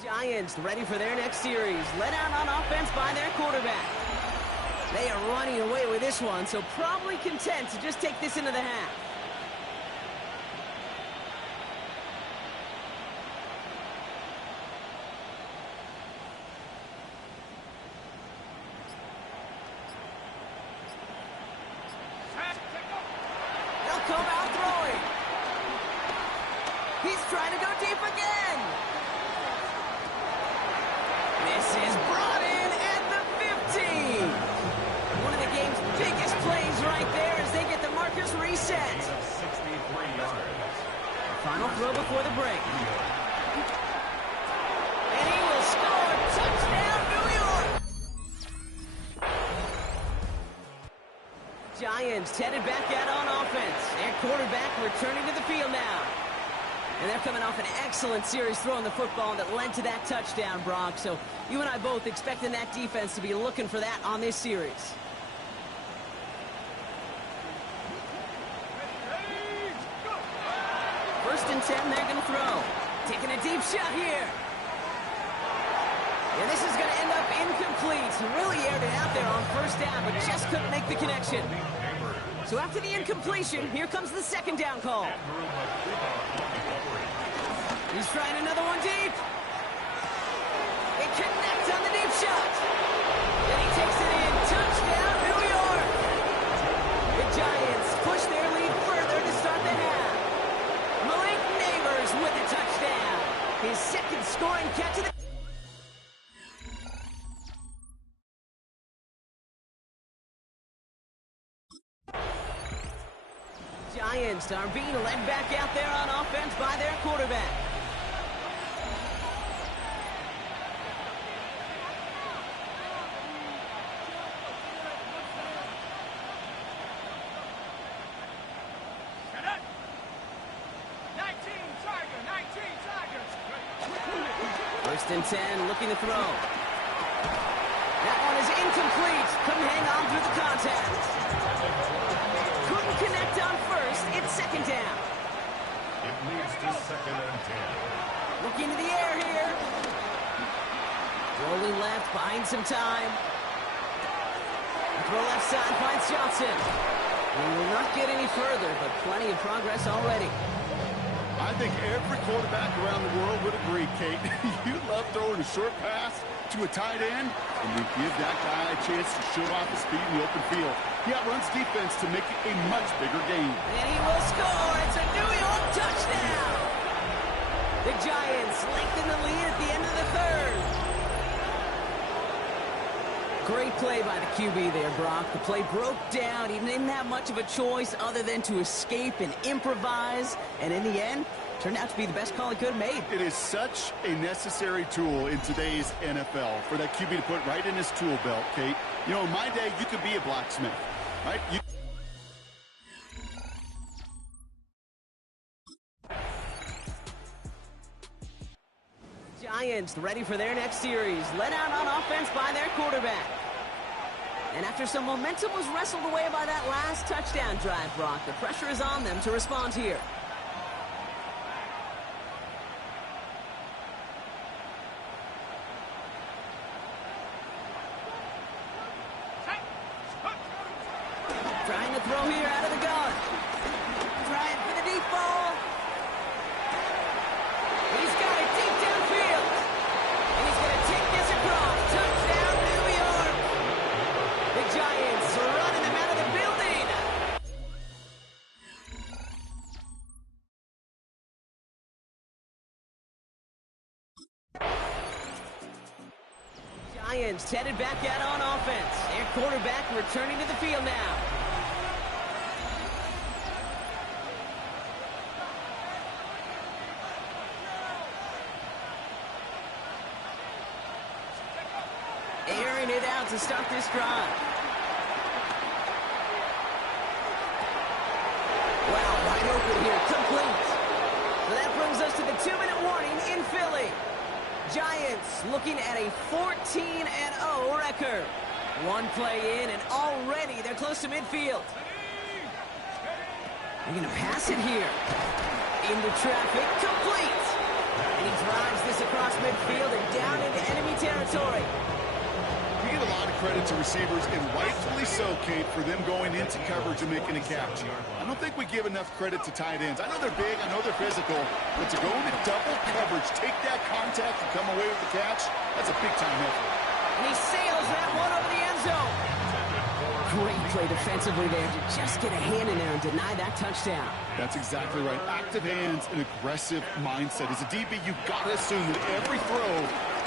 Giants ready for their next series. Led out on offense by their quarterback. They are running away with this one, so probably content to just take this into the half. They'll come out throwing. He's trying to go deep again. This is brought in at the 15. One of the game's biggest plays right there as they get the markers reset. 63 yards. Final throw before the break. And he will score. Touchdown, New York! Giants headed back out on offense. Their quarterback returning to the field now. And they're coming off an excellent series throwing the football that led to that touchdown, Brock. So you and I both expecting that defense to be looking for that on this series. First and 10, they're going to throw. Taking a deep shot here. And this is going to end up incomplete. Really aired it out there on first down, but just couldn't make the connection. So after the incompletion, here comes the second down call. He's trying another one deep. It connects on the deep shot. Then he takes it in. Touchdown, New York. The Giants push their lead further to start the half. Malik Neighbors with a touchdown. His second scoring catch of the... Giants are being led back out there on offense by their quarterback. First and 10, looking to throw. That one is incomplete. Couldn't hang on through the contact. Couldn't connect on first. It's second down. It leads to 2nd and 10. Looking to the air here. Rolling left, buying some time. Throw left side, finds Johnson. He will not get any further, but plenty of progress already. I think every quarterback around the world would agree, Kate. You love throwing a short pass, back to a tight end, and you give that guy a chance to show off his speed in the open field. He outruns defense to make it a much bigger game. And he will score. It's a New York touchdown. The Giants lengthen the lead at the end of the third. Great play by the QB there, Brock. The play broke down. He didn't have much of a choice other than to escape and improvise. And in the end, turned out to be the best call he could have made. It is such a necessary tool in today's NFL for that QB to put right in his tool belt, Kate. You know, in my day, you could be a blacksmith, right? Giants ready for their next series, led out on offense by their quarterback. And after some momentum was wrestled away by that last touchdown drive, Brock, the pressure is on them to respond here. Trying to throw here out of the gun. Trying for the deep ball. He's got it deep downfield. And he's going to take this across. Touchdown, New York. The Giants are running them out of the building. Giants headed back out on offense. Their quarterback returning to the field now. Airing it out to start this drive. Wow, wide open here, complete. So that brings us to the 2-minute warning in Philly. Giants looking at a 14-0 record. One play in, and already they're close to midfield. They're going to pass it here. Into traffic, complete. And he drives this across midfield and down into enemy territory. We give a lot of credit to receivers, and rightfully so, Kate, for them going into coverage and making a catch. I don't think we give enough credit to tight ends. I know they're big, I know they're physical, but to go into double coverage, take that contact and come away with the catch, that's a big-time effort. And he sails that one over the end zone. Great play defensively there to just get a hand in there and deny that touchdown. That's exactly right. Active hands and aggressive mindset. As a DB, you've got to assume that every throw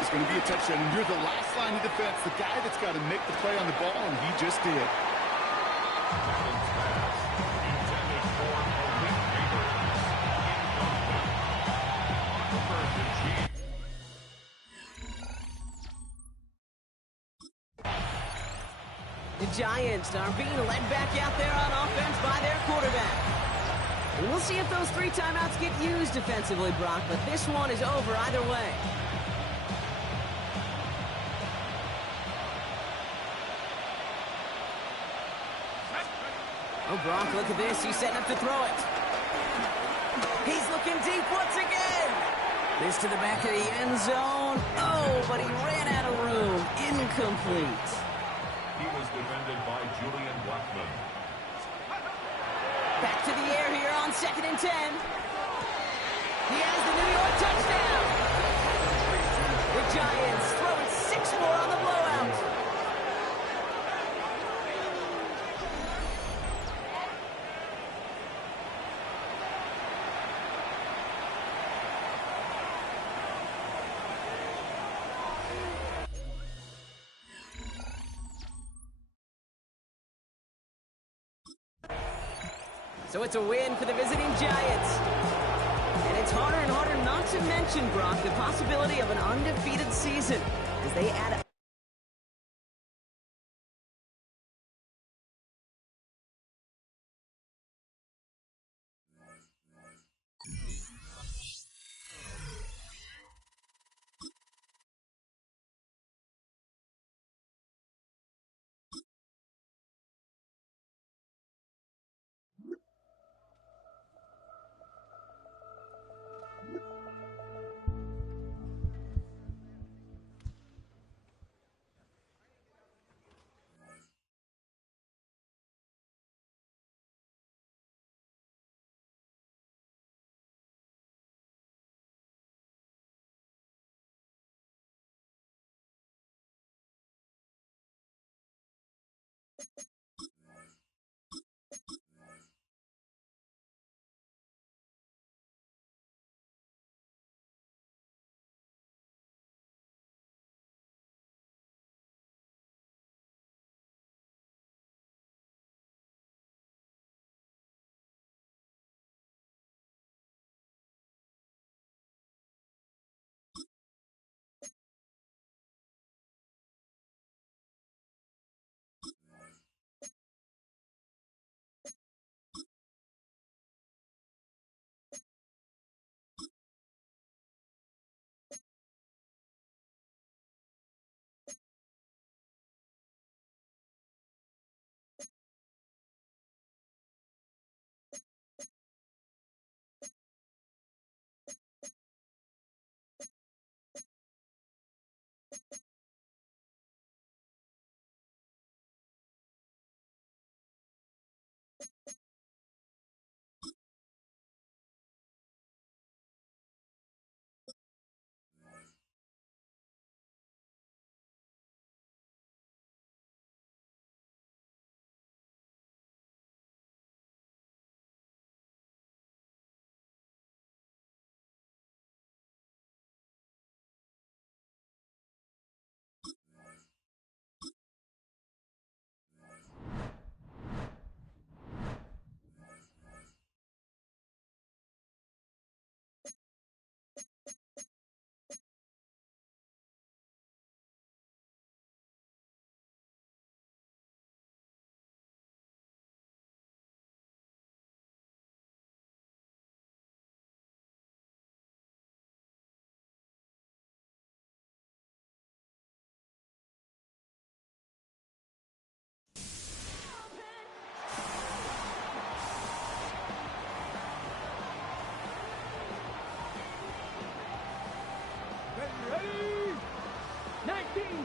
is going to be a touchdown, and you're the last line of defense, the guy that's got to make the play on the ball, and he just did. The Giants are being led back out there on offense by their quarterback. And we'll see if those 3 timeouts get used defensively, Brock, but this one is over either way. Oh, Brock, look at this. He's setting up to throw it. He's looking deep once again. This to the back of the end zone. Oh, but he ran out of room. Incomplete. He was defended by Julian Blackman. Back to the air here on 2nd and 10. He has the New York touchdown. The Giants throwing 6 more on the blowout. So it's a win for the visiting Giants. And it's harder and harder not to mention, Brock, the possibility of an undefeated season as they add up.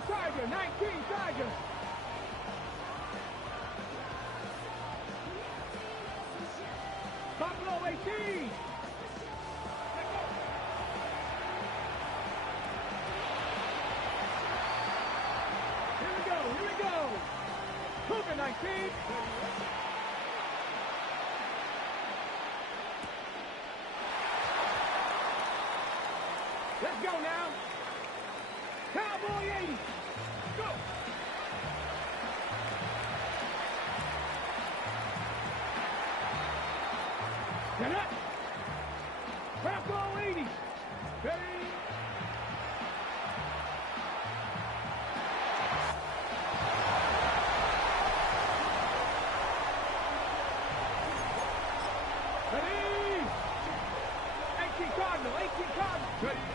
Tiger, 19, Tiger. Buffalo, 18. Here we go. Cougar, 19. Let's go now. Cowboy 80. Go. Get up. Bronco 80. Ready. Ready. 18 Cardinal. 18 Cardinal. Ready.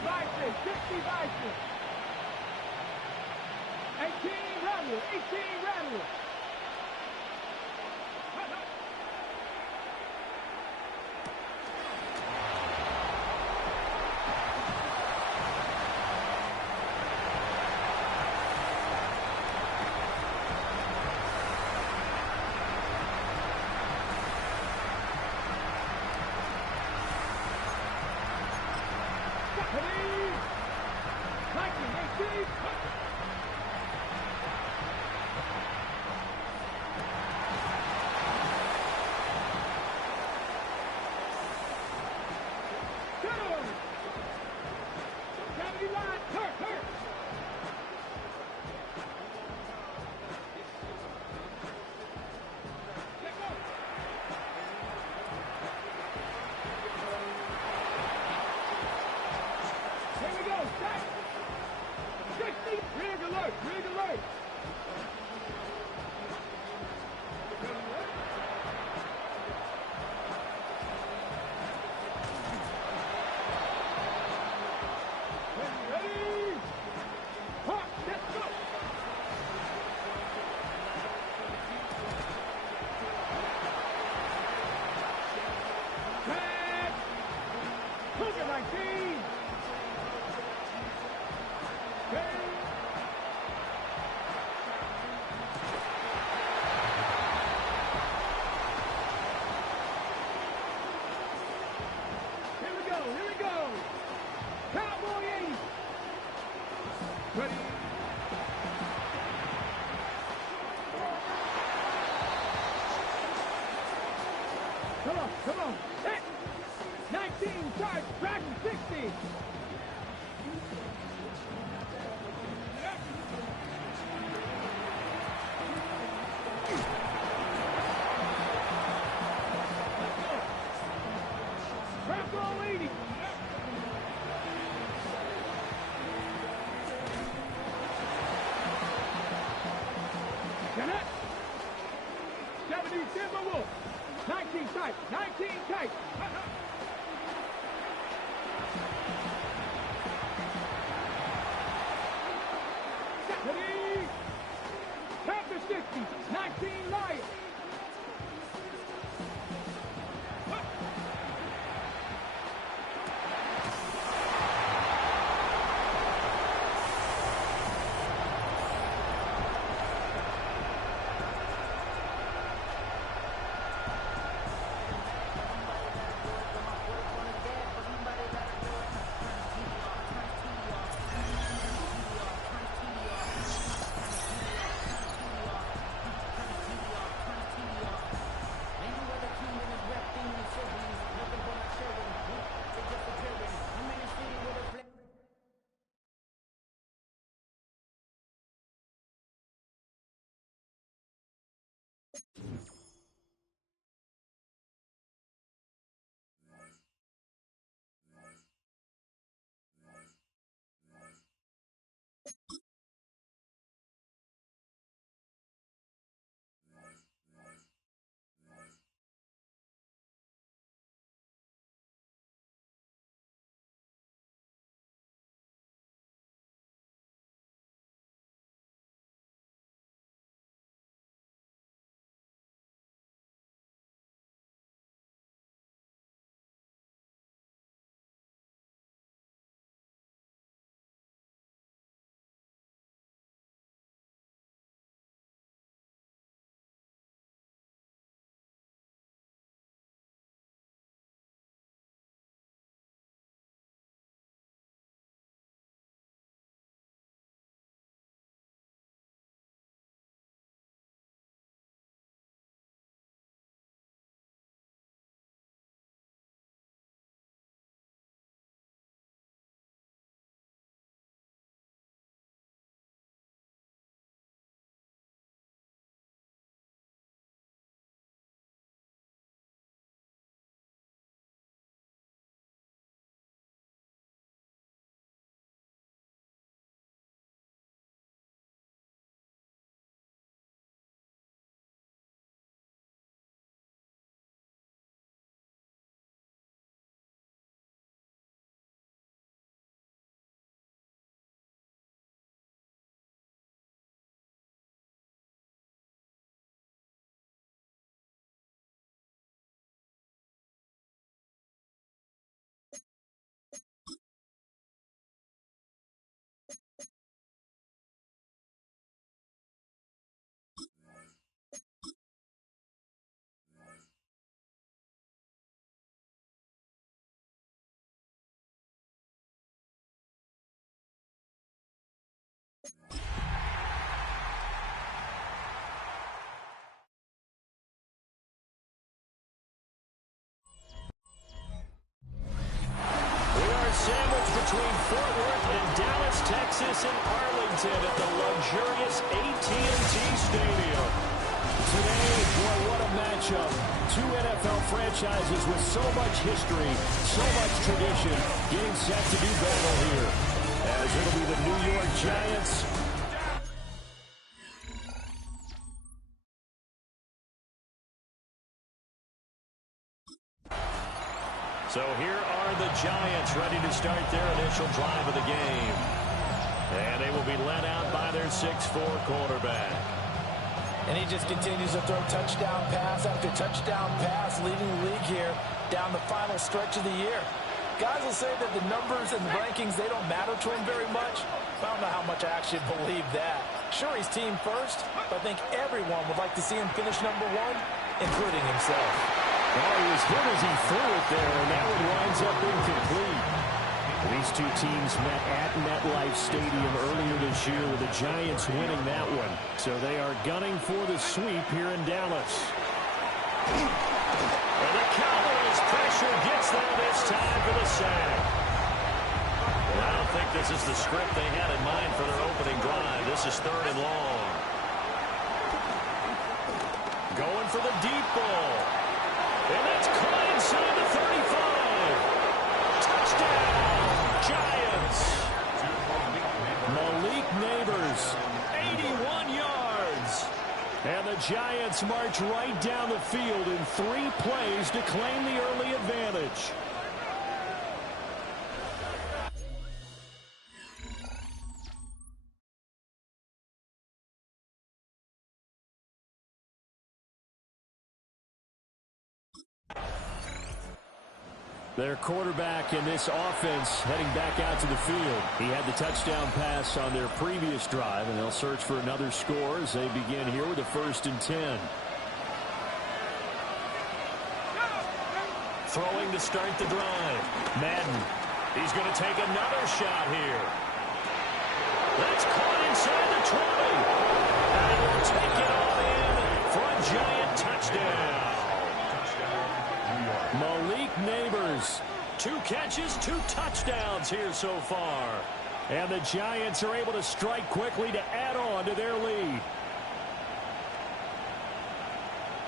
Vices. 18 Rattle. 18 Rattle. Come on. Hit. 19, charge, Dragon 60. Bronco 80. Janet. 70 Timberwolf. 19 tight. 19 tight. Ready. Panther 60. 19 Lions. sandwiched between Fort Worth and Dallas, Texas, and Arlington at the luxurious AT&T Stadium. Today, boy, what a matchup. Two NFL franchises with so much history, so much tradition, getting set to do battle here. As it'll be the New York Giants. So here are the Giants ready to start their initial drive of the game. And they will be led out by their 6'4" quarterback. And he just continues to throw touchdown pass after touchdown pass, leading the league here down the final stretch of the year. Guys will say that the numbers and the rankings, they don't matter to him very much. I don't know how much I actually believe that. Sure, he's team first, but I think everyone would like to see him finish #1, including himself. Well, he was hit as he threw it there, and that one winds up incomplete. These two teams met at MetLife Stadium earlier this year with the Giants winning that one. So they are gunning for the sweep here in Dallas. And the Cowboys' pressure gets them this time for the sack. Well, I don't think this is the script they had in mind for their opening drive. This is 3rd and long. Going for the deep ball. And that's caught inside the 35. Touchdown, Giants. Malik Neighbors, 81 yards. And the Giants march right down the field in 3 plays to claim the early advantage. Their quarterback in this offense heading back out to the field. He had the touchdown pass on their previous drive, and they'll search for another score as they begin here with a 1st and 10. Throwing to start the drive. Madden. He's going to take another shot here. That's caught inside the 20. And he will take it all in for a Giant touchdown. Malik Neighbors, 2 catches, 2 touchdowns here so far. And the Giants are able to strike quickly to add on to their lead.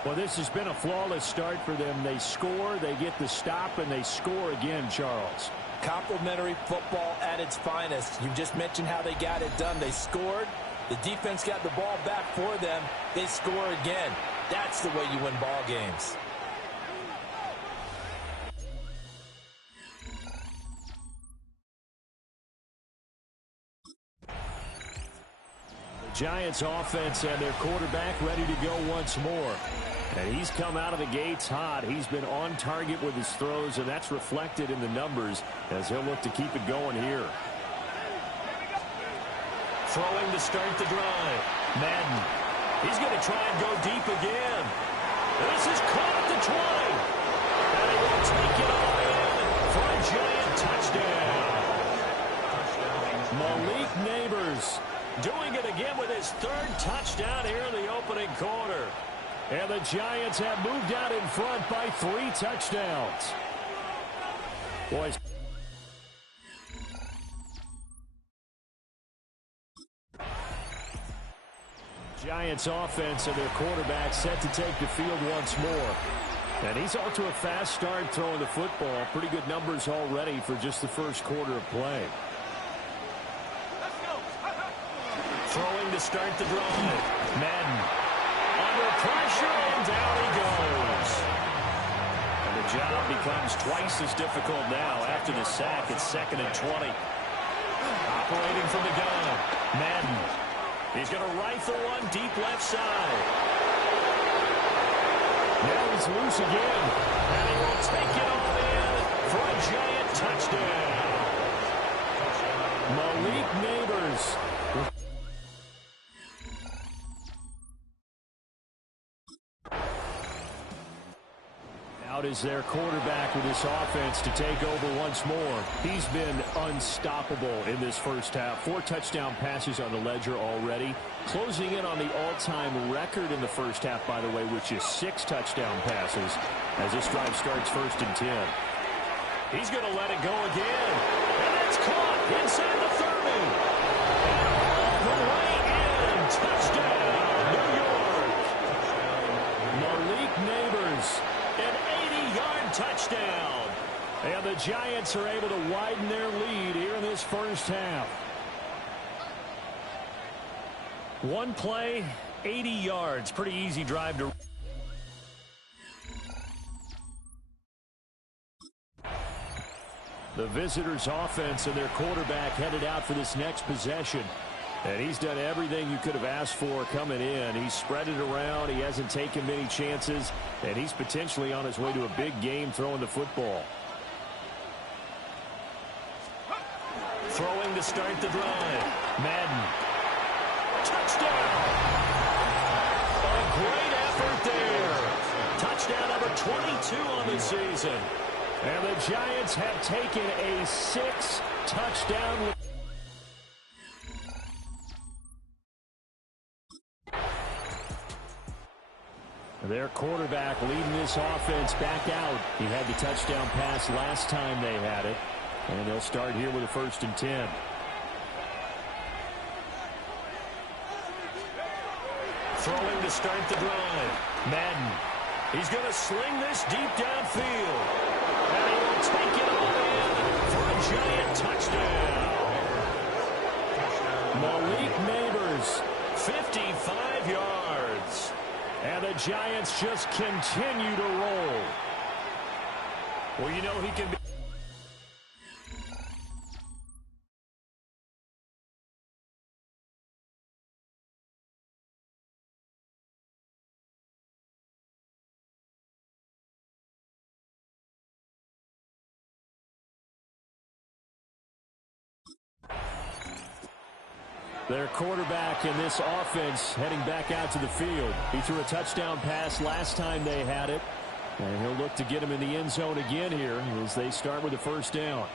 Well, this has been a flawless start for them. They score, they get the stop, and they score again, Charles. Complimentary football at its finest. You just mentioned how they got it done. They scored. The defense got the ball back for them. They score again. That's the way you win ball games. Giants offense and their quarterback ready to go once more. And he's come out of the gates hot. He's been on target with his throws, and that's reflected in the numbers as he'll look to keep it going here. Throwing to start the drive. Madden. He's going to try and go deep again. This is caught at the 20. And he will take it all in for a Giant touchdown. Malik Neighbors doing it again with his 3rd touchdown here in the opening quarter. And the Giants have moved out in front by 3 touchdowns. Boys. Giants offense and their quarterback set to take the field once more. And he's off to a fast start throwing the football. Pretty good numbers already for just the first quarter of play. Throwing to start the drive. Madden under pressure, and down he goes. And the job becomes twice as difficult now after the sack. It's 2nd and 20. Operating from the gun. Madden. He's going to rifle one deep left side. Now he's loose again. And he will take it all in for a Giant touchdown. Malik Neighbors. Out is their quarterback with this offense to take over once more. He's been unstoppable in this first half. 4 touchdown passes on the ledger already. Closing in on the all-time record in the first half, by the way, which is 6 touchdown passes as this drive starts 1st and 10. He's going to let it go again. And it's caught inside the 30. And all the way in. Touchdown, New York. Malik Neighbors, an 80-yard touchdown. And the Giants are able to widen their lead here in this first half. One play, 80 yards. Pretty easy drive to... The visitors' offense and their quarterback headed out for this next possession. And he's done everything you could have asked for coming in. He's spread it around. He hasn't taken many chances. And he's potentially on his way to a big game throwing the football. Throwing to start the drive. Madden. Touchdown! A great effort there. Touchdown number 22 on the season. And the Giants have taken a 6-touchdown lead. Their quarterback leading this offense back out. He had the touchdown pass last time they had it. And they'll start here with a 1st and 10. Throwing to start the drive. Madden. He's going to sling this deep downfield. And he will take it all in for a Giant touchdown. Malik Neighbors, 55 yards. And the Giants just continue to roll. Well, you know he can be... Their quarterback in this offense heading back out to the field. He threw a touchdown pass last time they had it. And he'll look to get him in the end zone again here as they start with a 1st down.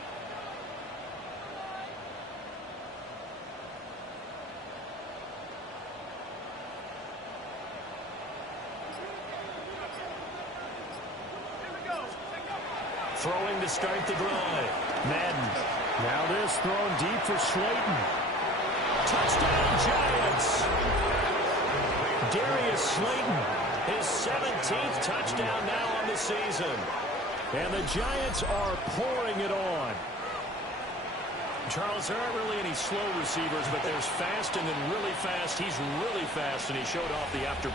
Throwing to start the drive. Madden. Now this thrown deep for Slayton. Touchdown, Giants! Darius Slayton, his 17th touchdown now on the season. And the Giants are pouring it on. Charles, there aren't really any slow receivers, but there's fast and then really fast. He's really fast, and he showed off the after.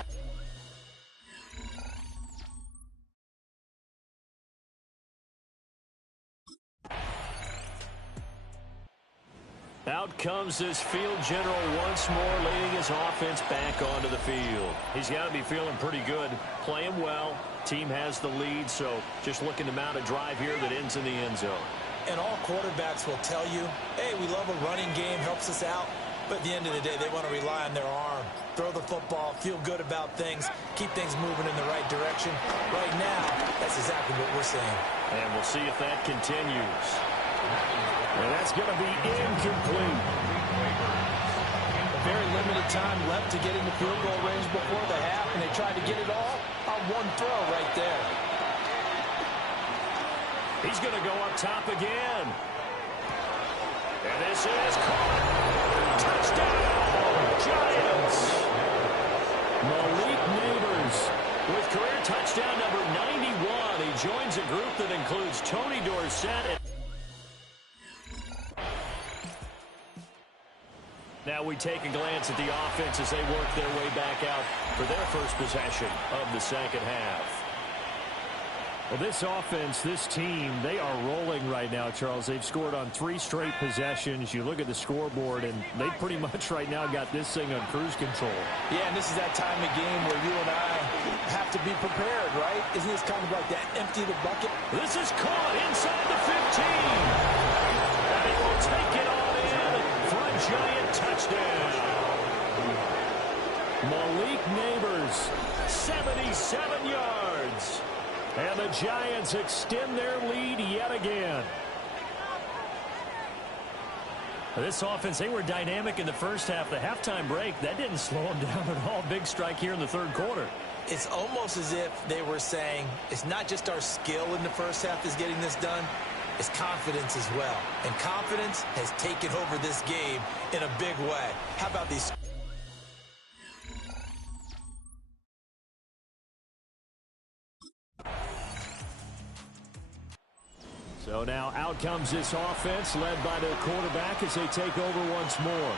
Out comes this field general once more, leading his offense back onto the field. He's got to be feeling pretty good, playing well. Team has the lead, so just looking to mount a drive here that ends in the end zone. And all quarterbacks will tell you, hey, we love a running game, helps us out. But at the end of the day, they want to rely on their arm. Throw the football, feel good about things, keep things moving in the right direction. Right now, that's exactly what we're saying. And we'll see if that continues. And that's going to be incomplete. A very limited time left to get into field goal range before the half, and they tried to get it all on one throw right there. He's going to go up top again. And this is caught. Touchdown, Giants. Malik Neighbors with career touchdown number 91. He joins a group that includes Tony Dorsett and now we take a glance at the offense as they work their way back out for their first possession of the second half. Well, this offense, this team, they are rolling right now, Charles. They've scored on 3 straight possessions. You look at the scoreboard, and they pretty much right now got this thing on cruise control. Yeah, and this is that time of game where you and I have to be prepared, right? Isn't this kind of like that empty the bucket? This is caught inside the 15. And he will take it on in for a Giant touchdown. Malik Neighbors, 77 yards. And the Giants extend their lead yet again. This offense, they were dynamic in the first half. The halftime break, that didn't slow them down at all. Big strike here in the third quarter. It's almost as if they were saying, it's not just our skill in the first half that's getting this done. is confidence as well. And confidence has taken over this game in a big way. How about these? So now out comes this offense led by their quarterback as they take over once more.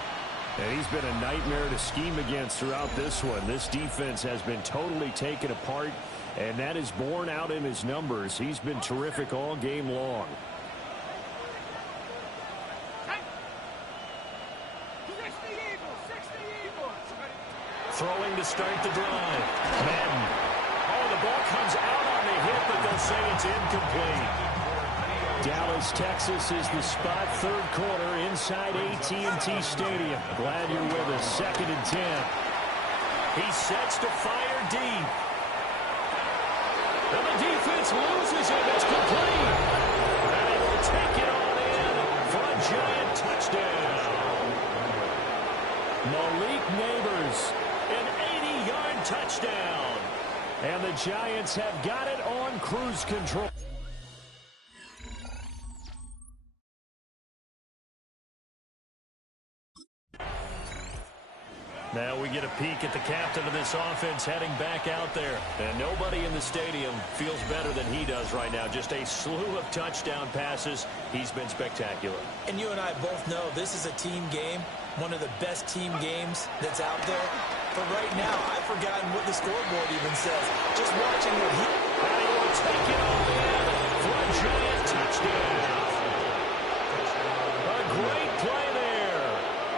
And he's been a nightmare to scheme against throughout this one. This defense has been totally taken apart, and that is borne out in his numbers. He's been terrific all game long. Throwing to start the drive. Madden. Oh, the ball comes out on the hit, but they'll say it's incomplete. Dallas, Texas is the spot, third quarter inside AT&T Stadium. Glad you're with us. 2nd and 10. He sets to fire deep. And the defense loses it. It's complete. And he will take it on in for a giant touchdown. Malik Neighbors, an 80-yard touchdown. And the Giants have got it on cruise control. Now we get a peek at the captain of this offense heading back out there. And nobody in the stadium feels better than he does right now. Just a slew of touchdown passes. He's been spectacular. And you and I both know this is a team game, one of the best team games that's out there. But right now, I've forgotten what the scoreboard even says. Just watching what he... And he will take it all in for a giant touchdown. A great play there.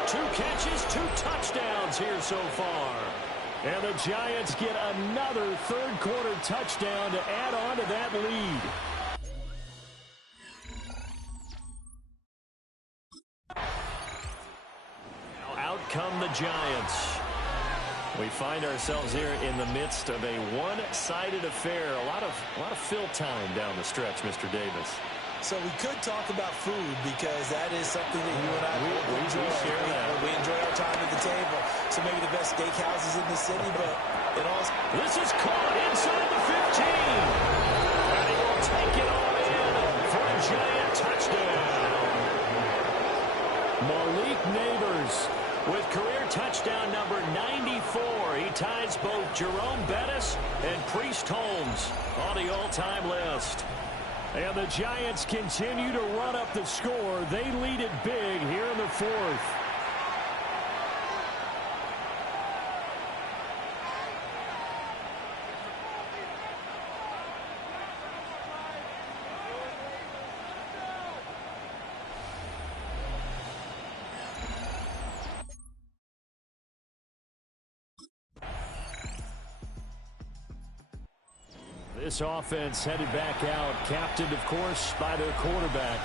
2 catches, 2 touchdowns here so far. And the Giants get another third quarter touchdown to add on to that lead. Now out come the Giants. We find ourselves here in the midst of a one-sided affair. A lot of fill time down the stretch, Mr. Davis. So we could talk about food because that is something that you and I we enjoy. share that. We enjoy our time at the table. So maybe the best steakhouses in the city, but it all... This is caught inside the 15. And he will take it all in for a giant touchdown. Malik Neighbors with career touchdown number 94. He ties both Jerome Bettis and Priest Holmes on the all-time list. And the Giants continue to run up the score. They lead it big here in the 4th. This offense headed back out, captained, of course, by their quarterback.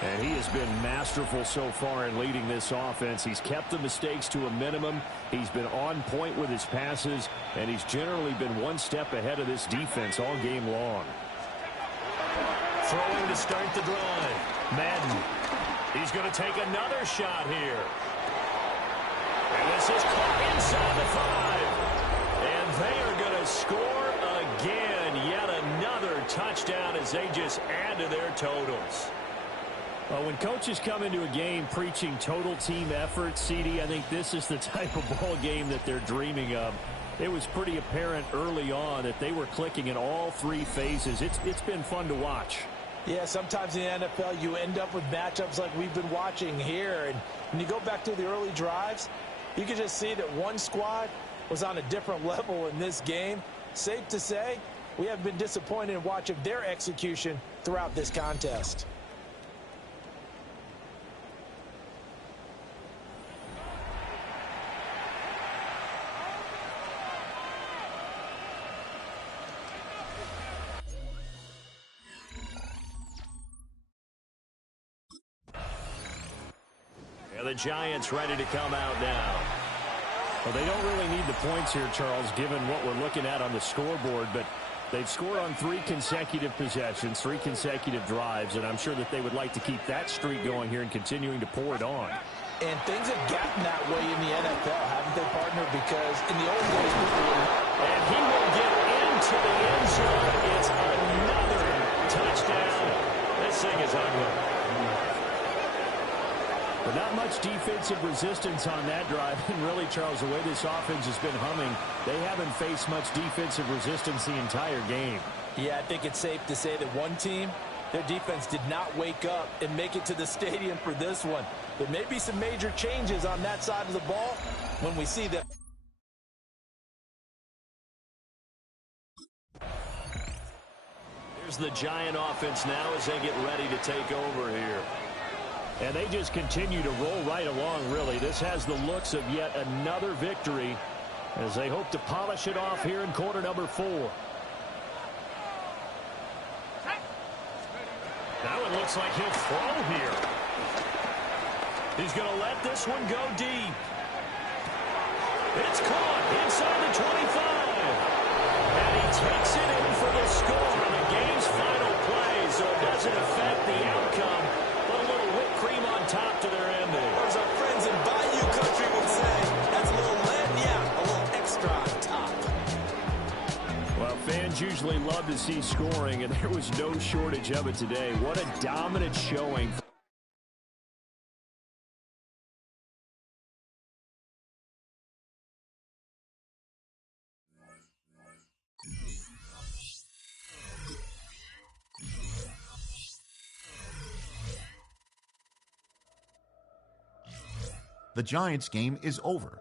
And he has been masterful so far in leading this offense. He's kept the mistakes to a minimum. He's been on point with his passes, and he's generally been one step ahead of this defense all game long. Throwing to start the drive. Madden. He's going to take another shot here. And this is caught inside the 5. And they are going to score again. Yet another touchdown as they just add to their totals. Well, when coaches come into a game preaching total team effort, CD, I think this is the type of ball game that they're dreaming of. It was pretty apparent early on that they were clicking in all 3 phases. It's been fun to watch. Yeah, sometimes in the NFL you end up with matchups like we've been watching here. And when you go back to the early drives, you can just see that one squad was on a different level in this game. Safe to say, we have been disappointed in watching their execution throughout this contest. And the Giants ready to come out now. Well, they don't really need the points here, Charles, given what we're looking at on the scoreboard, but they've scored on 3 consecutive possessions, 3 consecutive drives, and I'm sure that they would like to keep that streak going here and continuing to pour it on. And things have gotten that way in the NFL, haven't they, partner? Because in the old days before... And he will get into the end zone. It's another touchdown. This Forcing is ugly. But not much defensive resistance on that drive. And really, Charles, the way this offense has been humming, they haven't faced much defensive resistance the entire game. Yeah, I think it's safe to say that one team, their defense did not wake up and make it to the stadium for this one. There may be some major changes on that side of the ball when we see them. Here's the Giant offense now as they get ready to take over here. And they just continue to roll right along, really. This has the looks of yet another victory as they hope to polish it off here in quarter number 4. Now it looks like he'll throw here. He's going to let this one go deep. It's caught inside the 25. And he takes it in for the score on the game's final play, so it doesn't affect the outcome, but a little whipped cream on top to their ending. As our friends in Bayou Country would say, that's a little lead, yeah, a little extra on top. Well, fans usually love to see scoring, and there was no shortage of it today. What a dominant showing. The Giants game is over.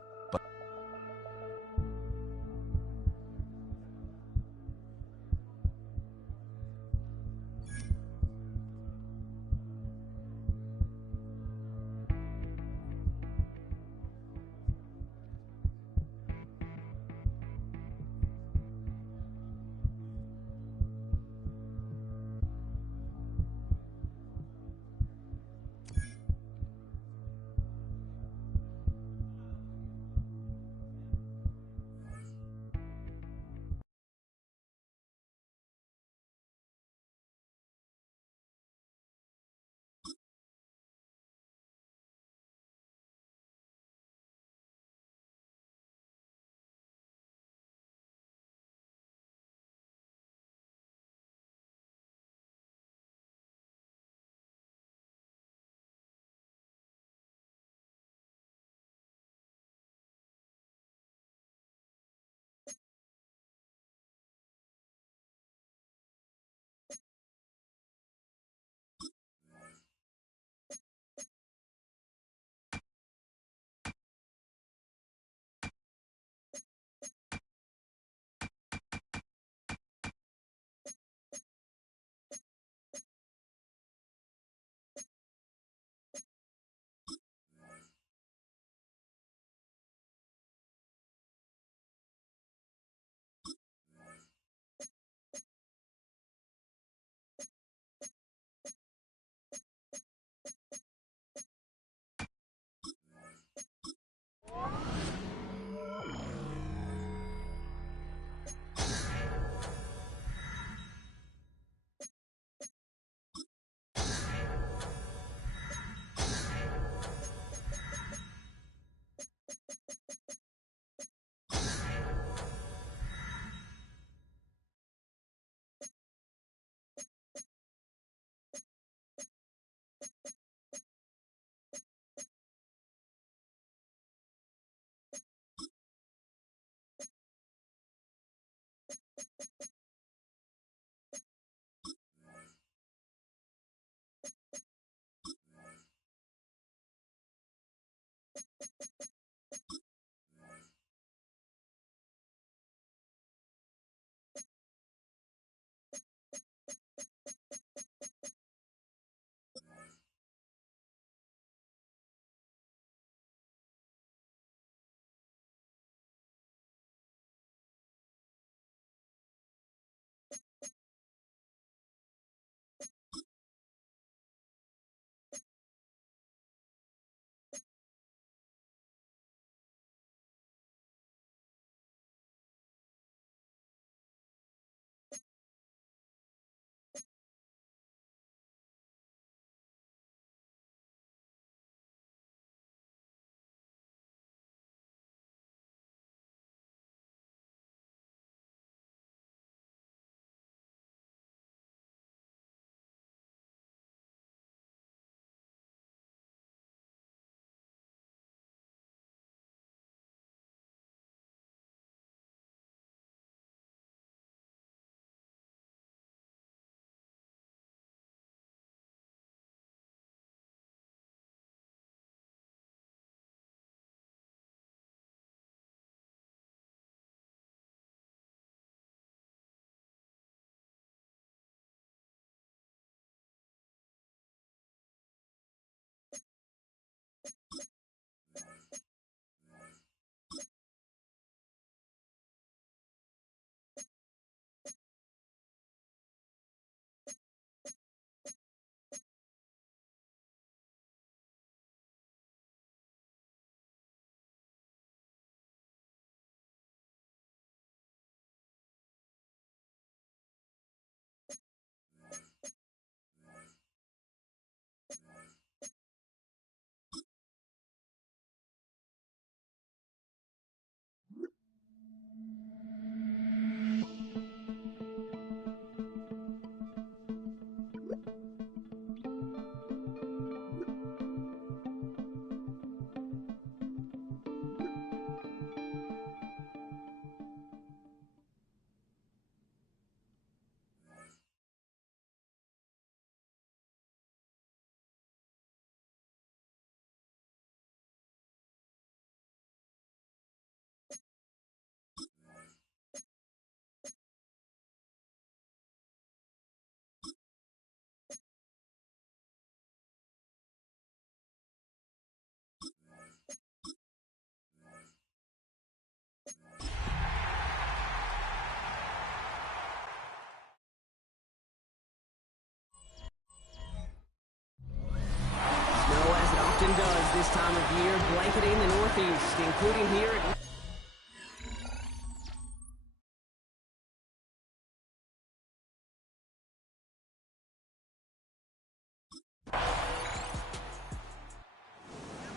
often does this time of year, blanketing the Northeast, including here at...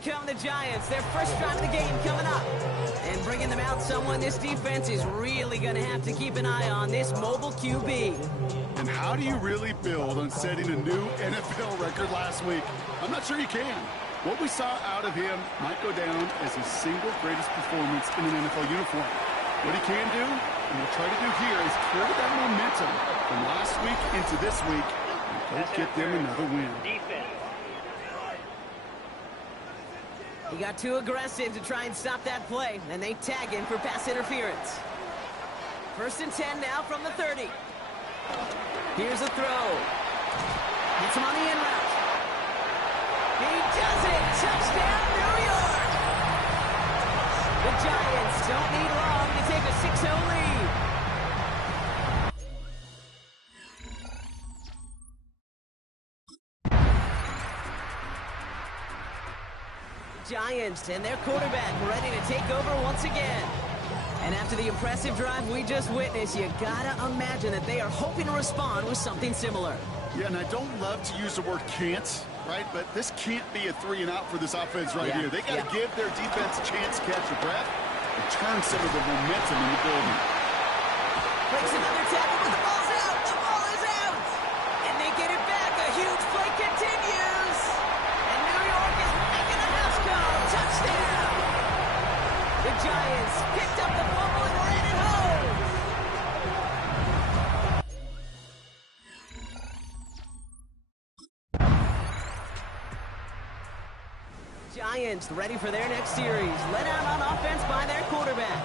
Come the Giants, their first drive of the game coming up. And bringing them out, someone this defense is really going to have to keep an eye on, this mobile QB. And how do you really build on setting a new NFL record last week? I'm not sure you can. What we saw out of him might go down as his single greatest performance in an NFL uniform. What he can do, and we'll try to do here, is carry that momentum from last week into this week and go get them another win. He got too aggressive to try and stop that play, and they tag him for pass interference. 1st and 10 now from the 30. Here's a throw. Hits him on the in route. He does it! Touchdown, New York! The Giants don't need long to take a 6-0 lead. Giants and their quarterback ready to take over once again. And after the impressive drive we just witnessed, you gotta imagine that they are hoping to respond with something similar. Yeah, and I don't love to use the word can't, right? But this can't be a 3-and-out for this offense right here. They got to give their defense a chance to catch a breath and turn some of the momentum in the building. Breaks another tackle, but the ball's out. The ball is out. And they get it back. A huge play continues. And New York is making a house call. Touchdown. The Giants picked up the fumble and ran it home. Giants ready for their next series. Led out on offense by their quarterback.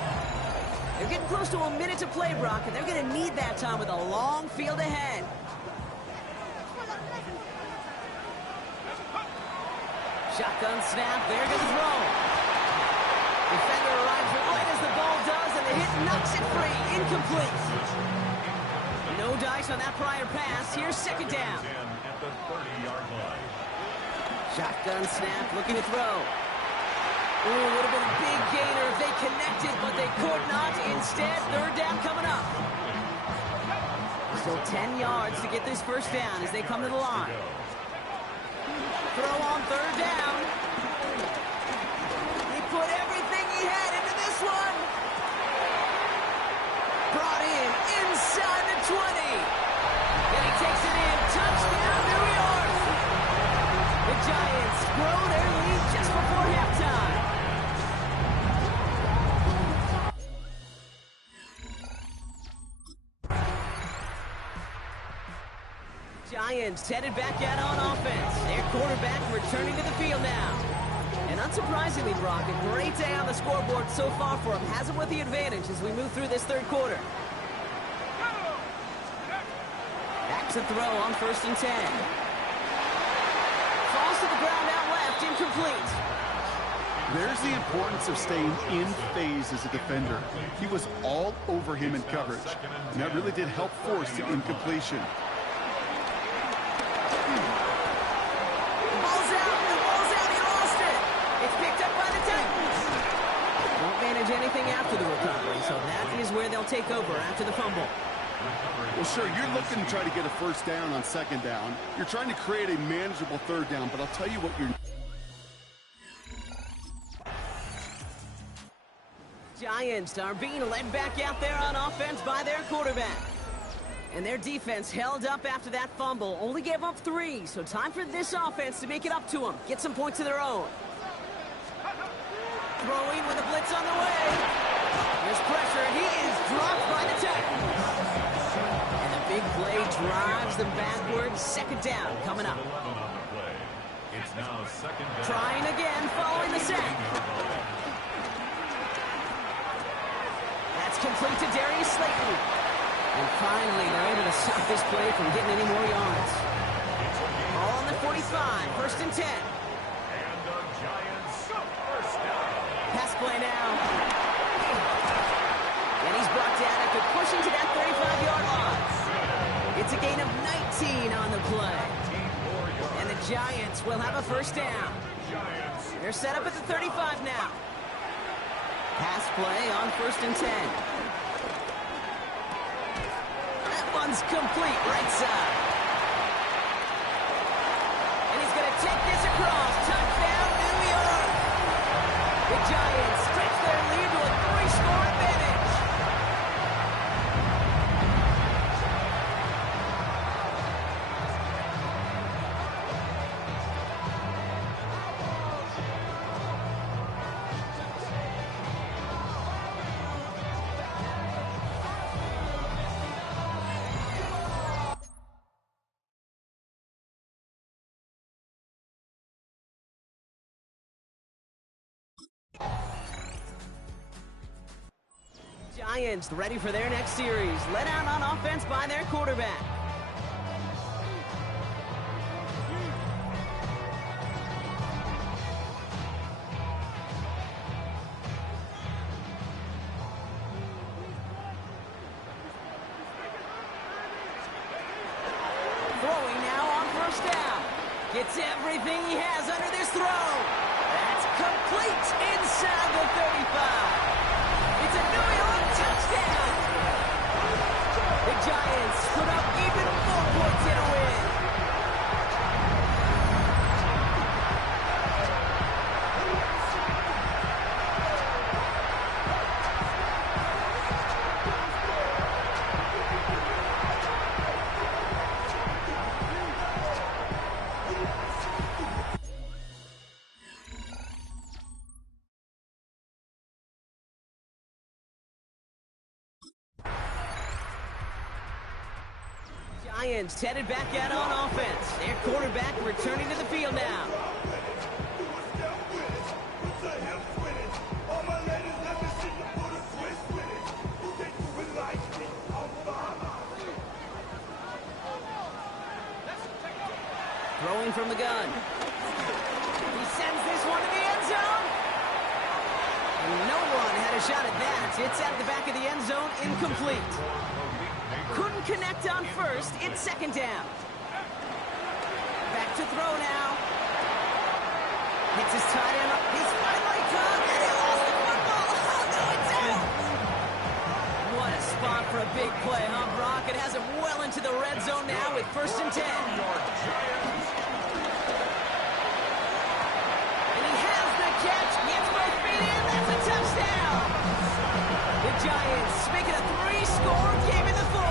They're getting close to a minute to play, Brock, and they're going to need that time with a long field ahead. Shotgun snap. There goes the throw. Defender arrives right as the ball does, and the hit knocks it free. Incomplete. No dice on that prior pass. Here's 2nd down. At the 30-yard line. Shotgun snap, looking to throw. Ooh, would have been a big gainer if they connected, but they could not. Instead, 3rd down coming up. Still 10 yards to get this 1st down as they come to the line. Throw on 3rd down. He put everything he had into this one. Brought in inside the 20. Then he takes it in. Touchdown, New York. The Giants grow their lead just before halftime. Giants headed back out on offense. Their quarterback returning to the field now. And unsurprisingly, Brock, a great day on the scoreboard so far for him. Has him with the advantage as we move through this 3rd quarter. Back to throw on 1st and 10. Falls to the ground out left, incomplete. There's the importance of staying in phase as a defender. He was all over him in coverage, and that really did help force the incompletion. Anything after the recovery, so that is where they'll take over after the fumble. Well, sure, you're looking to try to get a 1st down on 2nd down. You're trying to create a manageable 3rd down, but I'll tell you what you're... Giants are being led back out there on offense by their quarterback. And their defense held up after that fumble, only gave up 3, so time for this offense to make it up to them, get some points of their own. Throwing with a blitz on the way. There's pressure, and he is dropped by the tackle. And the big play drives them backwards. 2nd down coming up. It's now 2nd down. Trying again, following the sack. That's complete to Darius Slayton. And finally, they're able to stop this play from getting any more yards. All on the 45, 1st and 10. And the Giants 1st down. Pass play now. And he's brought down after pushing to that 35-yard line. It's a gain of 19 on the play. And the Giants will have a first down. They're set up at the 35 now. Pass play on 1st and 10. That one's complete right side. And he's going to take this across. Touchdown, New York. The Giants stretch their lead to a 3-score advantage. Giants ready for their next series. Led out on offense by their quarterback. Throwing now on 1st down. Gets everything he has under this throw. That's complete inside the 35. It's a New York touchdown! The Giants put up even more points in a win. Giants headed back out on offense. Their quarterback returning to the field now. Throwing from the gun. He sends this one to the end zone. And no one had a shot at that. It's at the back of the end zone, incomplete. Couldn't connect on 1st. It's 2nd down. Back to throw now. Hits his tight end up. He's finally caught, and he lost the football. Oh, no, it's out. What a spot for a big play, huh, Brock? It has him well into the red zone now with 1st and 10. And he has the catch. Gets both feet in. That's a touchdown. The Giants make it a 3-score game in the 4th.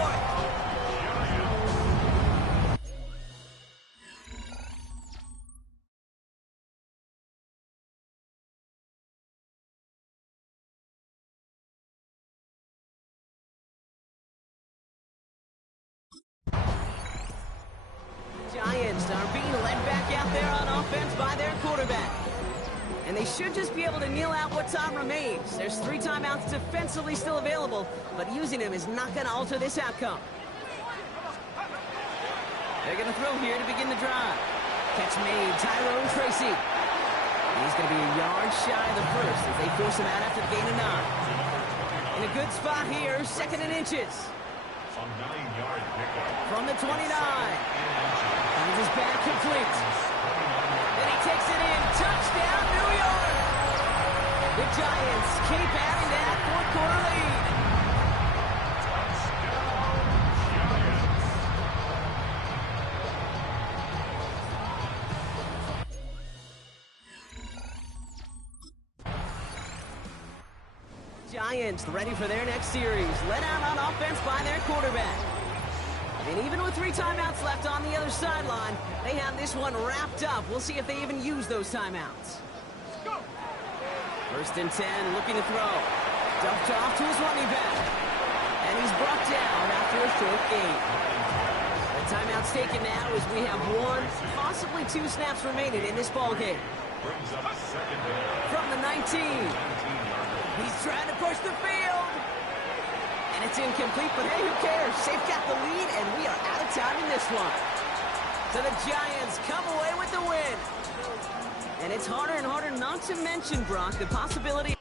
Giants are being led back out there on offense by their quarterback. And they should just be able to kneel out what time remains. There's 3 timeouts defensively still available, but using them is not going to alter this outcome. They're going to throw here to begin the drive. Catch made, Tyrone Tracy. He's going to be a yard shy of the first as they force him out after the gain of 9. In a good spot here, 2nd and inches. From the 29. Finds his back complete. Then he takes it in. Touchdown, New York! The Giants keep adding to that 4th-quarter lead. Giants ready for their next series. Led out on offense by their quarterback. And even with 3 timeouts left on the other sideline, they have this one wrapped up. We'll see if they even use those timeouts. 1st and 10, looking to throw. Dumped off to his running back. And he's brought down after a short gain. The timeout's taken now as we have 1, possibly 2 snaps remaining in this ball game. From the 19. He's trying to push the field. And it's incomplete, but hey, who cares? They've got the lead, and we are out of time in this one. So the Giants come away with the win. And it's harder and harder not to mention, Brock, the possibility.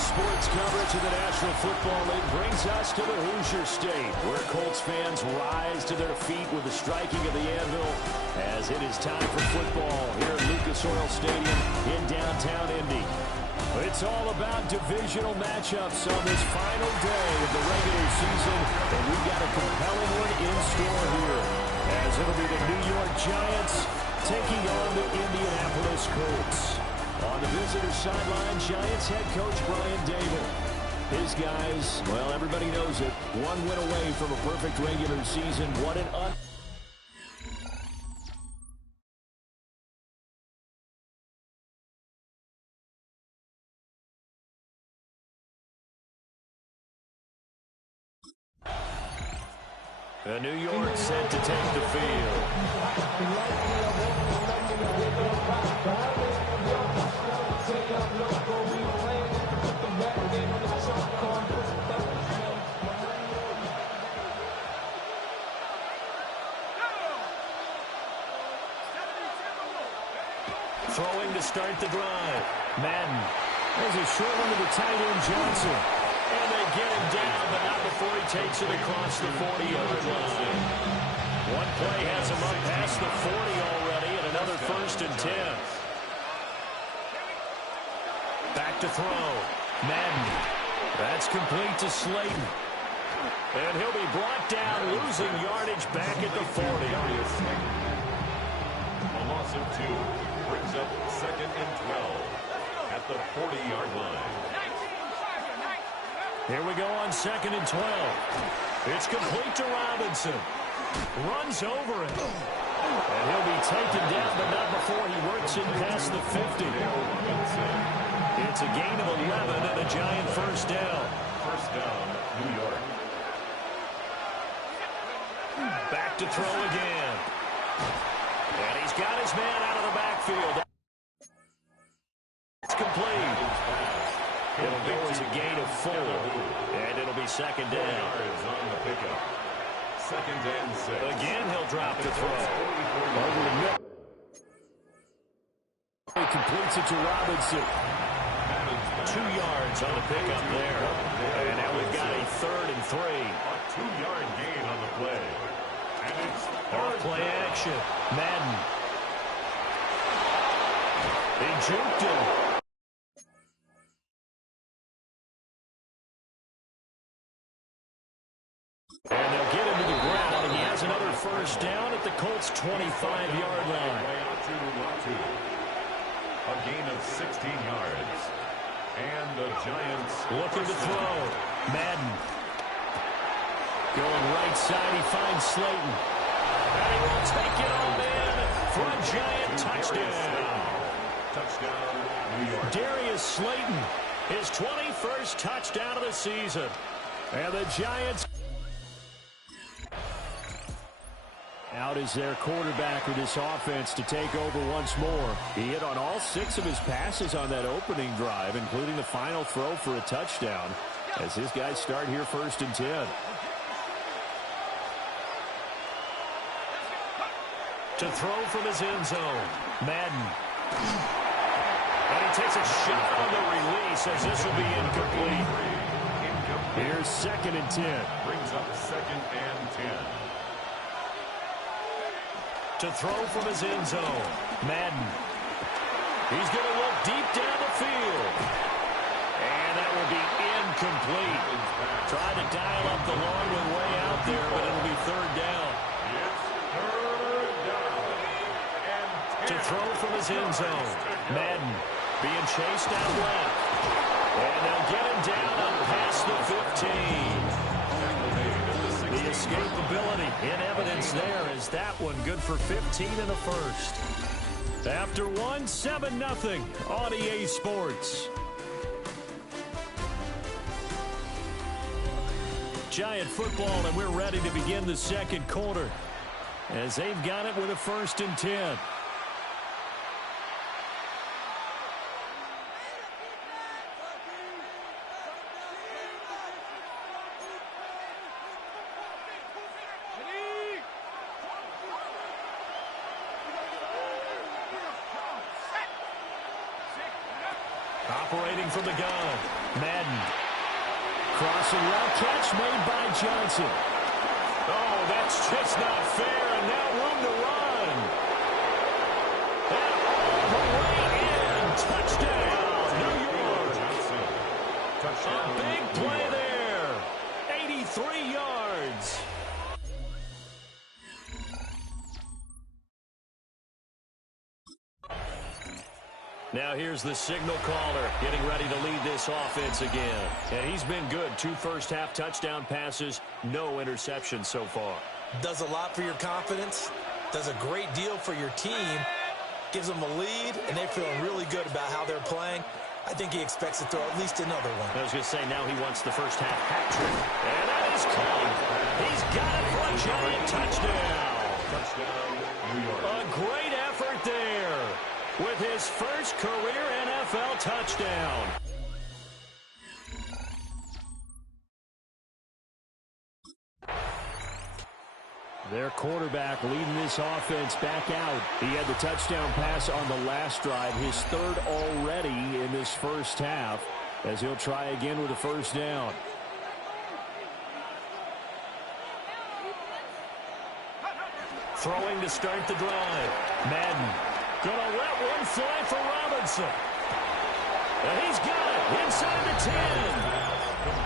Sports coverage of the National Football League brings us to the Hoosier State, where Colts fans rise to their feet with the striking of the anvil as it is time for football here at Lucas Oil Stadium in downtown Indy. It's all about divisional matchups on this final day of the regular season, and we've got a compelling one in store here, as it'll be the New York Giants taking on the Indianapolis Colts. On the visitor sideline, Giants head coach Brian Dable. His guys, well, everybody knows it. One win away from a perfect regular season. What an New York set to take the field. Throwing to start the drive. Madden. There's a short one to the tight end, Johnson. And they get him down, but not before he takes it across the 40-yard line. One play has him up past the 40 already, and another 1st and 10. Back to throw. Madden. That's complete to Slayton. And he'll be brought down, losing yardage back at the 40. A loss of 2 brings up 2nd and 12 at the 40-yard line. Here we go on 2nd and 12. It's complete to Robinson. Runs over it. And he'll be taken down, but not before he works it past the 50. It's a gain of 11 and a Giant 1st down. 1st down, New York. Back to throw again. And he's got his man out of the backfield. It's complete. It'll go as a gain of 4. And it'll be 2nd down. On the pickup. 2nd and 6. Again, he'll drop the throw. Over the middle. He completes it to Robinson. 2 yards on the pickup there. And now we've got a 3rd and 3. A 2-yard gain on the play. And it's off play action. Madden. They juked him. And they'll get him to the ground, and he has another 1st down at the Colts' 25-yard line. A gain of 16 yards. And the Giants looking to throw. Madden. Going right side, he finds Slayton. And he will take it all in for a Giant touchdown. Touchdown, New York. Darius Slayton, his 21st touchdown of the season. And the Giants out is their quarterback with this offense to take over once more. He hit on all 6 of his passes on that opening drive, including the final throw for a touchdown, as his guys start here 1st and 10. To throw from his end zone. Madden. And he takes a shot on the release, as this will be incomplete. Here's 2nd and 10. Brings up 2nd and 10. To throw from his end zone. Madden. He's going to look deep down the field. And that will be incomplete. Trying to dial up the long one way out there, but it'll be 3rd down. It's 3rd down. And to throw from his end zone. Madden being chased out left. And they'll get him down up past the 15. The escapability in evidence there is that one good for 15 and a 1st. After 1, 7-0 on EA Sports. Giant football, and we're ready to begin the 2nd quarter as they've got it with a 1st and 10. Operating from the gun. Madden. Crossing route catch made by Johnson. Oh, that's just not fair, and now room to run. And all the way in. Touchdown, New York. A big play there. 83 yards. Now here's the signal caller getting ready to lead this offense again. And he's been good. 2 first-half touchdown passes, no interceptions so far. Does a lot for your confidence, does a great deal for your team, gives them a lead, and they're feeling really good about how they're playing. I think he expects to throw at least another one. I was going to say, now he wants the first-half hat trick. And that is caught. He's got it for a giant touchdown. Touchdown, New York. A great effort there with his first career NFL touchdown. Their quarterback leading this offense back out. He had the touchdown pass on the last drive, his third already in this first half, as he'll try again with a first down. Throwing to start the drive. Madden gonna let one fly for Robinson. And he's got it inside the 10.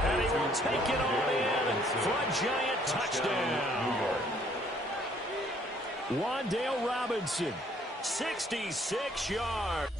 And he will take it all in for a giant touchdown. Wan'Dale Robinson, 66 yards.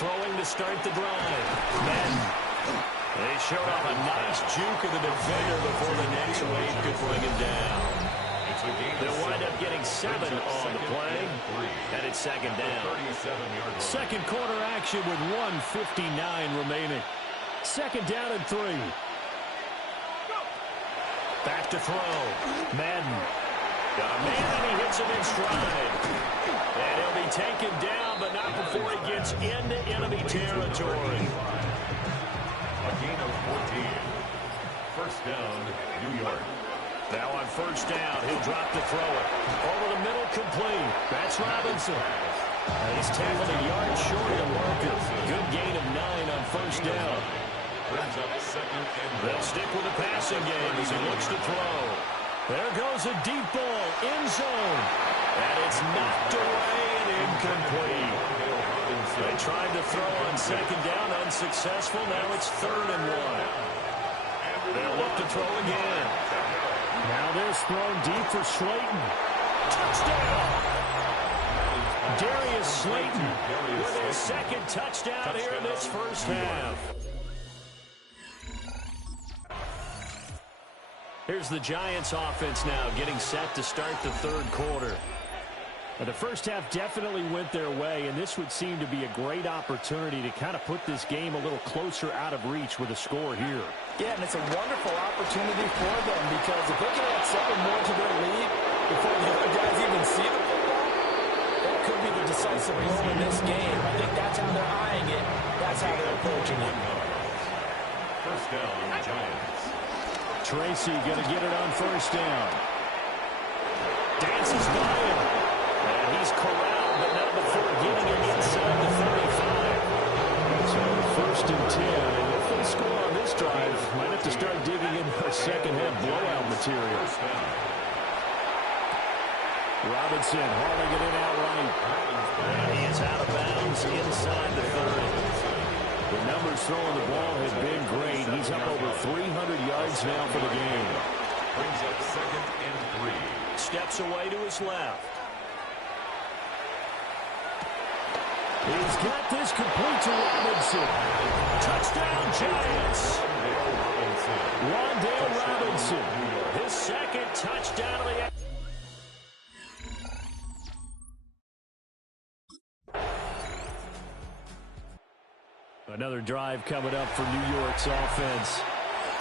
Throwing to start the drive. Madden. They showed off a nice juke of the defender before the next wave could bring him down. They'll wind up getting 7 on the play, and it's second down. Second quarter action with 1:59 remaining. Second down and 3. Back to throw. Madden. Got a man, and he hits him in stride. And he'll be taken down, but not before he gets into enemy territory. A gain of 14. First down, New York. Now on first down, he'll drop to throw it. Over the middle, complete. That's Robinson. And he's tackled a yard short of Marker. Good gain of 9 on first down. Brings up second and They'll stick with the passing game as he looks to throw. There goes a deep ball, end zone. And it's knocked away and incomplete. They tried to throw on second down, unsuccessful. Now it's 3rd and 1. They'll look to throw again. Now this thrown deep for Slayton. Touchdown! Darius Slayton with his second touchdown here in this first half. Here's the Giants offense now getting set to start the third quarter. The first half definitely went their way, and this would seem to be a great opportunity to kind of put this game a little closer out of reach with a score here. Yeah, and it's a wonderful opportunity for them because if they can add 7 more to their lead before the other guys even see the football, that could be the decisive blow in this game. I think that's how they're eyeing it. That's how they're approaching it. First down, Giants. Tracy going to get it on first down. Dances by him. And he's corralled, but not before getting it inside the 35. So first and 10. And if they score on this drive, might have to start digging in our second half blowout material. Robinson hauling it in outright. And he is out of bounds inside the 30. The numbers throwing the ball have been great. He's up over 300 yards now for the game. Brings up second and 3. Steps away to his left. He's got this complete to Robinson. Touchdown, Giants. Wan'Dale Robinson. His second touchdown of the year. Another drive coming up for New York's offense.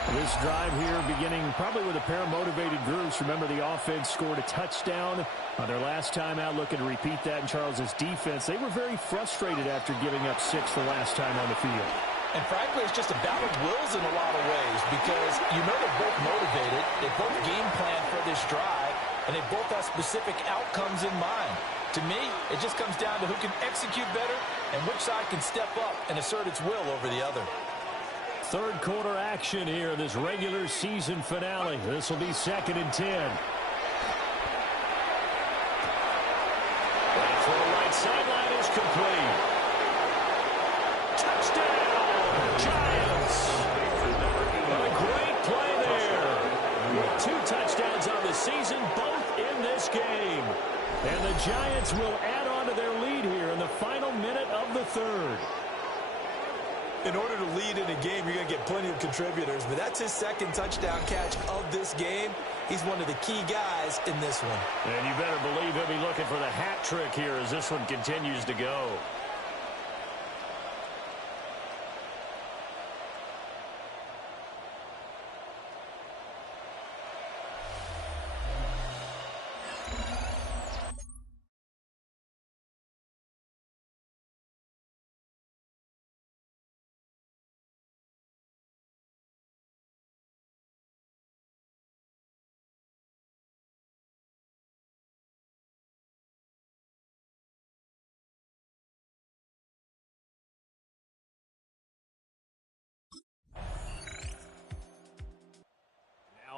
This drive here beginning probably with a pair of motivated groups. Remember, the offense scored a touchdown on their last time out, looking to repeat that in Charles's defense. They were very frustrated after giving up 6 the last time on the field. And frankly, it's just a battle of wills in a lot of ways because you know they're both motivated. They both game plan for this drive, and they both have specific outcomes in mind. To me, it just comes down to who can execute better and which side can step up and assert its will over the other. Third quarter action here, this regular season finale. This will be 2nd and 10. Right through the right sideline is complete. Touchdown, Giants. A great play there. 2 touchdowns on the season, both in this game. And the Giants will add on to their lead here in the final minute of the third. In order to lead in a game, you're going to get plenty of contributors, but that's his 2nd touchdown catch of this game. He's one of the key guys in this one. And you better believe he'll be looking for the hat trick here as this one continues to go.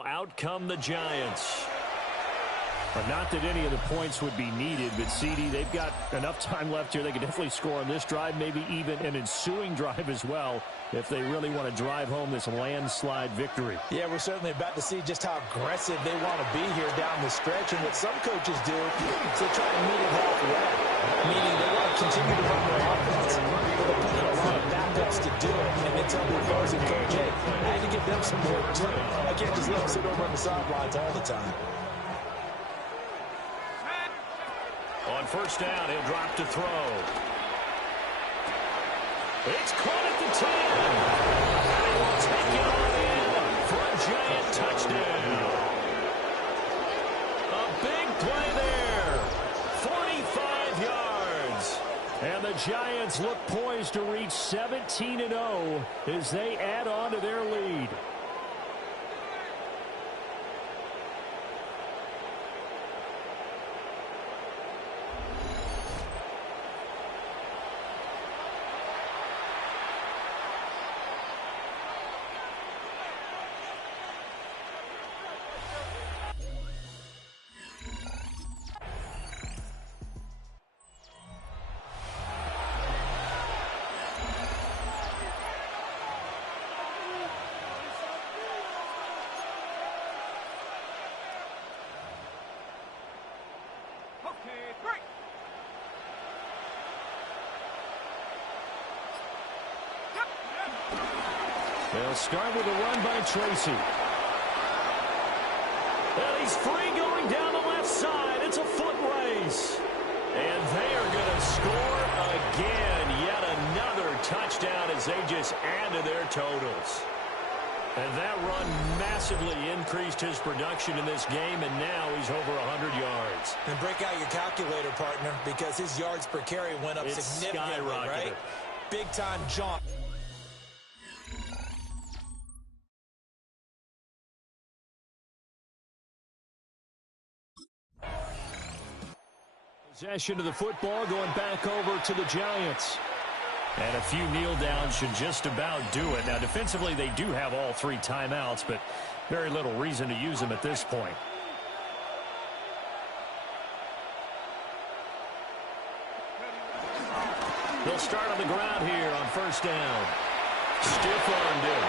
Out come the Giants. Not that any of the points would be needed, but CD, they've got enough time left here. They can definitely score on this drive, maybe even an ensuing drive as well, if they really want to drive home this landslide victory. Yeah, we're certainly about to see just how aggressive they want to be here down the stretch. And what some coaches do is they try to meet it halfway, meaning they want to continue to run their offense, but they're putting a lot of backups to do it. And they tell the opposing coach, hey, I had to give them some work too. I can't just let them sit over on the sidelines all the time. On first down, he'll drop to throw. It's caught at the 10. And he will take it on in for a Giant touchdown. A big play there. 45 yards. And the Giants look poised to reach 17-0 as they add on to their lead. They'll start with a run by Tracy. And he's free going down the left side. It's a foot race. And they are going to score again. Yet another touchdown as they just add to their totals. And that run massively increased his production in this game, and now he's over 100 yards. And break out your calculator, partner, because his yards per carry went up significantly, right? Big-time jump. Possession of the football going back over to the Giants. And a few kneel downs should just about do it. Now, defensively, they do have all 3 timeouts, but very little reason to use them at this point. They'll start on the ground here on first down. Stiff armed him.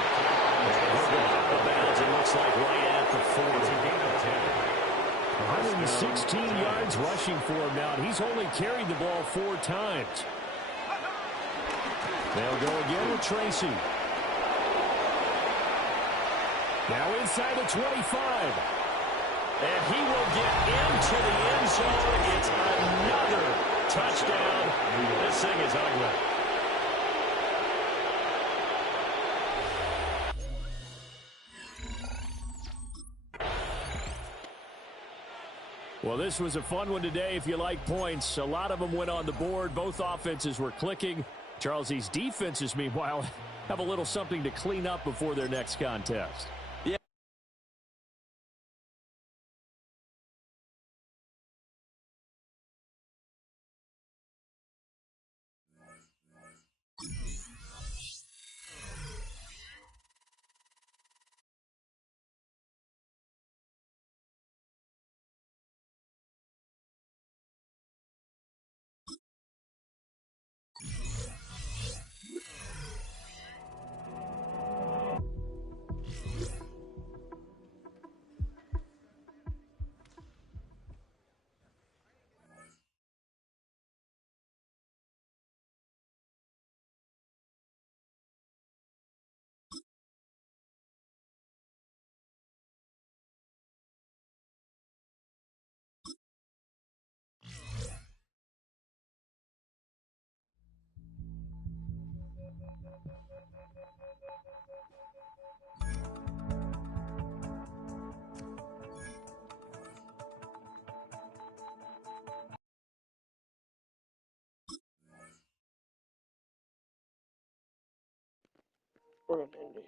Off the bounds, it looks like right at the 40. 116 yards rushing for him now, and he's only carried the ball 4 times. They'll go again with Tracy. Now inside the 25. And he will get into the end zone. It's another touchdown. This thing is ugly. Well, this was a fun one today if you like points. A lot of them went on the board. Both offenses were clicking. Charles, these defenses, meanwhile, have a little something to clean up before their next contest. Yeah. We're gonna end it